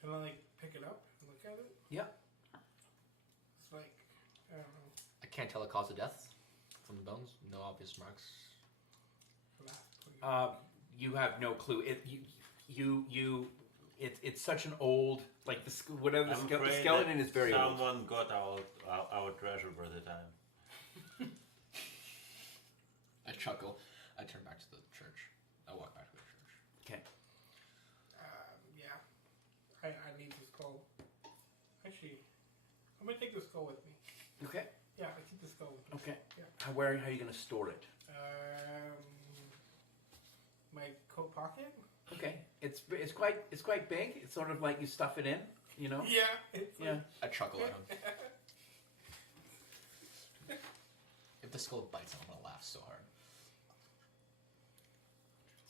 Can I like pick it up and look at it? Yeah. It's like I don't know. I can't tell the cause of death from the bones. No obvious marks. You have no clue. It's such an old like whatever the I'm the afraid skeleton that is very old. someone got our treasure by the time. I chuckle. I turn back to the church. I walk back to the church. Okay. Yeah. I need the skull. Actually, I'm gonna take the skull with me. Okay. Yeah, I keep the skull with me. Okay. Yeah. How are you gonna store it? My coat pocket. Okay. It's quite big. It's sort of like you stuff it in. you know? Yeah. It's Yeah. I chuckle at him. If the skull bites him, I'm gonna laugh so hard.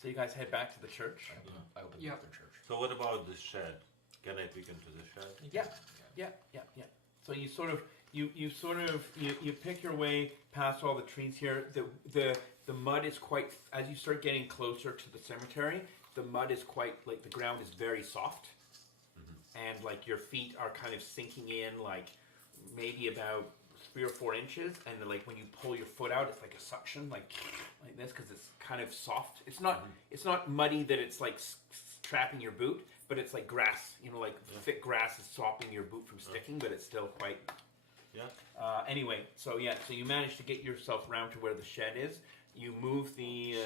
So you guys head back to the church? I open Yeah. up the church. So what about the shed? Can I peek into the shed? Yeah. Yeah. So you sort of you pick your way past all the trees here. The mud is quite, as you start getting closer to the cemetery, the mud is quite, like, the ground is very soft. And like your feet are kind of sinking in, like maybe about 3 or 4 inches, and then, like, when you pull your foot out, it's like a suction, like this, because it's kind of soft. It's not muddy that it's like trapping your boot, but it's like grass, you know, like thick grass is stopping your boot from sticking, but it's still quite. Yeah. Anyway, so you manage to get yourself around to where the shed is. You move the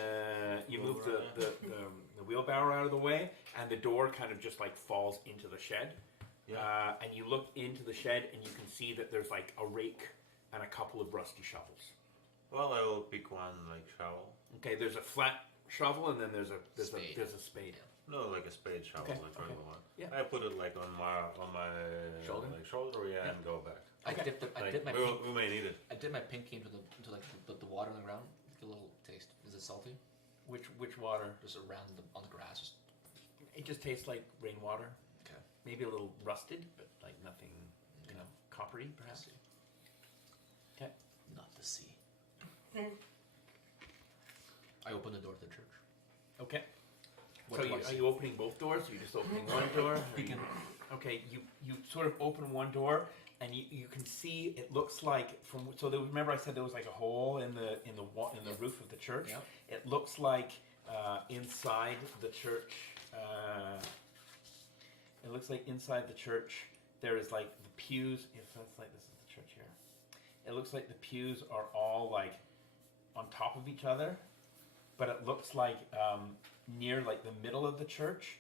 wheelbarrow out of the way, and the door kind of just like falls into the shed. Yeah. And you look into the shed, and you can see that there's like a rake and a couple of rusty shovels. Well, I will pick one like shovel. Okay, there's a flat shovel, and then there's a spade. No, like a spade shovel, Okay, like regular one. Yeah. I put it like on my Shoulder? like shoulder, Yeah. and go back. I Okay. dipped my We may need it. I dip my pinky into like the water on the ground. Get a little taste. Is it salty? Which water? Just around on the grass. Just, It just tastes like rainwater. okay. Maybe a little rusted, but like nothing, you know, coppery perhaps. See. Okay. Not the sea. I open the door to the church. Okay. What So do I are see? you opening both doors? Or are you just opening one door? Or you- okay, you sort of open one door, and you can see it looks like remember I said there was like a hole in the roof of the church. Yep. It looks like inside the church. It looks like inside the church there is like the pews. If that's like this is the church here. It looks like the pews are all like on top of each other, but it looks like near like the middle of the church,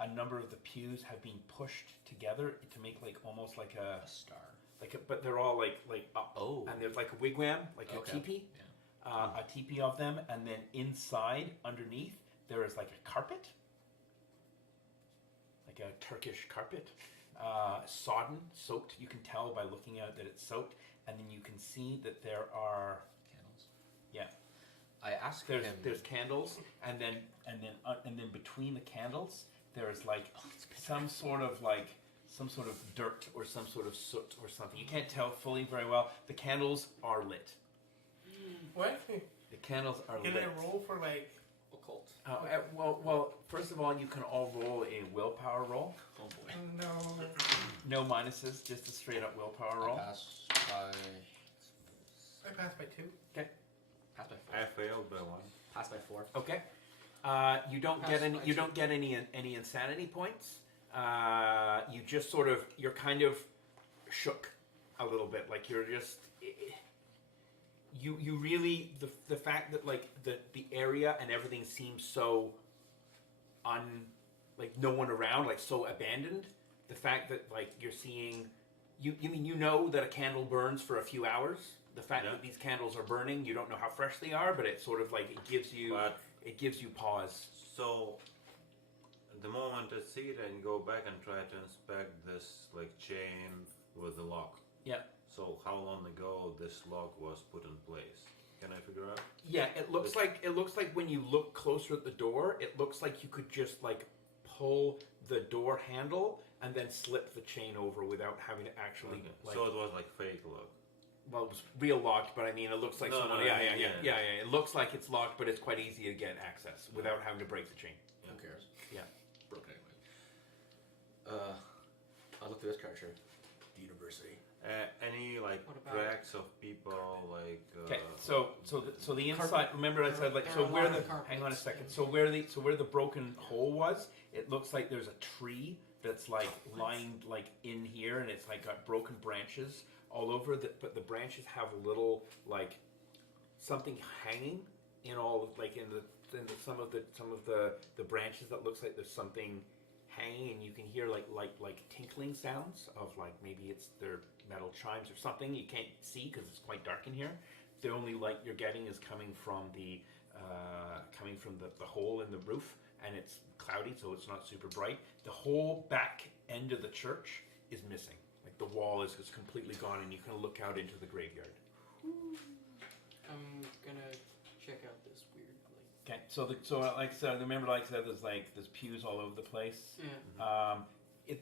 a number of the pews have been pushed together to make like almost like a star. but they're all like up. Oh. And there's like a wigwam, like Okay. a teepee, Yeah. a teepee of them, and then inside, underneath, there is like a carpet, like a Turkish carpet, sodden, soaked. You can tell by looking at it that it's soaked, and then you can see that there are Candles. yeah. I asked There's him. there's candles, and then between the candles there's like some sort of dirt or some sort of soot or something. You can't tell fully very well. The candles are lit. What? The candles are Can lit. I roll for like? Occult. Well, first of all, you can all roll a willpower roll. Oh boy. No. No minuses, just a straight up willpower roll. I pass by. I passed by 2. Pass by 4. I failed by one. Pass by 4. Okay. You don't Pass get any. by You two. don't get any insanity points. You just sort of you're kind of shook a little bit, like you're just. You really the fact that like the area and everything seems so like no one around, like so abandoned. The fact that like you're seeing you mean you know that a candle burns for a few hours. The fact Yeah. that these candles are burning, you don't know how fresh they are, but it's sort of like it gives you pause. So, the moment I see it and go back and try to inspect this like chain with the lock. Yeah. So how long ago this lock was put in place? Can I figure out? Yeah, it looks like when you look closer at the door, it looks like you could just like pull the door handle and then slip the chain over without having to actually Okay. like. So it was like fake lock. Well, it was real locked, but I mean, it looks like No, someone. no, Yeah. I mean, yeah. It looks like it's locked, but it's quite easy to get access without having to break the chain. Who cares? Yeah. Broken anyway. I looked at this character. The university. Any like What about- tracks of people like? Okay, so the inside. Remember, I said like There so are a where lot the of carpets. hang on a second. So where the broken hole was, it looks like there's a tree that's like lined like in here, and it's like got broken branches all over. But the branches have a little like something hanging in all like in some of the branches that looks like there's something hanging, and you can hear like tinkling sounds of like maybe it's their metal chimes or something. You can't see because it's quite dark in here. The only light you're getting is coming from the hole in the roof, and it's cloudy, so it's not super bright. The whole back end of the church is missing. Like the wall is completely gone, and you can look out into the graveyard. I'm gonna check out this weird like. Okay, so like I said, remember, like I said, there's pews all over the place. Yeah.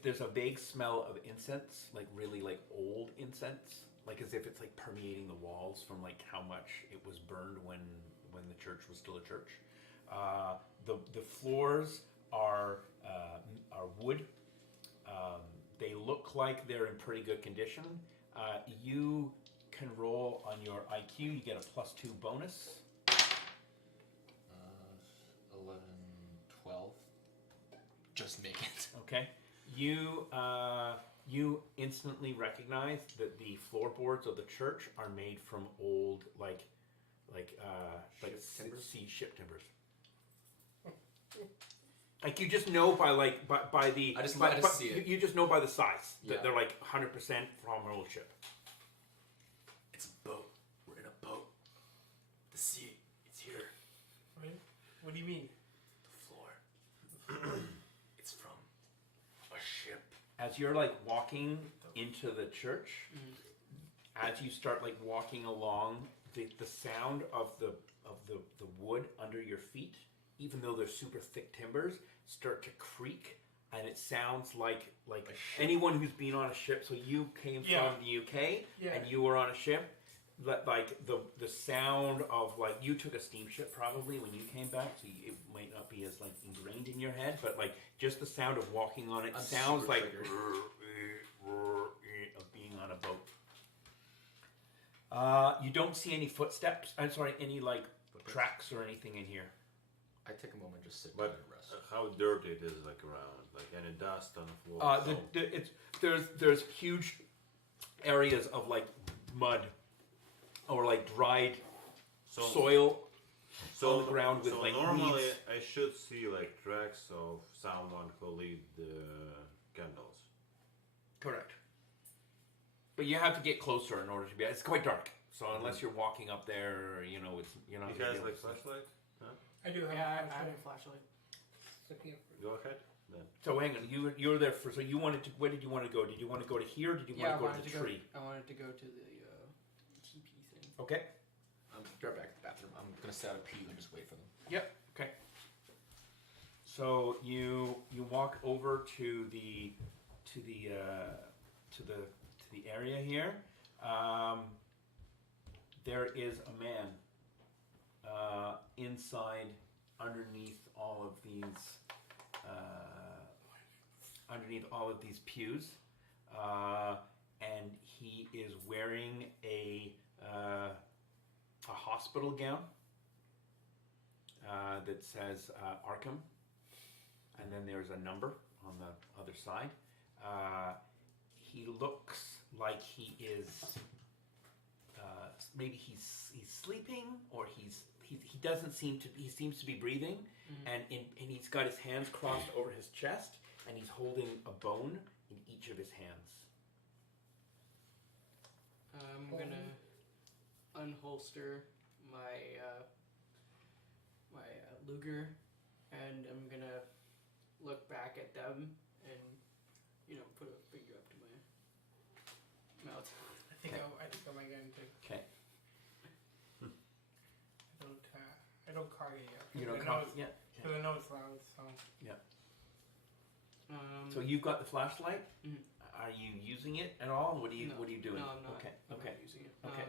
There's a vague smell of incense, like really like old incense, like as if it's like permeating the walls from like how much it was burned when the church was still a church. The floors are wood. They look like they're in pretty good condition. You can roll on your IQ. You get a +2 bonus. 11, 12. Just make it. Okay. You instantly recognize that the floorboards of the church are made from old like ship timbers. Like you just know by the I just see it. You just know by the size that Yeah. they're like 100% from an old ship. It's a boat. We're in a boat. The sea, it's here. What do you mean? The floor. It's from a ship. As you're like walking into the church, as you start like walking along, the sound of the wood under your feet, even though they're super thick timbers, start to creak, and it sounds like anyone who's been on a ship. So you came Yeah. from the UK, Yeah. and you were on a ship. Like the sound of like you took a steamship probably when you came back, so it might not be as like ingrained in your head, but like just the sound of walking on it I'm sounds super like triggered. of being on a boat. You don't see any footsteps. I'm sorry, any like tracks or anything in here. I take a moment, just sit down But and rest. how dirty it is, like around, like any dust on the floor. There's huge areas of like mud or like dried soil on the ground with so like normally weeds. I should see like tracks of someone who lit the candles. Correct. But you have to get closer in order to be. It's quite dark, so unless you're walking up there, it's you're not. He gonna has be able like to see. flashlight. I do have. Yeah, I have a flashlight. Go ahead. Then. So hang on, you were there for. So you wanted to. Where did you want to go? Did you want to go to here? Or did you want to go to the tree? I wanted to go to the TP thing. Okay. I'm right back to the bathroom. I'm gonna set out a pew and just wait for them. Yep. Okay. So you walk over to the area here. There is a man inside underneath all of these pews, and he is wearing a hospital gown that says Arkham, and then there's a number on the other side. He looks like he is maybe he's sleeping, or he doesn't seem to. He seems to be breathing, and he's got his hands crossed over his chest, and he's holding a bone in each of his hands. I'm gonna unholster my Luger, and I'm gonna look back at them and put a finger up to my mouth. I think I might get into. Okay. I don't card it yet. You don't I know count. it's- Yeah. Because I know it's loud, so. So you've got the flashlight. Mhm. Are you using it at all? What are you doing? No, I'm not. Okay. I'm Okay. not using it. Okay.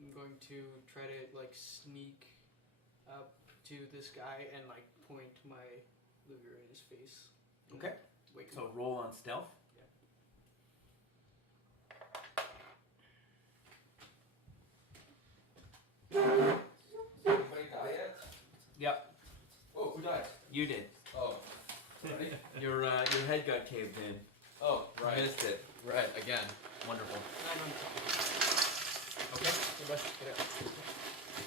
I'm going to try to sneak up to this guy and point my Luger in his face. and Okay. Wake him So up. roll on stealth. Anybody die yet? Yep. Oh, who died? You did. Oh, right. Your head got caved in. Oh, You right. missed it. Right, again. Wonderful. 9 on top. Okay.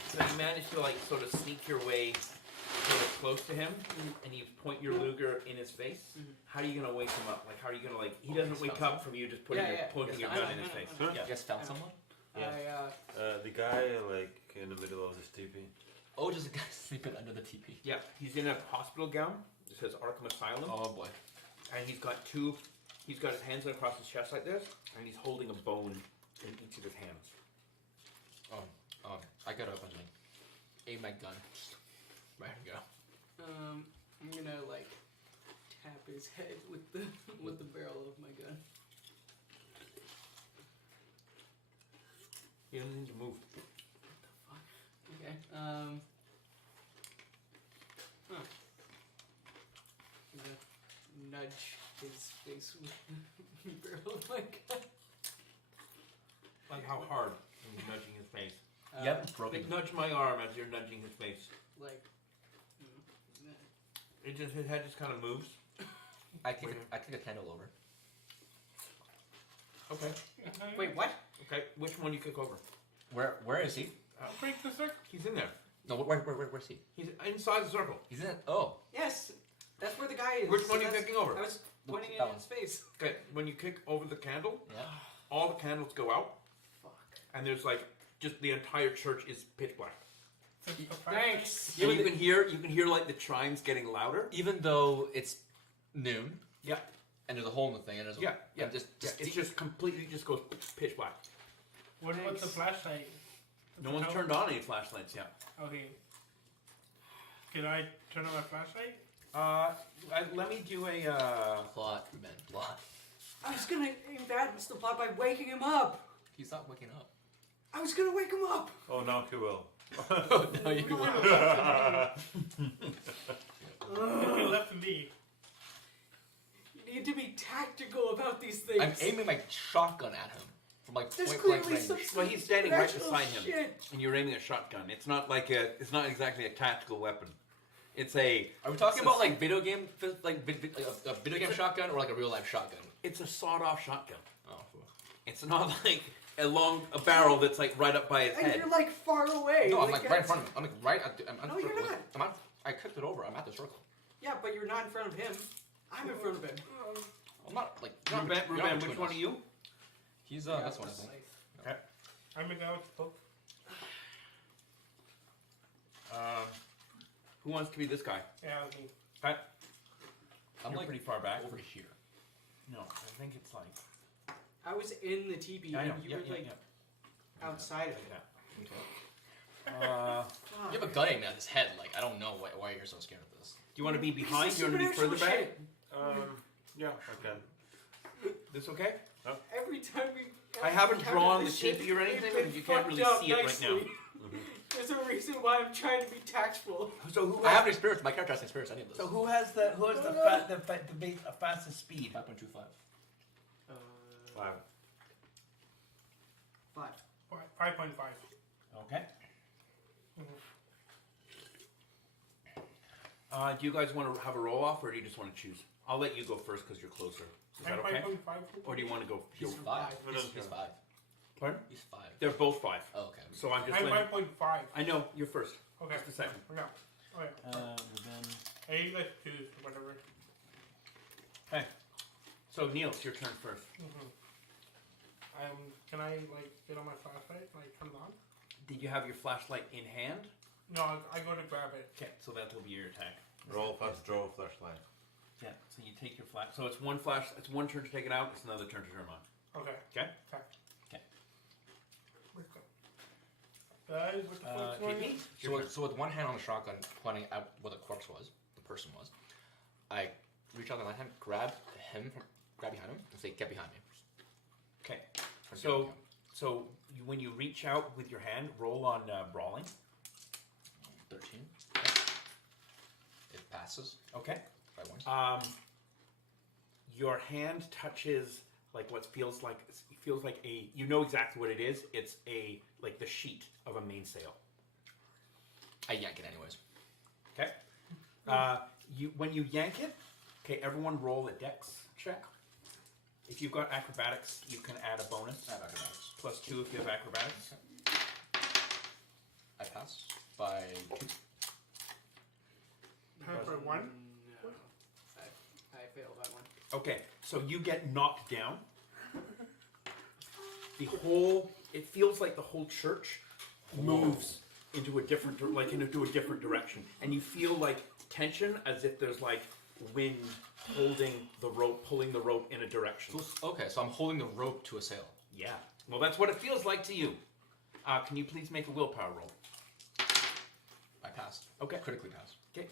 So you managed to sort of sneak your way sort of close to him, and you point your Luger in his face. Mhm. How are you gonna wake him up? How are you gonna he doesn't wake up from you just pointing Yeah. your Yes, gun I in his know, face. I know. Yeah. You guys found someone? Yeah. I The guy in the middle of the steeping. Oh, just a guy sleeping under the teepee. Yeah, he's in a hospital gown. It says Arkham Asylum. Oh boy. And he's got his hands across his chest like this, and he's holding a bone in each of his hands. I got up and like aim my gun. Right to go. I'm gonna like tap his head with the barrel of my gun. He doesn't need to move. Okay. I'm gonna nudge his face with the barrel of my gun. Like how hard are you nudging his face? Yep, broken. Like nudge my arm as you're nudging his face. Like. His head just kind of moves. I kick a candle over. Okay. Wait, what? Okay. Which one you kick over? Where is he? Break the circle. He's in there. No, where's he? He's inside the circle. He's in. Oh. Yes, that's where the guy is. Which one are you That's- kicking over? I was pointing it That in one. his face. Okay. When you kick over the candle, Yeah. all the candles go out, Fuck. and there's like just the entire church is pitch black. Thanks. Yeah, you can hear like the chimes getting louder. Even though it's noon Yeah. and there's a hole in the thing and there's Yeah. and just It's just completely just goes pitch black. What about the Thanks. flashlight? No one's turned on any flashlights yet. Okay. Can I turn on my flashlight? Let me do a. plot, man, plot. I was gonna advance the plot by waking him up. He's not waking up. I was gonna wake him up. Oh, now he will. No, you will. You left me. You need to be tactical about these things. I'm aiming my shotgun at him from like There's point blank clearly range. some Well, he's standing right supernatural beside him, shit. and you're aiming a shotgun. It's not like it's not exactly a tactical weapon. It's a. Are we talking about like video game, like a video game shotgun or like a real life shotgun? It's a sawed-off shotgun. Oh, It's not like a barrel that's like right up by his And head. you're like far away. no, I'm like right in that's- front of him. I'm like right at the. No, you're not. I'm at, I kicked it over. I'm at the circle. Yeah, but you're not in front of him. I'm in front of him. I'm not like. Ruben, which one are you? He's that's one I think. Okay. I'm gonna go with both. Who wants to be this guy? Yeah, me. Okay. I'm You're like pretty far back. over here. No, I think it's like. I was in the teepee I know. and you Yeah, were yeah, like yeah. outside of it. Okay. Fuck. You have a gun aiming at his head. Like I don't know why you're so scared of this. Do you want to be Because behind? it's Do you want to be further supernatural back? shit. Yeah, I can. This okay? Every time we. I haven't encounter drawn the this shit, teepee or anything, we've but you can't fucked really up see it right now. nicely. There's a reason why I'm trying to be tactful. So who I have any experience. My character has any experience. Any of this. So who has the fastest speed? 5.25. 5. 5. 5.5. Okay. Do you guys want to have a roll off, or do you just want to choose? I'll let you go first because you're closer. Is that okay? 5.5. Or do you want to go? He's go- 5. No, no, He's no. 5. Pardon? He's 5. They're both 5. Oh, okay. So I'm just I'm letting. 5.5. I know you're first. Okay. Just a second. No. Okay. Hey, let's choose whatever. Okay. So Neil, it's your turn first. Can I like get on my flashlight? Like turn it on? Did you have your flashlight in hand? No, I go to grab it. Okay, so that will be your attack. Roll fast, draw flashlight. Yeah. So you take your flash. So it's one flash. It's one turn to take it out. It's another turn to turn on. Okay. Okay. Okay. Okay. Where's the guys? What the fuck's going on? JP? So with one hand on the shotgun, pointing out where the corpse was, the person was, I reach out with my left hand, grab behind him, and say, "Get behind me." Okay. Or So, get so when you reach out with your hand, roll on brawling. 13. It passes Okay. by 1. Your hand touches like what feels like a. You know exactly what it is. It's a like the sheet of a mainsail. I yank it anyways. Okay. When you yank it, okay. Everyone roll a dex check. If you've got acrobatics, you can add a bonus. I have acrobatics. +2 if you have acrobatics. I pass by 2. For one? No. I failed that one. Okay, so you get knocked down. It feels like the whole church moves into a different direction, and you feel like tension as if there's like wind holding the rope, pulling the rope in a direction. Okay, so I'm holding the rope to a sail. Yeah. Well, that's what it feels like to you. Can you please make a willpower roll? I passed. Okay. Critically passed. Okay.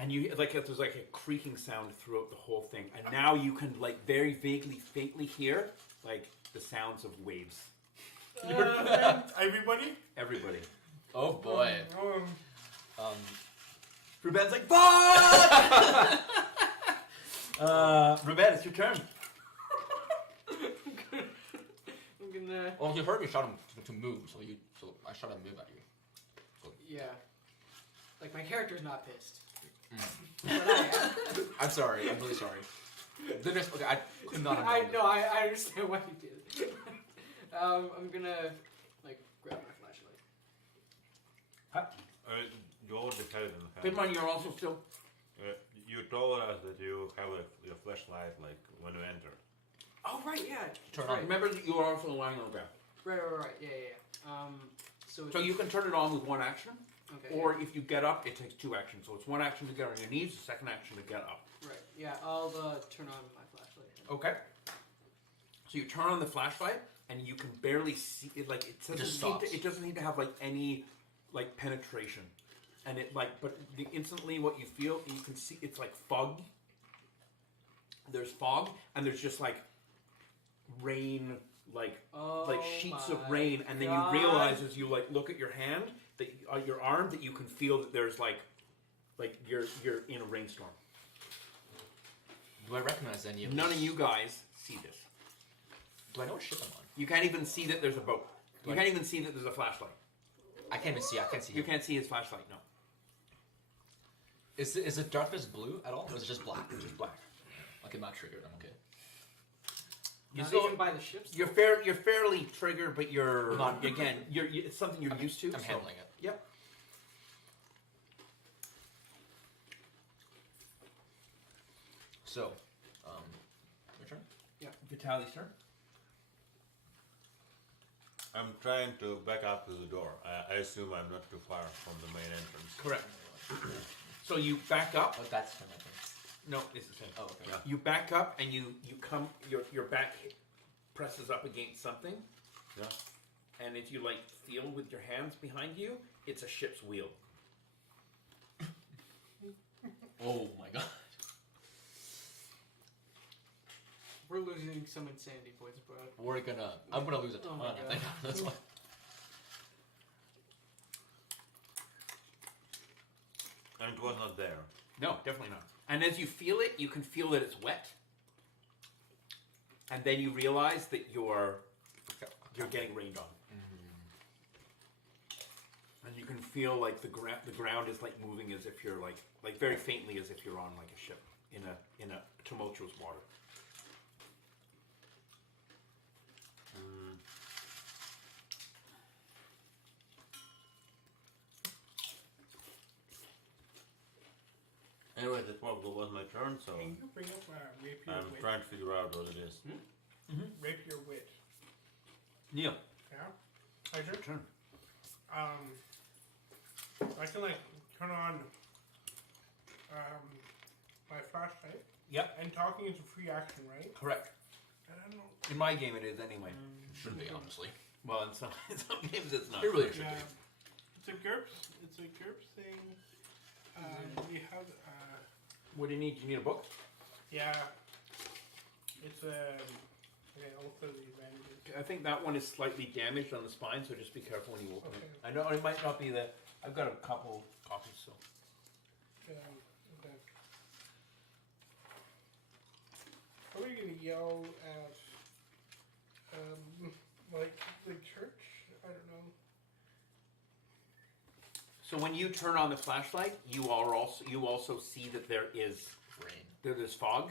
And you like there's like a creaking sound throughout the whole thing, and now you can like very vaguely, faintly hear like the sounds of waves. Everybody? Everybody. Oh boy. Ruben's like, fuck! Ruben, it's your turn. I'm gonna. Well, you heard me shout him to move, so I shot him move at you. Yeah. Like my character's not pissed. But I am. I'm sorry. I'm really sorry. Okay, I could not have I known know. I understand why you did. I'm gonna like grab my flashlight. You already had it in the Keep hand. in mind, you're also still. You told us that you have your flashlight like when you enter. Oh right, yeah. Turn right. on. Remember that you are also lying on the ground. Right. Yeah. So So you can turn it on with one action, okay. or if you get up, it takes two actions. So it's one action to get on your knees, the second action to get up. Right. Yeah. I'll turn on my flashlight. Okay. So you turn on the flashlight, and you can barely see it. Like it doesn't just seem stops. to, it doesn't seem to have like any like penetration, and it like but instantly what you feel, you can see it's like fog. There's fog, and there's just like rain, like sheets of rain, and then you realize as you like look at your hand that your arm that you can feel that there's like you're in a rainstorm. Do I recognize any of None this? of you guys see this. Do I know what ship I'm on? You can't even see that there's a boat. You can't even see that there's a flashlight. I can't even see. I can't see. You him. can't see his flashlight. No, Is the darkness blue at all, or is it just black? just black. Okay, I'm not triggered. I'm okay. You Not still, even by the ships. you're fairly triggered, but you're Not- again. It's something you're used to. I'm so- handling it. Yep. So, your turn. Vitaly's turn. I'm trying to back up to the door. I assume I'm not too far from the main entrance. Correct. So you back up. Oh, that's him. I think. No, it's the same. Oh, okay. Yeah. You back up and you come. Your back presses up against something, Yeah. and if you like feel with your hands behind you, it's a ship's wheel. Oh my god. We're losing some insanity points, bro. I'm gonna lose a Oh ton. my I God. think. That's why. And it was not there. No, definitely not. And as you feel it, you can feel that it's wet, and then you realize that you're getting rained on. And you can feel like the ground is like moving as if you're like very faintly as if you're on like a ship in a tumultuous water. Anyway, that probably was my turn, so Can you bring up rapier I'm wit? trying to figure out what it is. Rapier wit. Neil, Yeah? I your sure. turn. I can like turn on my flashlight. Yep. And talking is a free action, right? Correct. I don't know. In my game, it is anyway. Shouldn't be, honestly. Well, in some games, it's not. It really should Yeah. be. It's a GURPS. It's a GURPS thing. We have What do you need? Do you need a book? yeah. It's okay. Also the advantages. I think that one is slightly damaged on the spine, so just be careful when you open Okay. it. I know it might not be the. I've got a couple copies, so. Okay. Are we gonna yell at like the church? I don't know. So when you turn on the flashlight, you also see that there is fog,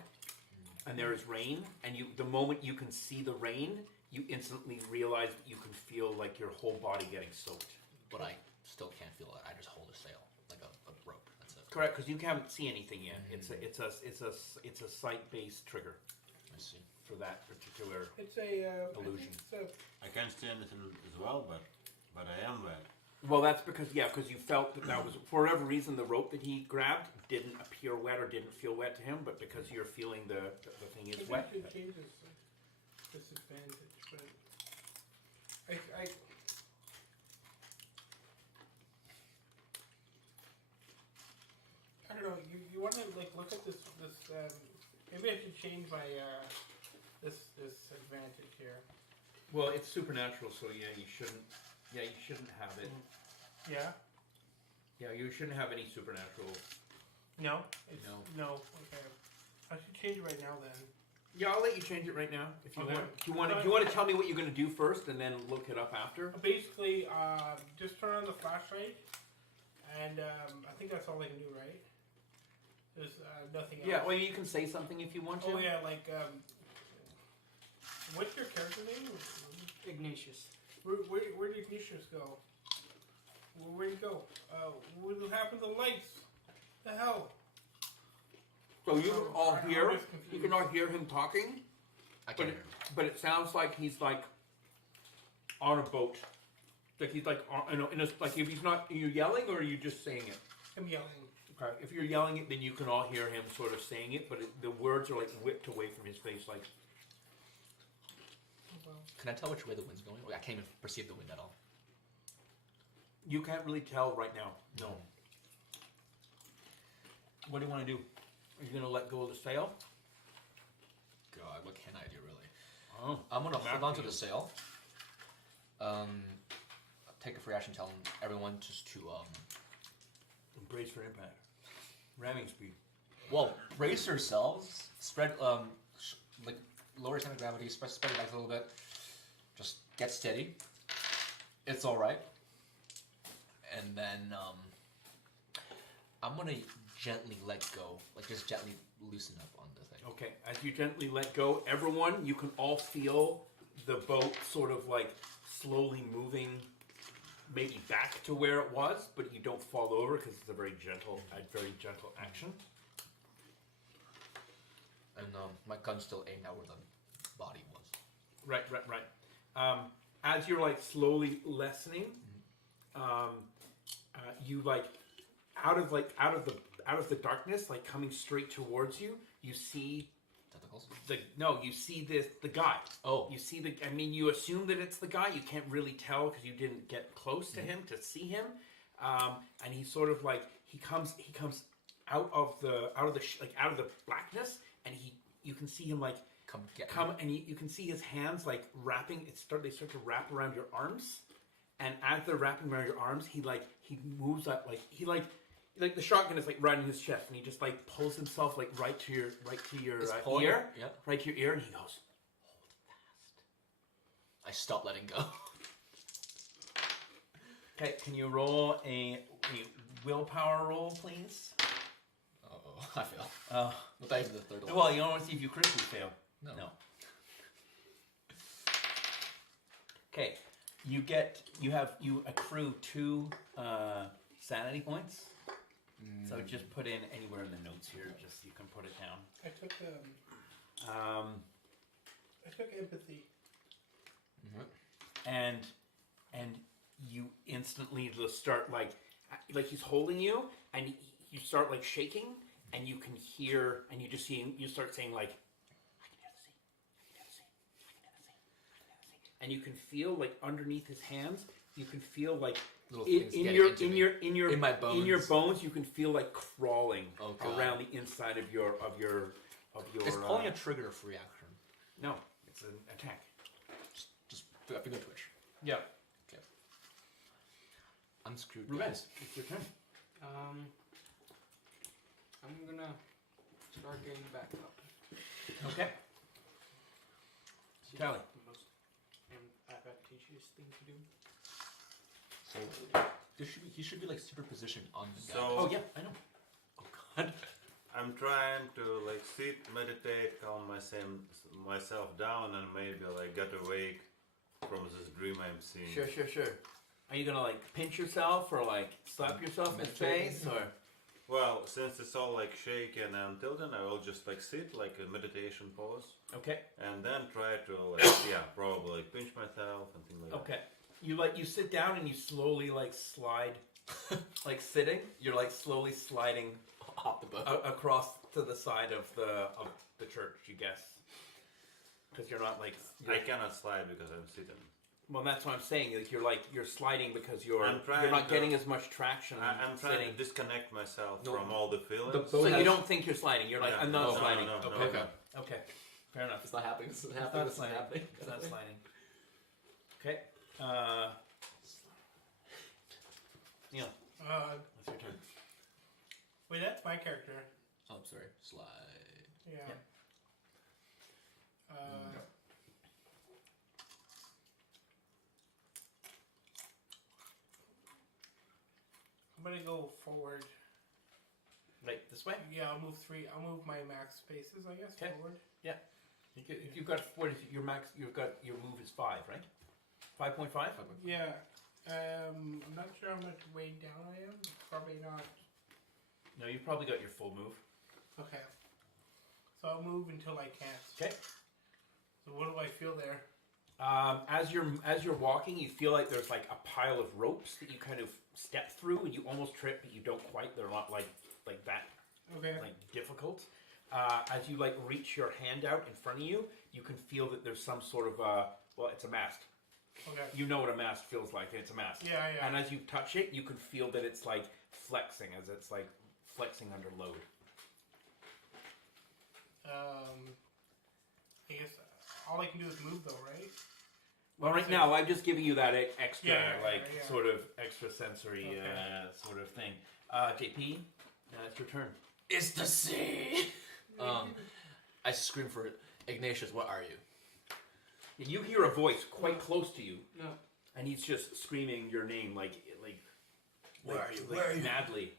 and there is rain, and the moment you can see the rain, you instantly realize that you can feel like your whole body getting soaked. But I still can't feel it. I just hold a sail, like a rope. That's it. Correct, because you can't see anything yet. It's a sight-based trigger. I see. for that particular. It's a Illusion. I can't see anything as well, but I am wet. Well, that's because you felt that was for whatever reason the rope that he grabbed didn't appear wet or didn't feel wet to him, but because you're feeling the thing is wet. It changes disadvantage, but I don't know. You want to like look at this. Maybe I should change my this advantage here. Well, it's supernatural, so yeah, you shouldn't have it. Yeah. Yeah, you shouldn't have any supernatural. No. It's, No. No. Okay. I should change it right now then. Yeah, I'll let you change it right now if you Okay. want. Do you want to tell me what you're going to do first and then look it up after? Basically, just turn on the flashlight, and I think that's all I can do, right? There's nothing else. Yeah, well, you can say something if you want to. Oh yeah, like what's your character name? Ignatius. Where did Ignatius go? Where'd he go? What happened to the lights? The hell? So you can all I'm hear. just confused. You can all hear him talking, I but can't it, hear. but it sounds like he's like on a boat. Like he's like like if he's not. Are you yelling or are you just saying it? I'm yelling. Okay. If you're yelling it, then you can all hear him sort of saying it, but the words are like whipped away from his face, like. Oh, well. Can I tell which way the wind's going? Like, I can't even perceive the wind at all. You can't really tell right now. No. What do you want to do? Are you going to let go of the sail? God, what can I do really? Oh. I'm gonna hold on to you. the sail. Take a free action, telling everyone just to Brace for impact. Ramming speed. well, brace yourselves. Spread like lower your center of gravity. Spread your legs a little bit. Just get steady. It's all right. And then I'm gonna gently let go, like just gently loosen up on the thing. Okay, as you gently let go, everyone, you can all feel the boat sort of like slowly moving, maybe back to where it was, but you don't fall over because it's a very gentle action. And my gun's still aimed out where the body was. Right. As you're like slowly lessening, you like out of the darkness, like coming straight towards you, you see Tentacles? you see the guy. Oh. You see you assume that it's the guy. You can't really tell because you didn't get close to him to see him. And he's sort of like he comes out of the blackness, and you can see him like come, and you can see his hands like wrapping. They start to wrap around your arms, and as they're wrapping around your arms, he moves up like the shotgun is like right in his chest, and he just like pulls himself like right to your ear, Yep. right to your ear, and he goes, "Hold fast." I stop letting go. Okay, can you roll a willpower roll, please? Oh, I fail. Uh, But that is the third one. well, you don't want to see if you critically fail. No. Okay, you accrue 2 sanity points. So just put in anywhere in the notes here, just so you can put it down. I took empathy. And you instantly just start like he's holding you, and you start like shaking, and you can hear, and you start saying like, "I can hear the sea, I can hear the sea, I can hear the sea, I can hear the sea," and you can feel like underneath his hands, you can feel like Little in things getting your into me. In my bones. in your bones, you can feel like crawling Oh, God. around the inside of your It's pulling a trigger for reaction. no, it's an attack. Just finger twitch. Yeah. Okay. I'm screwed. Ruben, guys. it's your turn. I'm gonna start getting back up. Okay. See, Tally. the most advantageous thing to do. So he should be like super positioned on the guy. Oh yeah, I know. Oh God. I'm trying to like sit, meditate, calm myself down, and maybe like get awake from this dream I'm seeing. Sure. Are you gonna like pinch yourself or like slap yourself in the Meditating. face or? Well, since it's all like shaking and tilting, I will just like sit like a meditation pose, Okay. and then try to like probably like pinch myself and things like that. Okay. You sit down and you slowly like slide, like sitting. You're like slowly sliding Off the boat. across to the side of the church. You guess. Because you're not like. I cannot slide because I'm sitting. Well, that's what I'm saying. Like you're sliding because I'm you're trying not to- getting as much traction. I'm trying sitting. to disconnect myself No. from all the feelings. The boat So you has- don't think you're sliding. You're like, Yeah. I'm not No, sliding. no, no, okay. no. Okay. Okay. Fair enough. It's not happening. This is It's happening. not This is sliding. happening. It's not sliding. Okay. Neil, what's your turn? Wait, that's my character. Oh, I'm sorry. Slide. Yeah. Yep. I'm gonna go forward. Like this way? Yeah, I'll move 3. I'll move my max spaces, I guess, Okay. forward. You've got what is it, your max? You've got your move is 5, right? 5.5. Yeah. I'm not sure how much way down I am. Probably not. No, you've probably got your full move. Okay. So I'll move until I can't. Okay. So what do I feel there? As you're walking, you feel like there's like a pile of ropes that you kind of step through, and you almost trip, but you don't quite. They're not like that Okay. like difficult. As you like reach your hand out in front of you, you can feel that there's some sort of well, it's a mast. Okay. You know what a mast feels like. It's a mast. Yeah, yeah. And as you touch it, you can feel that it's like flexing, as it's like flexing under load. I guess all I can do is move though, right? Well, right now I'm just giving you that extra, Yeah, yeah. sort of extra sensory Okay. sort of thing. JP, it's your turn. It's the sea. I scream for it. Ignatius, what are you? And you hear a voice quite close to you, No. and he's just screaming your name like Where are you? like Where are you? madly.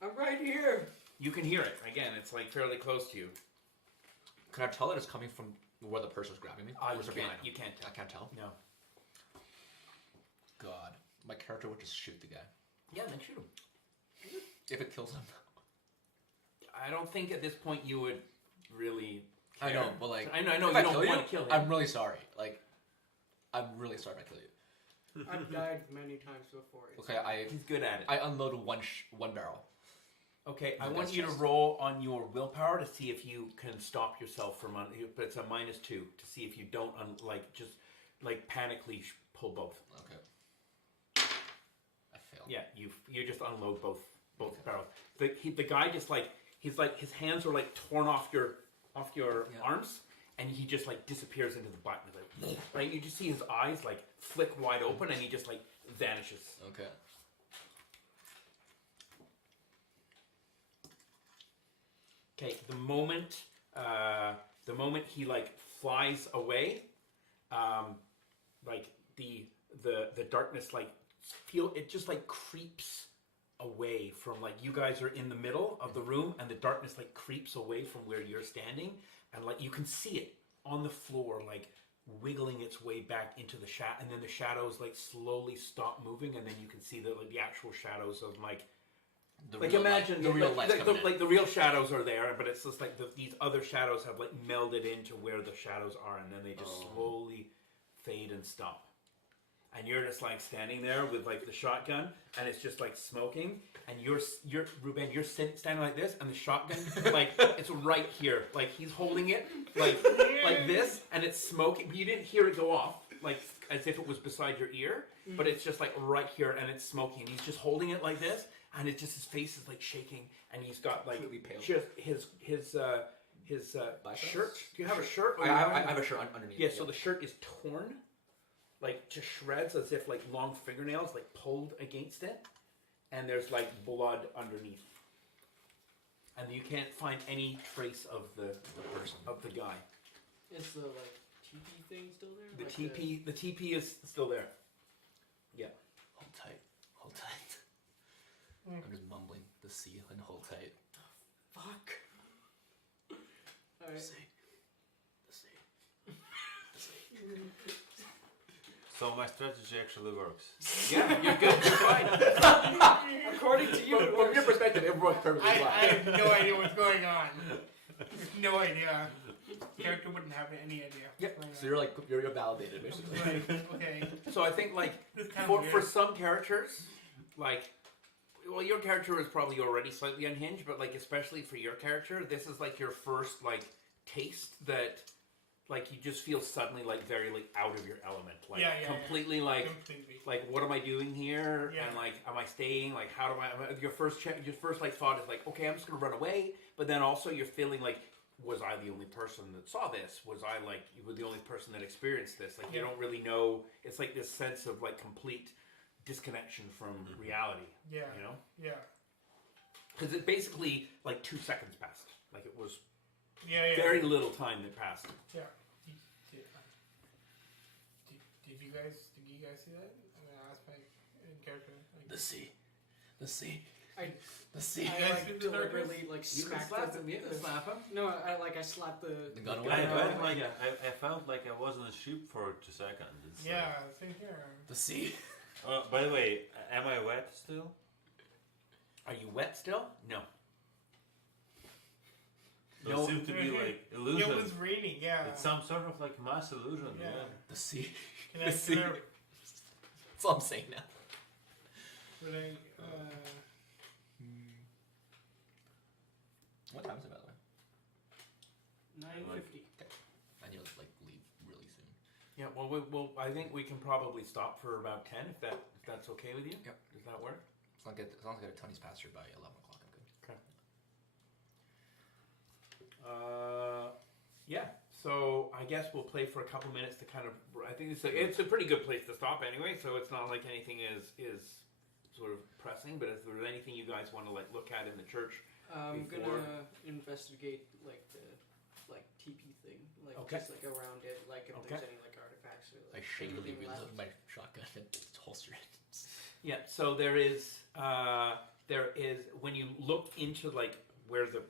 I'm right here. You can hear it again. It's like fairly close to you. Can I tell that it's coming from where the person's grabbing me? Or is it behind him? You can't I tell. can't tell. No. God, my character would just shoot the guy Yeah, then shoot him. if it kills him. I don't think at this point you would really. I care. know, but like, I know if you I don't kill want to kill him. I'm really sorry. Like, I'm really sorry if I kill you. I've died many times before. It's Okay, He's good at it. I unload one barrel. Okay, I The want guy's you to chest. roll on your willpower to see if you can stop yourself from. But it's a -2 to see if you don't just panically pull both. Okay. I failed. Yeah, you just unload both Okay. barrels. The guy just he's like his hands are like torn off your Yeah. arms, and he just like disappears into the button. Like, right, you just see his eyes like flick wide open, and he just like vanishes. Okay. Okay, the moment he like flies away, like the darkness like feel it just like creeps away from like you guys are in the middle of the room, and the darkness like creeps away from where you're standing, and like you can see it on the floor like wiggling its way back into the and then the shadows like slowly stop moving, and then you can see the actual shadows of like The like real imagine the real light's coming in. like the real shadows are there, but it's just like these other shadows have like melded into where the shadows are, and then they just slowly fade and stop. And you're just like standing there with like the shotgun, and it's just like smoking, and you're Ruben, you're standing like this, and the shotgun like it's right here, like he's holding it like this, and it's smoking, but you didn't hear it go off like as if it was beside your ear, but it's just like right here, and it's smoking, and he's just holding it like this. And it's just his face is like shaking, and he's got like Completely pale. just his Biceps? shirt. Do you have a shirt? I have a shirt underneath. Yeah, so the shirt is torn, like to shreds, as if like long fingernails like pulled against it, and there's like blood underneath, and you can't find any trace of the person. of the guy. Is the like TP thing still there? The Like TP is still there. Yeah. Hold tight. Hold tight. I'm just mumbling the sea and hold tight. Fuck. Alright. The sea. The sea. The sea. So So my strategy actually works. Yeah, you're good. You're fine. According to you, it From works. your perspective, it works perfectly I fine. have no idea what's going on. No idea. Character wouldn't have any idea. Yep. So you're validated basically. Right, okay. So I think like This is kind for of for weird. some characters, like, well, your character is probably already slightly unhinged, but like especially for your character, this is like your first like taste that, like, you just feel suddenly like very like out of your element, like completely like what am I doing here? Yeah. And like, am I staying? Like, how do I? Your first like thought is like, okay, I'm just gonna run away. But then also you're feeling like, was I the only person that saw this? Was I like, you were the only person that experienced this? Like, you don't really know. It's like this sense of like complete disconnection from reality. Yeah. You know, Yeah. because it basically like 2 seconds passed. Like it was Yeah. very little time that passed. Yeah. Did you guys see that? I'm gonna ask my character. Like, The sea. The sea. I- The sea. I guys like see the deliberately like You can smacked slap the, him. You can slap him. No, I slapped the gun I away. felt like I felt like I was on a ship for 2 seconds. It's yeah, same here. The sea. by the way, am I wet still? Are you wet still? No. So No. it seems to be like Yeah, illusion. it was raining. Yeah. It's some sort of like mass illusion. Yeah. Yeah. The sea. Can I? The sea. That's all I'm saying now. Would I? What time is it, by the way? 950. I need to like leave really soon. Yeah. Well, I think we can probably stop for about 10 if that's okay with you. Yep. Does that work? As long as I get a Tony's pass through by 11 o'clock, I'm good. Okay. Yeah. So I guess we'll play for a couple minutes to kind of. I think it's a pretty good place to stop anyway. So it's not like anything is sort of pressing. But if there's anything you guys want to like look at in the church, I'm Before- gonna investigate like the TP thing, like Okay. just like around it, like if Okay. there's any like artifacts or I like shakily anything reload left. my shotgun and holster it. yeah. So there is when you look into like where the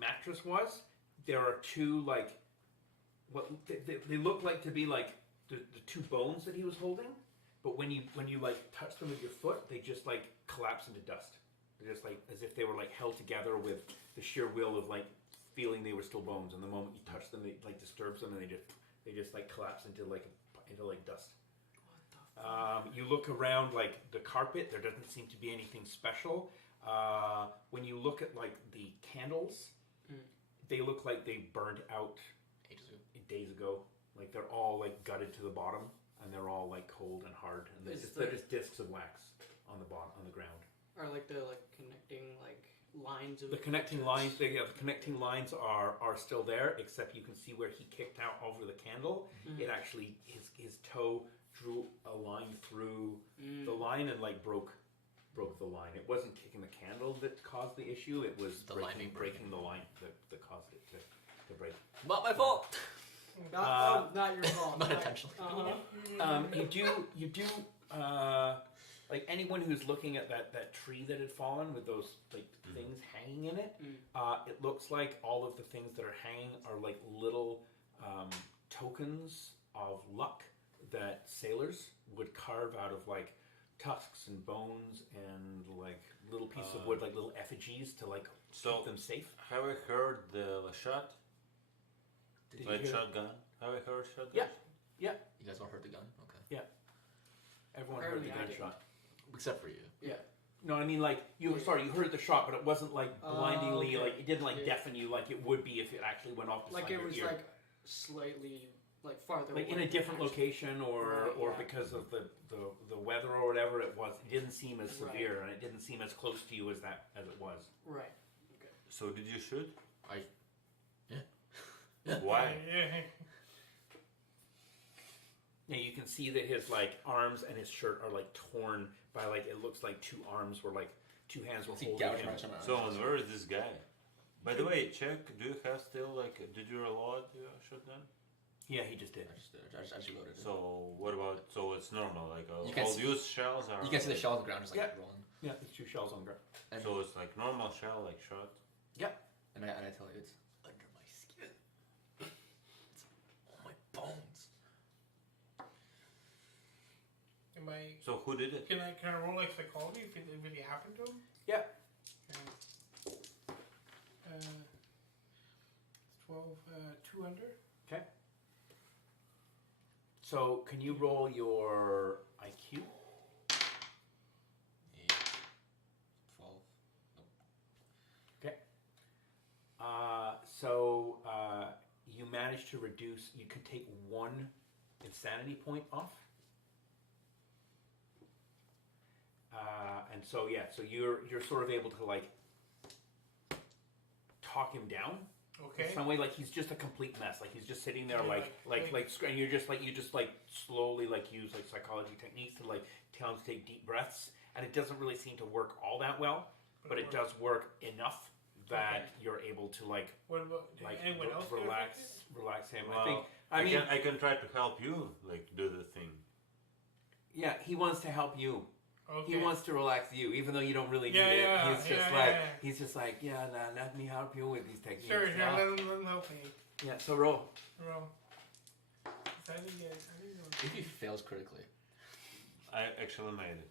mattress was, there are two like what they look like to be like the two bones that he was holding, but when you like touch them with your foot, they just like collapse into dust. They're just like as if they were like held together with the sheer will of like feeling they were still bones, and the moment you touch them, it like disturbs them, and they just like collapse into like dust. You look around like the carpet, there doesn't seem to be anything special. When you look at like the candles, they look like they burned out days ago. Like they're all like gutted to the bottom, and they're all like cold and hard, and they're just discs of wax on the bottom on the ground. Are like the connecting lines of The connecting lines, the connecting lines are still there, except you can see where he kicked out over the candle. Mhm. It actually his toe drew a line through the line and like broke the line. It wasn't kicking the candle that caused the issue. It was The line being breaking the line that caused it to break. Not my fault. Not your fault. Not intentionally. You do like anyone who's looking at that tree that had fallen with those like things hanging in it. It looks like all of the things that are hanging are like little tokens of luck that sailors would carve out of like tusks and bones and like little pieces of wood, like little effigies to like keep them safe. Have I heard the shot? Did you Like hear? shotgun? Have I heard shotgun? Yeah. You guys all heard the gun? Okay. Everyone heard the Apparently I gunshot. Except for you. Yeah. No, I mean like you heard the shot, but it wasn't like blindingly okay. like it didn't like Yeah. deafen you like it would be if it actually went off beside Like it your was ear. like slightly farther Like away. in a different location or Right, yeah. because of the weather or whatever it was, it didn't seem as Right. severe and it didn't seem as close to you as it was. Right. So did you shoot? Yeah. Why? Yeah. Yeah, you can see that his like arms and his shirt are like torn by like it looks like two arms were like two hands were He holding gouged him. right somewhere. So and where is this guy? By the way, check. Do you have still like? Did you reload your shotgun? Yeah, he just did. I just reloaded it. So what about? So it's normal. Like You can all see- used shells are. You can see the like- shell on the ground just like Yeah. rolling. Yeah, there's two shells on the ground. And, So it's like normal shell, like shot. and I tell you, it's under my skin. Am I? So who did it? Can I roll like psychology if it really happened to him? Yeah. Okay. 12, 2 under. Okay. So can you roll your IQ? 8, 12. Okay. So you managed to reduce. You could take 1 insanity point off. And so yeah, so you're sort of able to like talk him down. Okay. In some way, like he's just a complete mess. Like he's just sitting there, Yeah, and you just slowly like use like psychology techniques to like tell him to take deep breaths, and it doesn't really seem to work all that well, but it does work enough that you're able to like What about did anyone else get relax him. Well, I mean, I can try to help you like do the thing. yeah, he wants to help you. Okay. He wants to relax you, even though you don't really need Yeah, it. yeah, He's just he's just like, yeah, let me help you with these techniques. Sure, yeah? let him help me. Yeah, so roll. Roll. I didn't If he fails critically. I actually made it.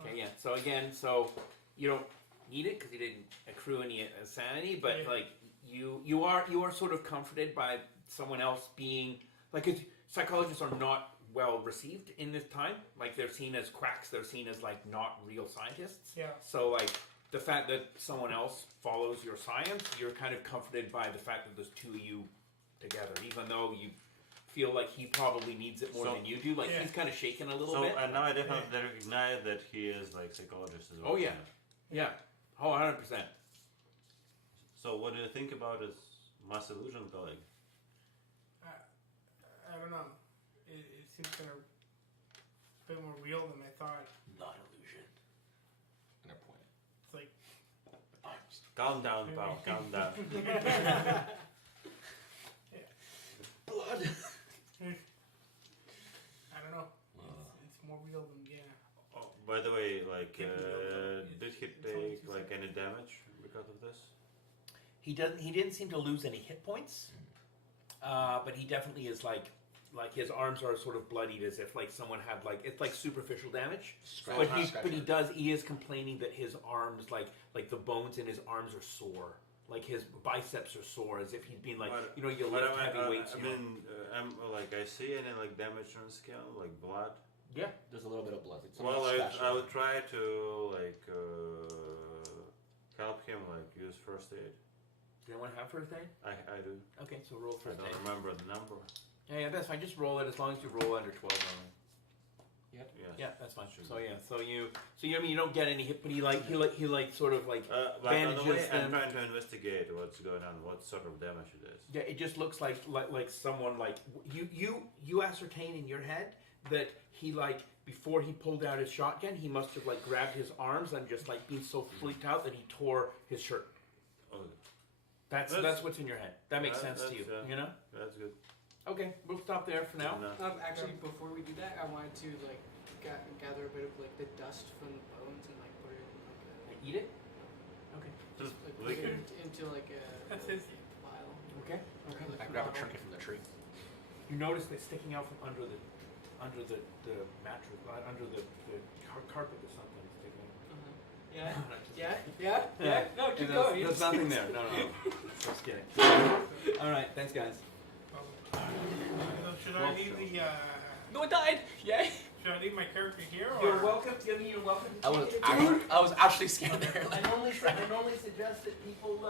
Okay, yeah. So again, so you don't need it because you didn't accrue any insanity, but Yeah. like you are sort of comforted by someone else being like, 'cause psychologists are not well received in this time. Like they're seen as quacks. They're seen as like not real scientists. Yeah. So like the fact that someone else follows your science, you're kind of comforted by the fact that there's two of you together, even though you feel like he probably needs it more So- than you do. Like Yeah. he's kind of shaking a little So bit. and now I definitely recognize that he is like psychologist as well. Oh, yeah. Yeah. Oh, 100%. So what do you think about his mass illusion colleague? I don't know. It seems kind of a bit more real than I thought. Not illusion. And I point. It's like Calm down, pal. Calm down. Blood. I don't know. It's more real than Oh, by the way, like, Give me a- did he it's only take 2 like any damage because of this? He didn't seem to lose any hit points, but he definitely is like his arms are sort of bloodied as if like someone had like it's like superficial damage. Scratch, He is complaining that his arms like the bones in his arms are sore, like his biceps are sore as if he'd been like But- you lift But heavy weights. I you know? mean, I'm like I see any like damage on the skin, like blood. Yeah. There's a little bit of blood. It's Well, scratched I up. would try to like help him like use first aid. Does anyone have first aid? I do. Okay, so roll I first don't aid. remember the number. Yeah, that's fine. Just roll it as long as you roll under 12 only. Yes. Yeah, that's fine. Should So be. yeah, so you I mean you don't get any hit, but he sort of like But on the way, bandages I'm them. trying to investigate what's going on, what sort of damage it is. Yeah, it just looks like someone like you ascertain in your head that he like before he pulled out his shotgun, he must have like grabbed his arms and just like been so freaked out that he tore his shirt. Oh, That's what's in your head. That makes sense to that's, you. uh, You know? that's good. Okay, we'll stop there for now. No. Actually, before we do that, I wanted to like gather a bit of like the dust from the bones and like put it in like Eat it. Okay. Just like put lick it it. into like a That's his. vial. Okay. Okay. I grab a trinket from the tree. You notice that sticking out from under the mattress, under the carpet or something sticking. Yeah. No, keep There's, going. there's nothing there. No. Just kidding. All right. Thanks, guys. Should I leave the? No, it died. Yay. Should I leave my character here or? You're welcome. Timmy, you're welcome. To I take it. was actually scared there. I normally suggest that people